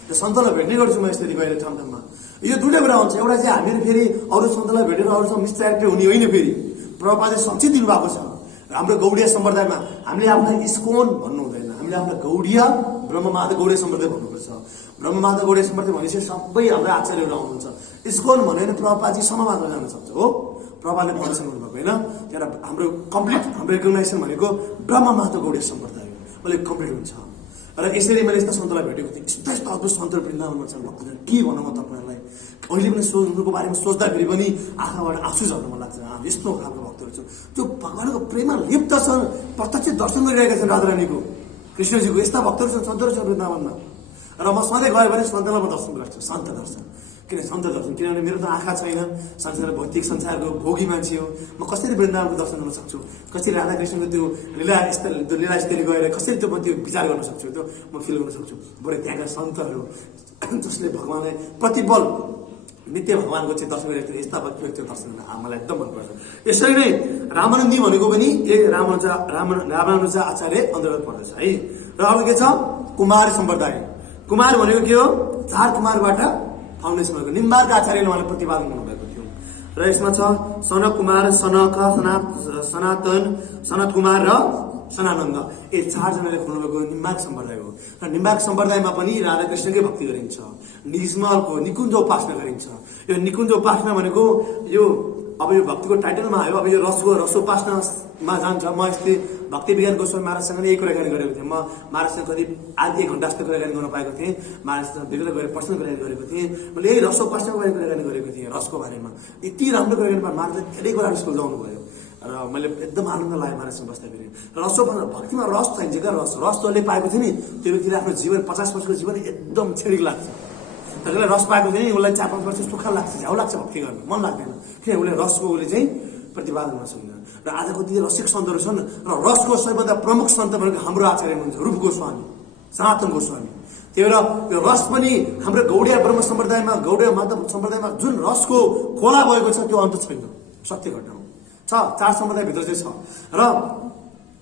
त्यो सन्तलाई भेट्ने गर्छु म यसरी गएर ठाउँ ठाउँमा। यो दुइटै कुरा हुन्छ। एउटा चाहिँ हामीहरू फेरि अरू सन्तलाई भेटेर अरूसँग मिसचारिटी हुने होइन। फेरि प्रभुपादले सच्ची दिनुभएको छ। हाम्रो गौडिया सम्प्रदायमा हामीले आफूलाई इस्कोन भन्नु हुँदैन, हामीले आफूलाई गौडिया ब्रह्ममाधव गौडिया सम्प्रदाय भन्नुपर्छ। ब्रह्ममाधव गौडिया सम्प्रदाय भनेपछि सबै हाम्रो आचार्यहरू आउनुहुन्छ। इस्कोन भन्यो भने प्रभुपादजी सममात्र जान सक्छ हो, प्रभुपादले फाउन्डेसन गर्नुभएको होइन। त्यहाँ हाम्रो कम्प्लिट हाम्रो रेकग्नाइजेसन भनेको ब्रह्ममाधव गौडिया सम्प्रदाय हो, मैले कम्प्लिट हुन्छ। र यसरी मैले यस्ता सन्तलाई भेटेको थिएँ। यस्तो यस्तो अद्भुत सन्तहरू वृन्दावनमा छन् भक्तजन, के भनौँ म तपाईँहरूलाई। अहिले पनि उनको बारेमा सोच्दाखेरि पनि आँखाबाट आँसु झर्न मन लाग्छ। यस्तो खालको भक्तहरू छन् जो भगवानको प्रेममा लिप्त छन्, प्रत्यक्ष दर्शन गरिरहेका छन् राधारानीको, कृष्णजीको। यस्ता भक्तहरू छन्, सन्तहरू छन् वृन्दावनमा। र म सधैँ गयो भने सन्तलाई म दर्शन गर्छु, सन्त दर्शन। किन सन्त दर्शन? किनभने मेरो त आँखा छैन, संसार भौतिक संसारको भोगी मान्छे हो। म कसरी वृन्दावनको दर्शन गर्न सक्छु? कसरी राधाकृष्णको त्यो लीला स्थली गएर कसरी त्यो म त्यो विचार गर्न सक्छु? त्यो म फिल गर्न सक्छु। बरु त्यहाँका सन्तहरू जसले भगवानलाई प्रतिपल नित्य भगवानको चाहिँ दर्शन गरेको थियो, यस्ता व्यक्तिको दर्शन गर्न मलाई एकदम मनपर्छ। यसरी नै रामानन्दी भनेको पनि रामानुजा आचार्य अन्तर्गत पर्दछ है। र अब के छ? कुमार सम्प्रदाय। कुमार भनेको के हो? 4 कुमारबाट फाउन्डेसन भएको निम्बार्क आचार्यले उहाँले प्रतिपादन गर्नुभएको थियो। र यसमा छ सनक कुमार, सनक, सनातन, सनत कुमार र सनानन्द। यी 4 जनाले खोल्नुभएको निम्बार्क सम्प्रदाय हो। र निम्बार्क सम्प्रदायमा पनि राधाकृष्णकै भक्ति गरिन्छ, निजमलको निकुञ्ज उपासना गरिन्छ। यो निकुञ्ज उपासना भनेको यो अब यो भक्तिको टाइटलमा आयो। अब यो रसोपासनामा जान्छ। म यस्तै भक्ति विज्ञान गोस्वामी महाराजसँग यही कुराकानी गरेको थिएँ। म महाराजसँग करिब आधी 1 घन्टा जस्तो कुराकानी गर्न पाएको थिएँ। महाराजसँग विगत गएर पर्सनल कुराकानी गरेको थिएँ। मैले यही रसोपासनाको बारेमा कुराकानी गरेको थिएँ, रसको बारेमा। यति राम्रो कुराकानी महाराजले धेरै कुराहरू सुल्झाउनु भयो र मैले एकदम आनन्द लाग्यो महाराजसँग बस्दाखेरि। रसोपासना भक्तिमा रस चाहिन्छ क्या। रस जसले पाएको थियो नि त्यो व्यक्तिले आफ्नो जीवन 50 वर्षको जीवन एकदम छेडिक लाग्छ। त्यसले रस पाएको थियो नि उसलाई 4-5 वर्ष सुख लाग्छ, झ्याउ लाग्छ भक्ति गर्न, मन लाग्दैन। किन? उसले रसको उसले चाहिँ प्रतिपादन गर्न सक्दैन। र आजको ती रसिक सन्तहरू छन्। र रसको सबैभन्दा प्रमुख सन्त भनेको हाम्रो आचार्य हुनुहुन्छ रूप गोस्वामी, सनातन गोस्वामी। त्यही भएर यो रस पनि हाम्रो गौडिया ब्रह्म सम्प्रदायमा, गौडिया माधव सम्प्रदायमा जुन रसको खोला भएको छ त्यो अन्त छैन, सत्य घटना हो। 4 सम्प्रदायभित्र चाहिँ छ। र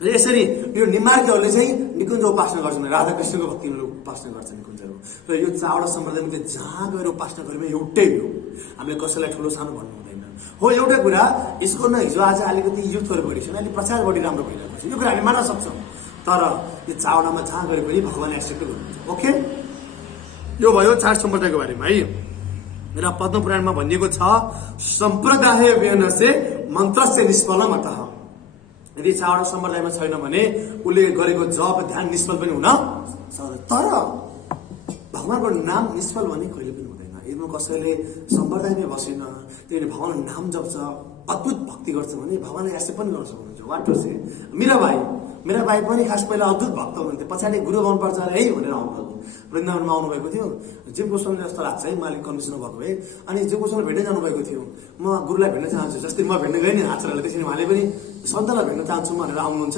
यसरी यो निम्बार्कहरूले चाहिँ निकुञ्ज उपासना गर्छन्, राधाकृष्णको भक्तिमा उपासना गर्छन् निकुञ्जहरू। र यो 4वटा सम्प्रदायमा चाहिँ जहाँ गएर उपासना गरेमा एउटै हो। हामीले कसैलाई ठुलो सानो भन्नु हुँदैन हो। एउटै कुरा यसको न हिजो आज अलिकति युथहरू बढी छन्, अहिले प्रचार बढी राम्रो भइरहेको छ, यो कुरा हामी मान्न सक्छौँ। तर यो 4वटामा जहाँ गरे पनि भगवान एक्सेप्ट गर्नुहुन्छ। ओके, यो भयो 4 सम्प्रदायको बारेमा है। र पद्म पुराणमा भनिएको छ सम्प्रदाय व्यनसे मन्त्रस्य निष्फलम अतः। यदि 4वटा सम्प्रदायमा छैन भने उसले गरेको जप ध्यान निष्फल पनि हुन सक्छ। तर भगवानको नाम निष्फल भने कहिले पनि हुँदैन। यदि कसैले सम्प्रदायमै बसेन, त्यही भगवानको नाम जप्छ, अद्भुत भक्ति गर्छ भने भगवानले यसो पनि गर्न सक्नुहुन्छ। वाट टु से, मेरा भाइ पनि खास पहिला अद्भुत भक्त हुनुहुन्थ्यो, पछाडि गुरु बन्नुपर्छ है भनेर आउनुभएको। वृन्दावनमा आउनुभएको थियो, जिम गोस्वामीले जस्तो लाग्छ है, उहाँले कन्भिन्स भएको भए। अनि जिम गोस्वामीले भेट्न जानुभएको थियो, म गुरुलाई भेट्न चाहन्छु, जस्तै म भेट्न गएँ नि आचार्यले, त्यसरी उहाँले पनि सन्तलाई भेट्न चाहन्छु भनेर आउनुहुन्छ।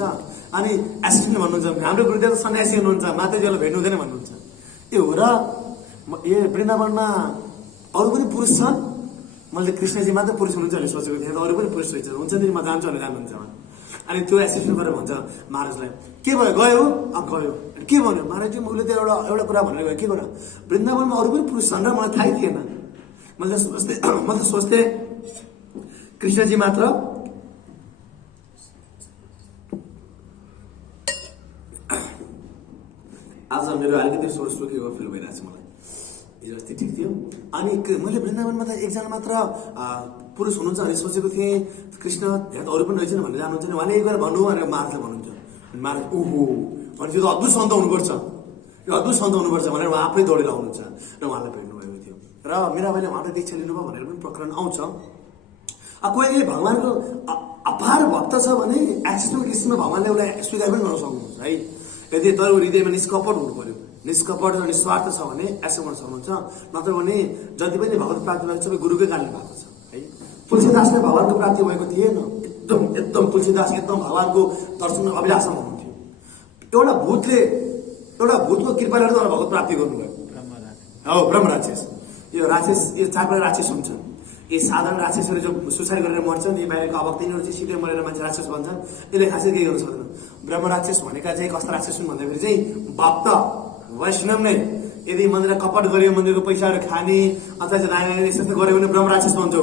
अनि एसिस्टेन्ट भन्नुहुन्छ, हाम्रो गुरुदेव त सन्यासी हुनुहुन्छ, माताजीलाई भेट्नु हुँदैन भन्नुहुन्छ। यो हो र यो वृन्दावनमा अरू पनि पुरुष छन्, मैले कृष्णजी मात्र पुरुष हुनुहुन्छ भने सोचेको थिएँ, अरू पनि पुरुष रहेछ, हुन्छ नि म जान्छु भनेर जानुहुन्छ। अनि त्यो एसिस्टेन्ट गरेर भन्छ महाराजलाई, के भयो गयो? गयो के भन्यो महाराजजी, मैले त एउटा कुरा भनेर गयो, के कुरा? वृन्दावनमा अरू पनि पुरुष छन् र मलाई थाहै थिएन। मैले सोच्थेँ कृष्णजी मात्र। आज मेरो अलिकति सोच सुकेको फिल भइरहेको छ मलाई, हिजो अस्ति ठिक थियो। अनि मैले वृन्दावनमा त एकजना मात्र पुरुष हुनुहुन्छ भने सोचेको थिएँ, कृष्ण यहाँ त अरू पनि रहेछन् भनेर जानुहुन्छ नि, उहाँले एक गएर भन्नु भनेर महाराजले भन्नुहुन्छ। महाराज ओहो भने त्यो त अद्भुत सन्त हुनुपर्छ, यो अद्भुत सन्त हुनुपर्छ भनेर उहाँ आफै दौडेर आउनुहुन्छ र उहाँलाई भेट्नु भएको थियो। र मेरा भाइले उहाँले दीक्षा लिनुभयो भनेर पनि प्रकरण आउँछ। कोहीले भगवानको अपार भक्त छ भने एक्सिडेन्टल किसिममा भगवानले उसलाई स्वीकार पनि गर्न सक्नुहुन्छ है। यदि तर हृदयमा निष्कपट हुनु पर्यो, निष्कपट र निस्वार्थ छ भने यसो गर्न सक्नुहुन्छ। नत्र भने जति पनि भगवत प्राप्ति भएको सबै गुरुकै कारणले भएको छ है। तुलसीदासले भगवानको प्राप्ति भएको थिएन, एकदम तुलसीदास एकदम भगवानको दर्शनको अभिलाषा हुनुहुन्थ्यो। एउटा भूतको कृपाले उहाँले भगवत प्राप्ति गर्नुभयो। हो ब्रह्म राक्षस, यो 4 प्रकार राक्षस हुन्छन्। यी साधारण राक्षसहरू जो सुसाइड गरेर मर्छन्, यी बाहिरको अभक्त यिनीहरू चाहिँ सिधै मरेर मान्छे राक्षस भन्छन्, यसले खासै केही गर्न सक्दैन। ब्रह्म राक्षस भनेका चाहिँ कस्ता राक्षस हुन् भन्दाखेरि चाहिँ भक्त वैष्णव नै यदि मन्दिर कपट गर्यो, मन्दिरको पैसाहरू खाने अथवा चाहिँ यस्तो गर्यो भने ब्रह्म राक्षस भन्छ।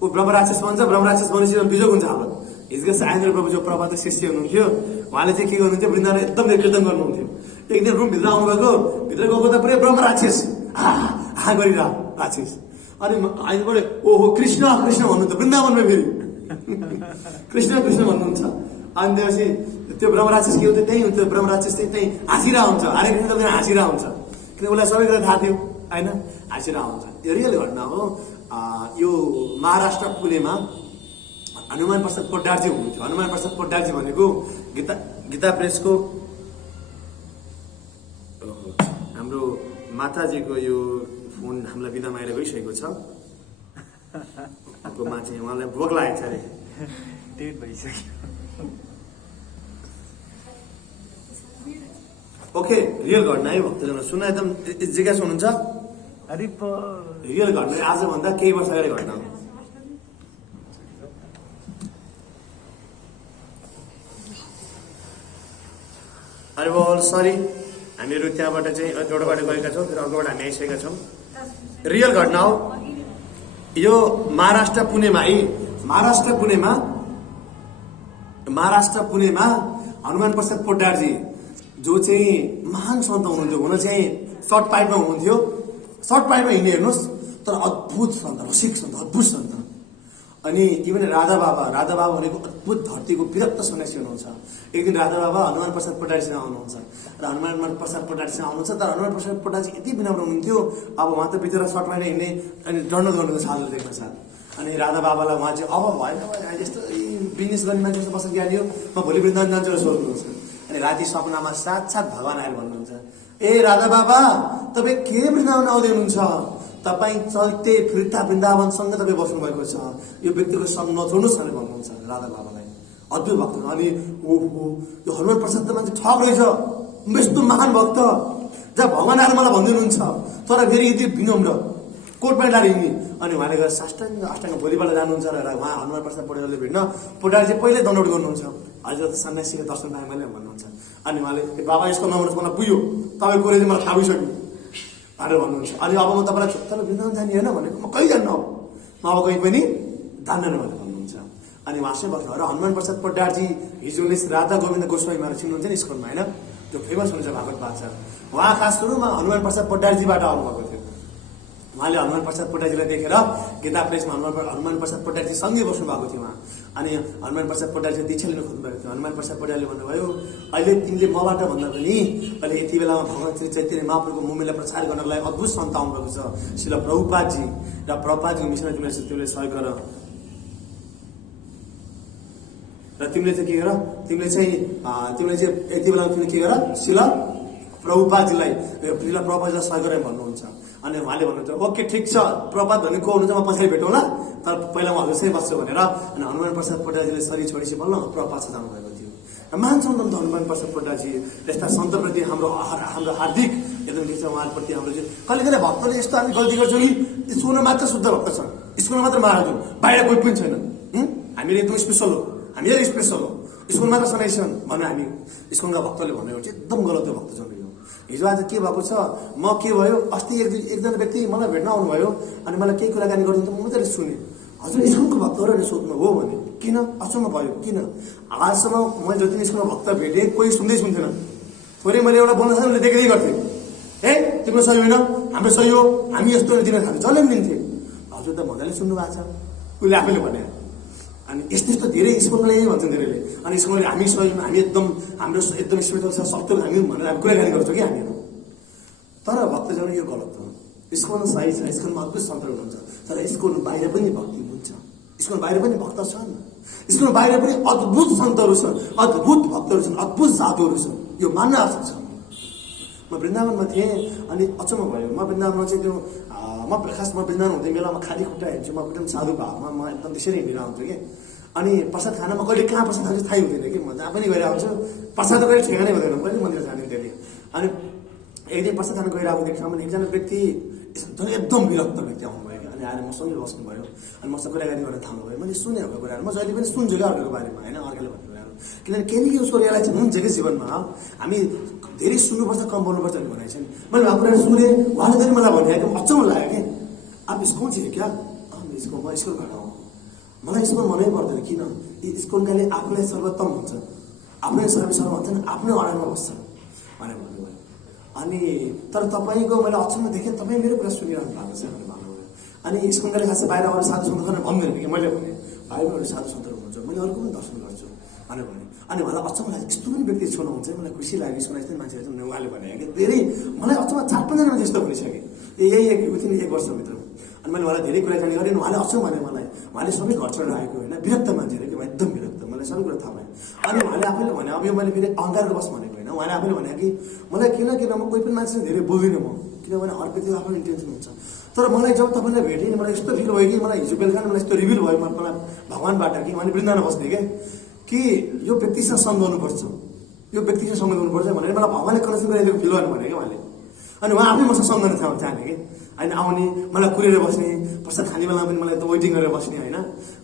ऊ ब्रह्म राक्षस भन्छ। ब्रह्म राक्षस भनेपछि बिजोग हुन्छ हालत। हिजो सायन्द्र प्रभु जो प्रभात शिष्य हुनुहुन्थ्यो, उहाँले चाहिँ के गर्नुहुन्थ्यो, वृन्दावन एकदम कीर्तन गर्नुहुन्थ्यो। एक दिन रुमभित्र आउनुभएको, भित्र गएको त पुरै ब्रह्म राक्षस हा गरिरह राक्षस। अनि आइनबाट ओहो कृष्ण कृष्ण भन्नुहुन्छ वृन्दावनमा, फेरि कृष्ण कृष्ण भन्नुहुन्छ। अनि त्यसपछि त्यो ब्रह्म राक्षस के हुन्थ्यो, त्यही हुन्थ्यो ब्रह्म राक्षस चाहिँ त्यही हाँसिरह हुन्छ। हरे कृष्ण त हाँसिरह हुन्छ, किन उसलाई सबै कुरा थाहा थियो होइन, हाँसिरह हुन्छ। यो रियल घटना हो। यो महाराष्ट्र पुणेमा हनुमान प्रसाद पोड्डारजी हुनुहुन्थ्यो। हनुमान प्रसाद पोड्डारजी भनेको गीता प्रेसको हाम्रो माताजीको यो फोन हामीलाई बिदा मागेर गइसकेको छ। चाहिँ उहाँलाई भोक लागेको छ अरे, डेट भइसक्यो। ओके, रियल घटना है भक्तजन, सुन्न एकदम जिज्ञासा हुनुहुन्छ। अरे रियल घटना आजभन्दा केही वर्ष अगाडि घटना हो। अरे बोल सरी, हामीहरू त्यहाँबाट चाहिँ एउटा बाटो गएका छौँ, फेरि अर्कोबाट हामी आइसकेका छौँ। रियल घटना हो यो। महाराष्ट्र पुणेमा हनुमान प्रसाद पोड्डारजी जो चाहिँ महान सन्त हुनुहुन्थ्यो, हुन चाहिँ सर्ट पाइपमा हुनुहुन्थ्यो, सर्ट पाइपमा हिँड्ने हेर्नुहोस्, तर अद्भुत सन्त, रसिक सन्त, अद्भुत सन्त। अनि इभन राधा बाबा भनेको अद्भुत धरतीको विरक्त सन्यासी हुनुहुन्छ। एक दिन राधा बाबा हनुमान प्रसाद पोड्डारजीसँग आउनुहुन्छ र हनुमान प्रसाद पोड्डारजीसँग आउनुहुन्छ, तर हनुमान प्रसाद पोड्डारजी यति विनम्र हुनुहुन्थ्यो, अब उहाँ त भित्र सर्टमा हिँड्ने अनि दण्ड गर्नुहुन्छ साधु देख्न साथ। अनि राधा बाबालाई उहाँ चाहिँ अब भएन, यस्तो बिजनेस गर्ने मान्छे जस्तो बसेर ज्ञानी हो, म भोलि वृन्दावन जान्छु र सोध्नुहुन्छ। अनि राति सपनामा साक्षात् भगवान आएर भन्नुहुन्छ, ए राधा बाबा तपाईँ के वृन्दावन आउँदै हुनुहुन्छ, तपाईँ चल्ते फिर्ता वृन्दावनसँग तपाईँ बस्नु भएको छ, यो व्यक्तिको सङ्ग नछोड्नुहोस् भनेर भन्नुहुन्छ राधा बाबालाई। अद्भुत भक्त। अनि ओहो यो हनुमान प्रसाद त मान्छे ठग रहेछ, यस्तो महान भक्त, जहाँ भगवान आएर मलाई भन्दै हुनुहुन्छ, तर फेरि यति विनम्र, कोट प्यान्ट लाएर हिँड्ने। अनि उहाँले गएर अष्टाङ्ग भोलिपल्ट जानुहुन्छ र उहाँ हनुमान प्रसाद पोड्डारले भेट्न पोड्डारजी पहिल्यै दण्डवट गर्नुहुन्छ, हजुर त सन्यासीको दर्शन पाएँ मैले भन्नुहुन्छ। अनि उहाँले बाबा यस्तो नभन्नुहोस्, मलाई पुग्यो, तपाईँको कुरा चाहिँ मलाई थाहा भइसक्यो भनेर भन्नुहुन्छ। अनि अब म तपाईँलाई तपाईँ वृन्दावन जाने होइन भनेको, म कहीँ जान्न, म अब कहीँ पनि जान्दैन भनेर भन्नुहुन्छ। अनि उहाँसँगै बस्नु र हनुमान प्रसाद पोड्डारजी हिजोले राधा गोविन्द गोस्वामी महाराज चिन्नुहुन्छ नि स्कुलमा होइन, त्यो फेमस हुन्छ भागवत बादशाह, उहाँ खास सुरुमा हनुमान प्रसाद पोड्डारजीबाट आउनुभएको थियो। उहाँले हनुमान प्रसाद पोड्डारजीलाई देखेर गीता प्रेसमा हनुमान प्रसाद पोड्डारजी सँगै बस्नु भएको थियो। उहाँ अनि हनुमान प्रसाद पौडेलले दीक्षा लिनु खोज्नुभएको थियो। हनुमान प्रसाद पौडेलले भन्नुभयो अहिले तिमीले मबाट भन्दा पनि अहिले यति बेलामा भगवान श्री चैतन्य महाप्रभुको मुमेलाई प्रचार गर्नको लागि अद्भुत सन्त आउनुभएको छ श्रील प्रभुपादजी र प्रभुपादजीको मिसनमा तिमीले सहयोग गर र तिमीले चाहिँ के गर तिमीले चाहिँ यति बेला तिमीले के गर श्रील प्रभुपादजीलाई सहयोग गरेर भन्नुहुन्छ। अनि उहाँले भन्नुहुन्छ ओके ठिक छ प्रभुपाद भन्ने को हुनुहुन्छ म पछाडि भेटौँला तर पहिला म हजुरसँगै बस्छु भनेर अनि हनुमान प्रसाद पौडेलजीले शरीर छोडेपछि बल्ल प्रभुपाद जानुभएको थियो। र मान्छौँ त हनुमान प्रसाद पौडेलजी यस्ता सन्तप्रति हाम्रो हार्दिक एकदम के छ उहाँप्रति हाम्रो चाहिँ कहिले कहिले भक्तले यस्तो हामी गल्ती गर्छौँ कि स्कुलमा मात्र शुद्ध भक्त छन्, स्कुलमा मात्र महाराज बाहिर कोही पनि छैन, हामीले एकदम स्पेसल हो, हामी स्पेसल हो, स्कुल मात्र सनाइ छन् भने हामी स्कुलका भक्तले भनेको चाहिँ एकदम गलत हो। भक्तजन हिजो आज के भएको छ म के भयो अस्ति एकजना व्यक्ति मलाई भेट्न आउनुभयो अनि मलाई केही कुराकानी गर्नु त म मात्रै सुने हजुर स्कुलको भक्तहरू सोध्नु हो भने किन अचम्म भयो किन आजसम्म मैले जति नै स्कुलमा भक्त भेटेँ कोही सुन्थेन, थोरै मैले एउटा बोल्न सक्ने देख्दै गर्थेँ ए तिम्रो सही होइन हाम्रो सही हो हामी यस्तो दिन थाल्थ्यो जसले पनि दिन्थे हजुर त मजाले सुन्नु भएको छ उसले आफैले भने। अनि यस्तो धेरै स्कुलले यही भन्छन् धेरैले अनि स्कुलले हामी सही हामी एकदम हाम्रो एकदम स्पिरिचुअल छ सत्य हामी भनेर हामी कुराकानी गर्छौँ कि हामीहरू, तर भक्तजन यो गलत हो। स्कुल सही छ, स्कुलमा अद्भुत सन्तहरू हुन्छ तर स्कुल बाहिर पनि भक्ति हुन्छ, स्कुल बाहिर पनि भक्त छन्, स्कुल बाहिर पनि अद्भुत सन्तहरू छन्, अद्भुत भक्तहरू छन्, अद्भुत साधुहरू छन्, यो मान्न आवश्यक छ। म वृन्दावनमा थिएँ अनि अचम्म भयो म वृन्दावनमा चाहिँ त्यो खास म वृन्दावन हुँदै बेलामा खाली खुट्टा हिँड्छु म एकदम साधु भावमा म एकदम त्यसरी हिँडेर आउँछु कि अनि प्रसाद खानामा कहिले कहाँ प्रसाद खान्छ थाहै हुँदैन कि म जहाँ पनि गएर आउँछु प्रसाद त कहिले ठेगानै हुँदैन कहिले मन्दिर जाने त्यसले। अनि एक दिन प्रसाद खान गइरहेको देख्छ भने एकजना व्यक्ति एकदम विरक्त व्यक्ति आउनुभयो कि अनि आएर मसँगै बस्नुभयो अनि मसँग कुराकानी गर्न थाल्नुभयो। मैले सुने अर्को कुराहरू म जहिले पनि सुन्छु क्या अर्को बारेमा होइन अर्कोले भन्ने कुराहरू किनभने केही न केही उसको रियलाइज हुन्छ कि जीवनमा हामी धेरै सुन्नुपर्छ कम बोल्नुपर्छ भन्ने भनेको छ नि। मैले उहाँको कुराहरू सुने उहाँले पनि मलाई भने एकदम अचम्म लाग्यो कि अब स्कुल चाहिँ क्या म स्कुल गएर आउँ मलाई स्कुल मनै पर्दैन किन स्कुलकाले आफूलाई सर्वोत्तम हुन्छ आफ्नै सर्वेसर्व हुन्छ नि आफ्नै अडानमा बस्छ भनेर भन्नुभयो। अनि तर तपाईँको मैले अचम्म देखेँ तपाईँ मेरो कुरा सुनिरहनु भएको छ भनेर भन्नुभयो। अनि स्कुलकाले खासै बाहिर अरू साधु सन्त भन्दैन कि मैले भने बाहिर अरू साधु सन्तहरू हुनुहुन्छ मैले अरूको पनि दर्शन गर्छु भनेर भने। अनि मलाई अचम्म लाग्यो यस्तो पनि व्यक्ति छुनुहुन्छ मलाई खुसी लाग्यो सुना यस्तै मान्छेहरू चाहिँ उहाँले भने कि धेरै मलाई अचम्म 4-5 जना यस्तो भनिसकेँ यही विथिन 1 वर्षभित्र। अनि मैले उहाँलाई धेरै कुराकानी गरेँ उहाँले अचम्म भने मलाई उहाँले सबै घर छोडेर आएको होइन विरक्त मान्छेहरू कि एकदम विरक्त मलाई सबै कुरा थाहा भयो। अनि उहाँले आफैले भने अब यो मैले फेरि अहङ्कारको बस भनेको होइन उहाँले आफैले भने कि मलाई किन म कोही पनि मान्छेले धेरै बोल्दिनँ म किनभने हर व्यक्तिको आफ्नो इन्टेन्सन हुन्छ तर मलाई जब तपाईँलाई भेटेँ मलाई यस्तो फिल भयो कि मलाई हिजो बेलुका मलाई यस्तो रिभिल भयो मलाई भगवान्बाट कि उहाँले वृन्दावन बस्ने कि यो व्यक्तिसँग सम्झाउनुपर्छ यो व्यक्तिसँग सम्झाउनुपर्छ भनेर मलाई भगवान्ले कनेक्सन गरिदिएको फिल गर्नु भने कि उहाँले। अनि उहाँ आफै मसँग सम्झाउन चाहने कि होइन आउने मलाई कुरेर बस्ने प्रसाद खाने बेलामा पनि मलाई एकदम वेटिङ गरेर बस्ने होइन।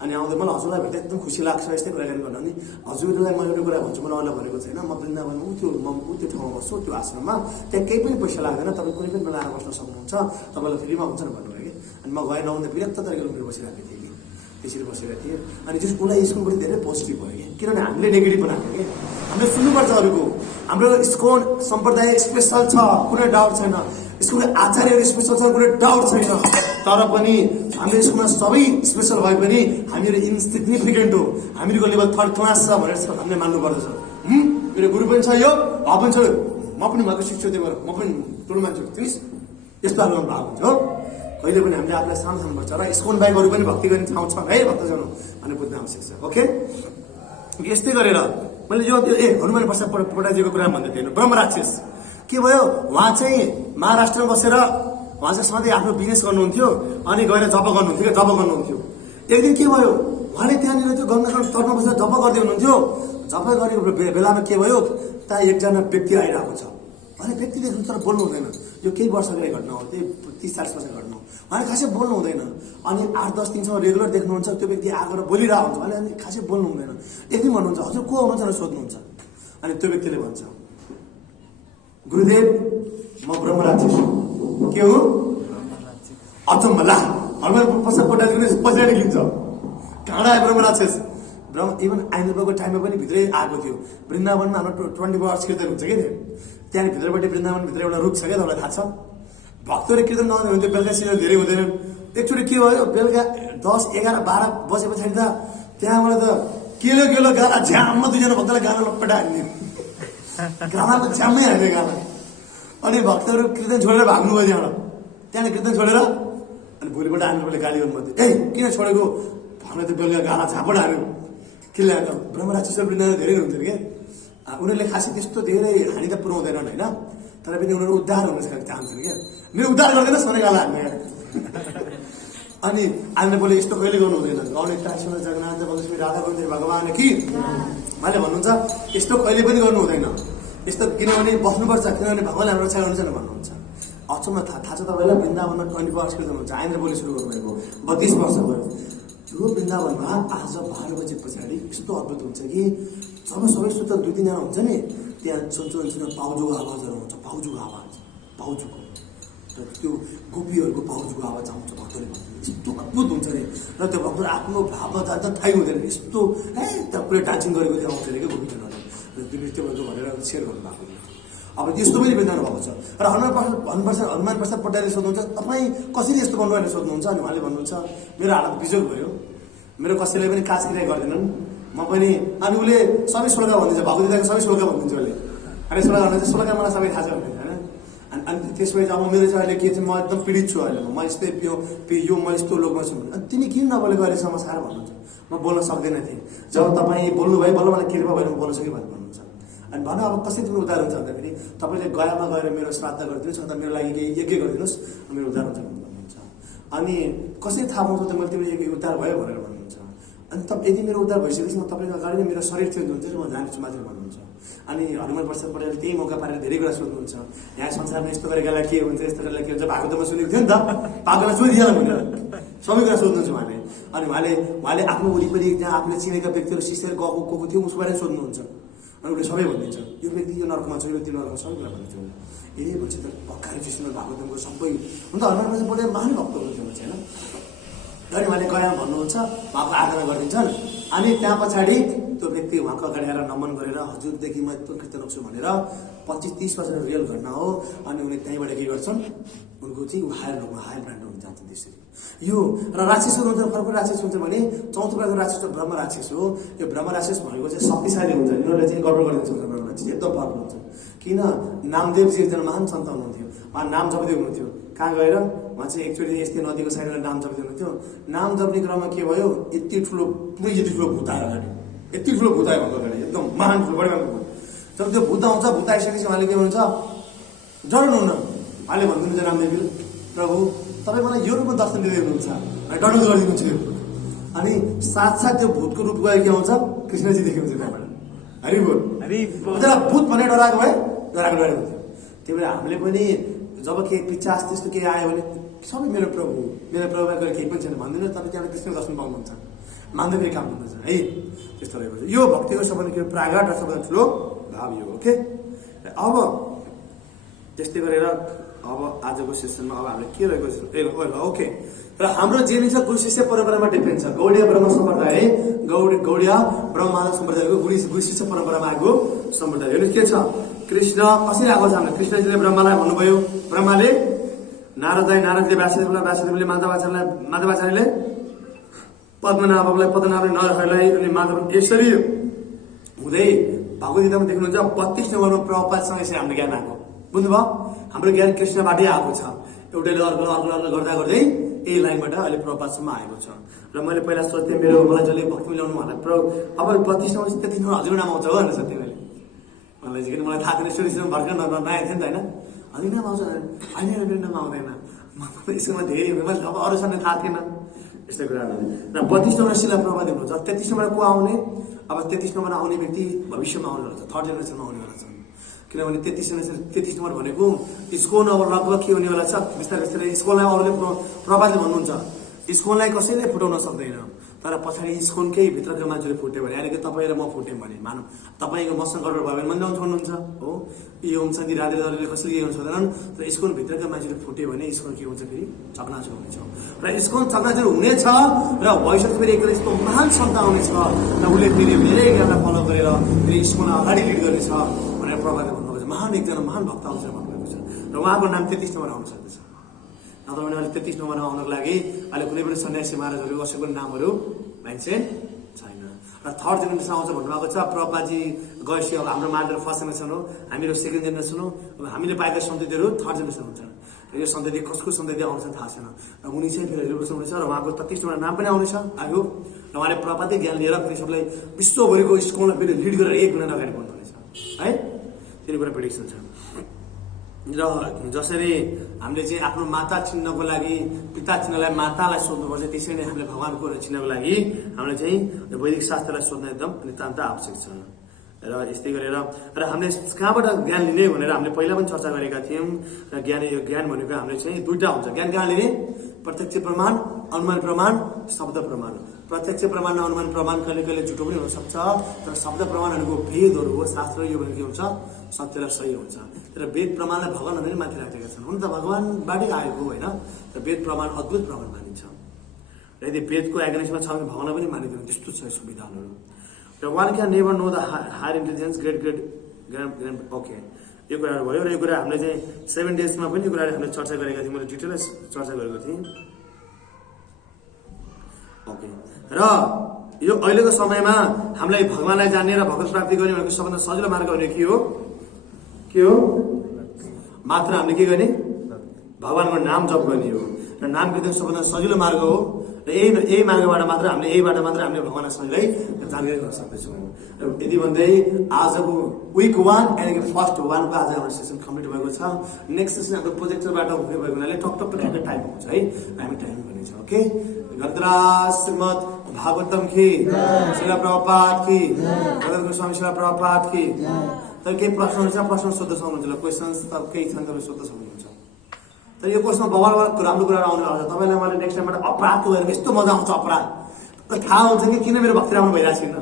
अनि आउँदै मलाई हजुरलाई भेट्दा एकदम खुसी लाग्छ यस्तै कुराकानी गर्नु। अनि हजुरलाई म एउटा कुरा भन्छु मलाई अरूलाई भनेको छैन म वृन्दावनमा त्यो ठाउँमा बस्छु त्यो आश्रममा त्यहाँ केही पनि पैसा लाग्दैन तपाईँ कुनै पनि बेला आएर बस्न सक्नुहुन्छ तपाईँलाई फ्रीमा हुन्छ भन्नुभयो कि। अनि म गएर नआउँदा विरक्त तरिकाले उनीहरू बसिरहेको थिएँ कि त्यसरी बसेका थिएँ। अनि त्यस उसलाई स्कुल पनि धेरै पोजिटिभ भयो कि किनभने हामीले नेगेटिभ बनाएको कि हामीले सुन्नुपर्छ अरूको हाम्रो स्कुल सम्प्रदाय स्पेसल छ कुनै डाउट छैन स्कुलको आचार्यहरू स्पेसल छ कुनै डाउट छैन तर पनि हाम्रो स्कुलमा सबै स्पेसल भए पनि हामीहरू इन्सिग्निफिकेन्ट हो हामीहरूको लेभल 3rd क्लास छ भनेर हामीले मान्नु पर्दछ। मेरो गुरु पनि छ यो पनि छ म पनि भएको शिक्षक त्यही भएर म पनि ठुलो मान्छे हो यस्तो हाम्रो भाव हुन्छ हो कहिले पनि हामीले आफूलाई सानो पर्छ र स्कुल बाहेक अरू पनि भक्ति गर्ने ठाउँ छ है भक्तजन भने बुझ्न आवश्यक छ। ओके यस्तै गरेर मैले यो हनुमान प्रसाद पौडेलजीको कुरा भन्दै थिएँ ब्रह्मराक्षस के भयो उहाँ चाहिँ महाराष्ट्रमा बसेर उहाँ चाहिँ सधैँ आफ्नो बिजनेस गर्नुहुन्थ्यो अनि गएर जप गर्नुहुन्थ्यो। एक दिन के भयो उहाँले त्यहाँनिर त्यो गङ्गाको तटमा बसेर जप गर्दै हुनुहुन्थ्यो जप गरेको बेलामा के भयो त्यहाँ एकजना व्यक्ति आइरहेको छ अनि व्यक्ति देख्नु तर बोल्नु हुँदैन यो केही वर्ष अगाडि घटना हो त्यही 30-40 वर्ष घटना हो उहाँले खासै बोल्नु हुँदैन। अनि 8-10 दिनसम्म रेगुलर देख्नुहुन्छ त्यो व्यक्ति आएर बोलिरहेको हुन्छ उहाँले अनि खासै बोल्नु हुँदैन। एक दिन भन्नुहुन्छ हजुर को आउनुहुन्छ भनेर सोध्नुहुन्छ अनि त्यो व्यक्तिले भन्छ गुरुदेव म ब्रह्मराक्षस के हो अचम्म ला हनुमान प्रसाद पौडेलजीले पछाडि लिन्छ कहाँ आयो ब्रह्मराक्षस इभन आइनुको टाइममा पनि भित्रै आएको थियो वृन्दावनमा हाम्रो 24 आवर्स कीर्तन हुन्छ कि त्यहाँ भित्रबाट वृन्दावनभित्र एउटा रुख छ क्या तपाईँलाई थाहा छ भक्तहरू कीर्तन नगर्ने हुन्थ्यो बेलुका सिजन धेरै हुँदैन एकचोटि के भयो बेलुका 10, 11, 12 बजे पछाडि त त्यहाँबाट त केलो केलो गाना झ्याममा दुईजना भक्तलाई गाना लपटा हान्ने गानाको झ्यामै हान्ने गाना। अनि भक्तहरू कीर्तन छोडेर भाग्नुभयो त्यहाँबाट कीर्तन छोडेर। अनि भोलिपल्ट आन्द्रले गाली गर्नुभयो, ए किन छोडेको भने त बेलुका गाना झापड हान्यो किन ल्याएर। ब्रह्मराक्षस वृन्दावन धेरै हुन्थ्यो क्या, उनीहरूले खासै त्यस्तो धेरै हानि त पुऱ्याउँदैनन् होइन, तर पनि उनीहरू उद्धार हुन चाहन्छन् क्या। मेरो उद्धार गरिदिनुहोस् भने गाला हान्ने। अनि आन्द्रले यस्तो कहिले गर्नु हुँदैन, गौरी टाक्सुन जगन्नाथ बललक्ष्मी राधा गोविन्द भगवान् कि उहाँले भन्नुहुन्छ यस्तो कहिले पनि गर्नु हुँदैन यस्तो, किनभने बस्नुपर्छ, किनभने भगवान्ले हाम्रो रक्षा गर्नुहुन्छ भन्नुहुन्छ। अचम्म थाहा छ तपाईँलाई, वृन्दावनमा 24 आवर्स कीर्तन हुन्छ। आन्द्र बोली सुरु गर्नुभएको 32 वर्ष भयो। त्यो वृन्दावनमा आज 12 बजे पछाडि यस्तो अद्भुत हुन्छ कि जब सबै सुत्ता 2-3 जना हुन्छ नि, त्यहाँ सुन्छु पाउजुको आवाजहरू हुन्छ, पाउजुको आवाज, पाउजुको र त्यो गोपीहरूको पाउजुको आवाज आउँछ भक्तले भन्नु, यस्तो अद्भुत हुन्छ अरे। र त्यो भक्तहरू आफ्नो भावमा जान्छ थाहै हुँदैन, यस्तो त्यहाँ पुरै डान्सिङ गरेको त्यो आउँछ अरे क्या गोपीजनहरू, र त्यो नृत्य भएको भनेर सेयर गर्नुभएको। अब यस्तो पनि वृन्दावन भएको छ। र हनुमान प्रसाद पट्टाले सोध्नुहुन्छ, तपाईँ कसरी यस्तो गर्नु भनेर सोध्नुहुन्छ। अनि उहाँले भन्नुहुन्छ, मेरो हालत बिजोग भयो, मेरो कसैले पनि काज क्रिया गर्दैनन्, म पनि। अनि उसले सबै श्लोका भनिदिन्छ, भगवतीको सबै श्लोका भनिदिन्छ उसले। अनि श्लोका भन्नुहुन्छ, श्लोका मलाई सबै थाहा छ भने होइन। अनि त्यसपछि अब मेरो चाहिँ अहिले के चाहिँ, म एकदम पीडित छु अहिले, म यस्तै यो म यस्तो लोकमा छु भने। अनि तिमी किन नबोलेको अहिलेसम्म साह्रो भन्नुहुन्छ। म बोल्न सक्दैन थिएँ, जब तपाईँ बोल्नुभयो बल्ल मलाई कृपा भएर म बोल्न सकेँ भनेर भन्नुहुन्छ। अनि भन अब कसरी तिम्रो उद्धार हुन्छ भन्दाखेरि तपाईँले गयामा गएर मेरो श्राद्ध गरिदिनुहोस्, अन्त मेरो लागि केही यज्ञ गरिदिनुहोस्, मेरो उद्धार हुन्छ भन्नुहुन्छ। अनि कसरी थाहा पाउँछ त मैले तिम्रो यज्ञ उद्धार भयो भनेर भन्नुहुन्छ। अनि यदि मेरो उद्धार भइसकेपछि म तपाईँको अगाडि नै मेरो शरीर चेन्ज हुन्छ, म जानेछु माथि भन्नुहुन्छ। अनि हनुमान प्रसाद पटेलले त्यही मौका पारेर धेरै कुरा सोध्नुहुन्छ, यहाँ संसारमा यस्तो गरेकालाई के हुन्छ, यस्तो गरेर के हुन्छ। भागवतमा सुनेको थियो नि त, पागललाई सोधिहाल भनेर सबै कुरा सोध्नुहुन्छ उहाँले। अनि उहाँले आफ्नो वरिपरि जहाँ आफूले चिनेका व्यक्तिहरू शिष्यहरू गएको थियो उसको बारेमा सोध्नुहुन्छ। अनि उसले सबै भनिदिन्छ, यो व्यक्ति यो नर्कमा छ, यो व्यक्ति नर्कमा सबै कुरा भनिदिन्छ। ए भन्छ त भक्कारि कृष्ण भागवतको सबै हुन त हनुमान प्रसाद पटेल महान भक्त हुनुहुन्थ्यो भन्छ होइन। अनि उहाँले गयामा भन्नुहुन्छ, उहाँको आराधना गरिदिन्छन्। अनि त्यहाँ पछाडि त्यो व्यक्ति उहाँको अगाडि आएर नमन गरेर हजुरदेखि म यत्रो कीर्तन गर्छु भनेर 25-30 वर्ष रियल घटना हो। अनि उनी त्यहीँबाट के गर्छन्, उनको चाहिँ हायर लोकमा हायर ब्रान्ड हुन जान्छन् त्यसरी। यो र राक्षसहरू हुन्छ, फरक राक्षस हुन्छ भने चौथो प्रकारको राक्षस त ब्रह्म राक्षस हो। यो ब्रह्म राक्षस भनेको चाहिँ शक्तिशाली हुन्छ, यिनीहरूले चाहिँ गडबड गरिदिन्छ ब्रह्म राक्षस, एकदम पावरफुल हुन्छ। किन नामदेवजी एकजना महान सन्त हुनुहुन्थ्यो, उहाँ नाम जप्दै हुनुहुन्थ्यो। कहाँ गएर उहाँ चाहिँ एकचोटि यस्तै नदीको साइडमा नाम जप्दै हुनुहुन्थ्यो। नाम जप्ने क्रममा के भयो, यति ठुलो पुरै यति ठुलो भूत आयो अगाडि, यति ठुलो भूत आयो भन्दा अगाडि, एकदम महान ठुलो बढी भएको भूत। जब त्यो भूत आउँछ, भूत आइसकेपछि उहाँले के भन्छ, डराउनुहुन्न। उहाँले भनिदिनुहुन्छ रामदेवले, प्रभु तपाईँ मलाई यो रूपमा दर्शन दिँदै हुनुहुन्छ, डराउनु गरिदिनुहुन्छ यो। अनि साथसाथ त्यो भूतको रूप गयो के आउँछ, कृष्णजी देखिनुहुन्छ त्यहाँबाट। हरि बोल, त्यसलाई भूत भनेर डराएको भए डराएको हुन्थ्यो। त्यही भएर हामीले पनि जब केही पिचास त्यस्तो केही आयो भने सबै मेरो प्रभुमा गएर केही पनि छैन भनिदिनु, तपाईँ त्यहाँबाट कृष्ण दर्शन पाउनुहुन्छ, मान्दै फेरि काम गर्नुहुन्छ है। त्यस्तो रहेको छ यो भक्तिको सबभन्दा के प्रागट र सबभन्दा ठुलो भाव यो। ओके, अब त्यस्तै गरेर अब आजको सेसनमा अब हामीले के रहेको छ, ओके। र हाम्रो जे छ गुरु शिष्य परम्परामा डिपेन्ड छ। गौडीय ब्रह्म सम्प्रदाय, गौडीय ब्रह्म सम्प्रदायको गुरु शिष्य परम्परामा आएको सम्प्रदाय हेर्नु के छ। कृष्ण कसरी आएको छ हामीले, कृष्णजीले ब्रह्मालाई भन्नुभयो, ब्रह्माले नारदले व्यासदेवले माधवाचार्यले पद्मनाभलाई नरहरिलाई अनि माधव यसरी हुँदै भगवद्गीतामा देख्नुहुन्छ 32 नम्बरमा प्रभुपादसँग यसरी हाम्रो ज्ञान आएको। बुझ्नुभयो, हाम्रो ज्ञान कृष्णबाटै आएको छ। एउटाले अर्को गर्दा गर्दै यही लाइनबाट अहिले प्रभुपादसम्म आएको छ। र मैले पहिला सोध्थेँ, मलाई जसले भक्ति मिलाउनु मलाई अब 32 नम्बर 33 नम्बर हजुरको नाम आउँछ हो भनेर सोध्थेँ मैले। मलाई चाहिँ किन मलाई थाहा थिएन, सुरुसम्म भर्खर नआएको थियो नि त होइन, हजुर नाम आउँछ होइन, मेरो नाम आउँदैन। यसमा धेरै मैले अब अरूसँग थाहा थिएन यस्तो कुराहरू। र 32 नम्बर शिला प्रभाव हुनुहुन्छ। 33 नम्बर को आउने, अब 33 नम्बर आउने व्यक्ति भविष्यमा आउनु होला, थर्ड जेनेरेसनमा आउनेवाला छन्। किनभने 33 नम्बर भनेको इस्कोन अब लगभग के हुनेवाला छ, बिस्तारै इस्कोनलाई अरूले प्रभावले भन्नुहुन्छ, इस्कोनलाई कसैले फुटाउन सक्दैन। तर पछाडि इस्कोनकै भित्रका मान्छेले फुट्यो भने, अहिले तपाईँ र म फुट्यौँ भने, मानौँ तपाईँको मसँग गडबड भयो भने मन्दाउनु छोड्नुहुन्छ हो, यो हुन्छ नि राधेले कसैले के गर्नु सक्दैनन्। तर इस्कोन भित्रका मान्छेले फुट्यो भने इस्कोन के हुन्छ, फेरि चकनाचुर हुनेछ। र इस्कोन चकनाचुर हुनेछ र भविष्यमा फेरि एकदम यस्तो महान सन्त आउनेछ र उसले फेरि धेरै ज्ञानलाई फलो गरेर फेरि इस्कोनलाई अगाडि लिड गर्नेछ भनेर प्रभावले भन्नुभएको छ। महान एकजना महान भक्त आउँछ भन्नुभएको छ र उहाँको नाम 33 नम्बर आउन सक्दछ। नत्र भने अहिले 33 नम्बरमा आउनको लागि अहिले कुनै पनि सन्यासी महाराजहरू कसैको नामहरू मान्छे छैन। र थर्ड जेनेरेसन आउँछ भन्नुभएको छ। प्रभुपादजी गएपछि अब हाम्रो मारेर फर्स्ट जेनेरेसन हो, हामीहरू सेकेन्ड जेनेरेसन हो। अब हामीले पाएका सन्ततिहरू थर्ड जेनेरेसन हुन्छन्। यो सन्तति कसको सन्तति आउँछ थाहा छैन। र उनी चाहिँ फेरि रिभोल्युसन हुनेछ र उहाँको 33वटा नाम पनि आउनेछ आयो। र उहाँले प्रपाती ज्ञान लिएर फेरि सबलाई विश्वभरिको स्कुलमा फेरि लिड गरेर एक महिना अगाडि बन्नुहुनेछ है। तिनी कुरा प्रेडिक्सन छ। र जसरी हामीले चाहिँ आफ्नो माता चिन्नको लागि पिता चिन्हलाई मातालाई सोध्नुपर्छ, त्यसरी नै हामीले भगवानको चिन्नको लागि हामीले चाहिँ वैदिक शास्त्रलाई सोध्न एकदम नितान्त आवश्यक छ। र यस्तै गरेर र हामीले कहाँबाट ज्ञान लिने भनेर हामीले पहिला पनि चर्चा गरेका थियौँ। र ज्ञान भनेको हामीले चाहिँ दुईटा हुन्छ। ज्ञान कहाँ लिने? प्रत्यक्ष प्रमाण, अनुमान प्रमाण, शब्द प्रमाण। प्रत्यक्ष प्रमाण र अनुमान प्रमाण कहिले कहिले झुटो पनि हुनसक्छ, तर शब्द प्रमाणहरूको भेदहरू हो। शास्त्र यो भनेको के हुन्छ? सत्य र सही हुन्छ। तर वेद प्रमाणलाई भगवानहरूले माथि राखेका छन्। हुन त भगवानबाटै आएको होइन, तर वेद प्रमाण अद्भुत प्रमाण मानिन्छ। र यदि वेदको एगेन्स्टमा छ भने भगवान पनि मानिँदैन। त्यस्तो छ संविधानहरू। र one can never know the higher intelligence great okay, यो कुराहरू भयो। र यो कुरा हामीले चाहिँ 7 डेजमा पनि यो कुराहरू हामीले चर्चा गरेका थियौँ। मैले डिटेलै चर्चा गरेको थिएँ। ओके, र यो अहिलेको समयमा हामीलाई भगवानलाई जान्ने र भगवत प्राप्ति गर्ने भनेको सबभन्दा सजिलो मार्ग भनेको के हो? के हो? मात्र हामीले के गर्ने? भगवानको नाम जप गर्ने हो। र नाम कीर्तन सबभन्दा सजिलो मार्ग हो। र यही मार्गबाट मात्र हामीले भगवानलाई सजिलै जानकारी गर्न सक्दैछौँ। र यदि भन्दै आजको विक 1 अनि फर्स्ट 1 को आज हाम्रो सेसन कम्प्लिट भएको छ। नेक्स्ट सेसन हाम्रो प्रोजेक्टरबाट हुने भएको हुनाले टक ठ्याक्कै टाइम हुन्छ है, हामी टाइम गर्नेछ। ओके, ग्रन्थराज श्रीमद् भागवतम की, श्रील प्रभुपाद की, भगवत गोस्वामी श्रील प्रभुपाद की। तर केही प्रश्नहरू छ, प्रश्न सोध्न सक्नुहुन्छ। क्वेसन्स त केही छन्, तपाईँ सोध्न सक्नुहुन्छ। तर यो कोर्समा बवाल राम्रो कुरा आउनु आउँछ। तपाईँलाई मैले नेक्स्ट टाइमबाट अपराधको बारेमा यस्तो मजा आउँछ। अपराध थाहा हुन्छ कि किन मेरो भक्ति राम्रो भइरहेको छैन।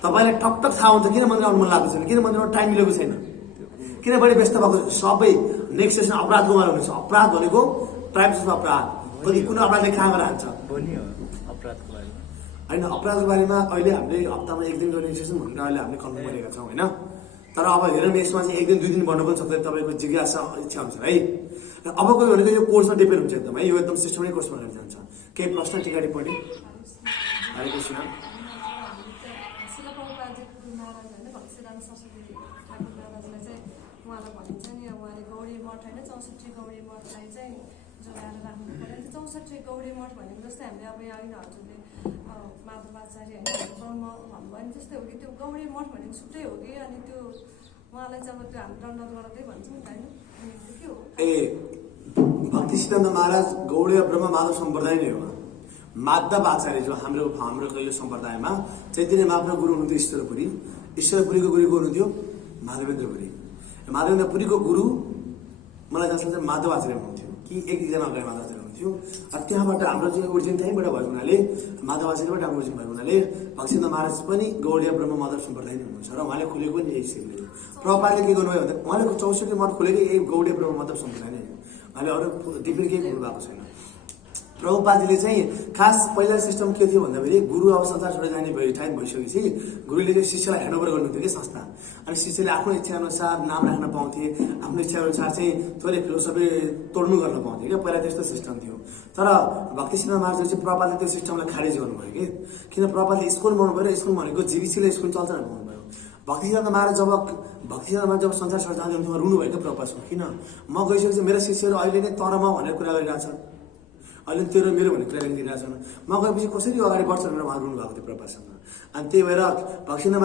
तपाईँलाई टक थाहा हुन्छ किन मन्दिर आउनु मन लागेको छैन, किन मन्दिरमा टाइम मिलेको छैन, किन बढी व्यस्त भएको छ। सबै नेक्स्ट सेसन अपराधको बारेमा हुनेछ। अपराध भनेको टाइप्स अफ अपराध। कति कुनै अपराधले कहाँ गएर हान्छ होइन। अपराधको बारेमा अहिले हामीले हप्तामा 1 दिन गर्ने सेसन भनेर अहिले हामीले कन्फर्म गरेका छौँ होइन। तर अब हेरौँ यसमा चाहिँ 1 दिन 2 दिन बढ्नु पनि सक्छ, तपाईँको जिज्ञासा इच्छा हुन्छ है। र अबको भनेको यो कोर्समा डिपेन्ड हुन्छ एकदम है। यो एकदम सिस्टमेटिक कोर्समा लिएर जान्छ। केही प्रश्न टिका टिप्पणी? हरे कृष्ण। उहाँलाई भनिन्छ नि, उहाँले गौडी मठ होइन 64 गौडी मठलाई चाहिँ जोगाएर राख्नु पर्यो। 64 गौडी मठ भनेको जस्तै हामीले अब यहाँ होइन हजुरले माधवाचार्य होइन ब्रह्म भन्नुभयो नि, जस्तै हो कि त्यो गौडी मठ भनेको छुट्टै हो कि? अनि त्यो उहाँलाई जब त्यो हामी दण्डवत गर्दै भन्छौँ होइन, अनि त्यो के हो? भक्ति सिद्धान्त महाराज गौडीय ब्रह्म माधव सम्प्रदाय नै हो। माधव आचार्य जो हाम्रो यो सम्प्रदायमा चैतन्य महाप्रभु गुरु हुनुहुन्थ्यो ईश्वरपुरी। ईश्वरपुरीको गुरु को हुनुहुन्थ्यो? माधवेन्द्रपुरी। माधवेन्द्रपुरीको गुरु मलाई जस्तो चाहिँ माधव आचार्य हुनुहुन्थ्यो कि एकजना अगाडि माधव आचार्य हुनुहुन्थ्यो। त्यहाँबाट हाम्रो चाहिँ ओरिजिन त्यहीँबाट भएको हुनाले, माधव आचार्यबाट हाम्रो ओरिजिन भएको हुनाले भक्तिसिद्धान्त महाराज पनि गौडीय ब्रह्म माधव सम्प्रदाय नै हुनुहुन्छ। र उहाँले खोलेको पनि यही सिक्नु। प्रभुपादले के गर्नुभयो भन्दा उहाँले 64 मठ खोलेको यही गौडीय ब्रह्म माधव सम्प्रदाय नै हो। उहाँले अरू डिफ्रेन्ट केही गर्नु भएको छैन। प्रभुपादले चाहिँ खास पहिला सिस्टम के थियो भन्दाखेरि गुरु अब संसार छोडेर जाने टाइम भइसकेपछि गुरुले चाहिँ शिष्यलाई ह्यान्डओभर गर्नुहुन्थ्यो कि संस्था। अनि शिष्यले आफ्नो इच्छा अनुसार नाम राख्न पाउँथे, आफ्नो इच्छा अनुसार चाहिँ थोरै फिलोसफी तोड्नु गर्न पाउँथे क्या। पहिला त्यस्तो सिस्टम थियो। तर भक्ति सिद्धान्त महाराजले चाहिँ प्रभुपादले त्यो सिस्टमलाई खारेज गर्नुभयो कि, किन प्रभुपादले स्कुल बनाउनु भयो र स्कुल भनेको जीबीसीले स्कुल चल्छ भनेर भन्नुभयो। भक्ति सिद्धान्त महाराज जब संसार छोडेर जाँदै हुन्थ्यो रुनुभयो क्या प्रभुपादको। किन म गइसकेपछि मेरो शिष्यहरू अहिले नै तर म भनेर कुरा गरिरहेछ, अहिले तेरो मेरो भन्ने कुरा गरिरहेछन्, म गएपछि कसरी अगाडि बढ्छ भनेर उहाँ रुनु भएको थियो प्रभुपादसँग। अनि त्यही भएर भक्ति सिद्धान्त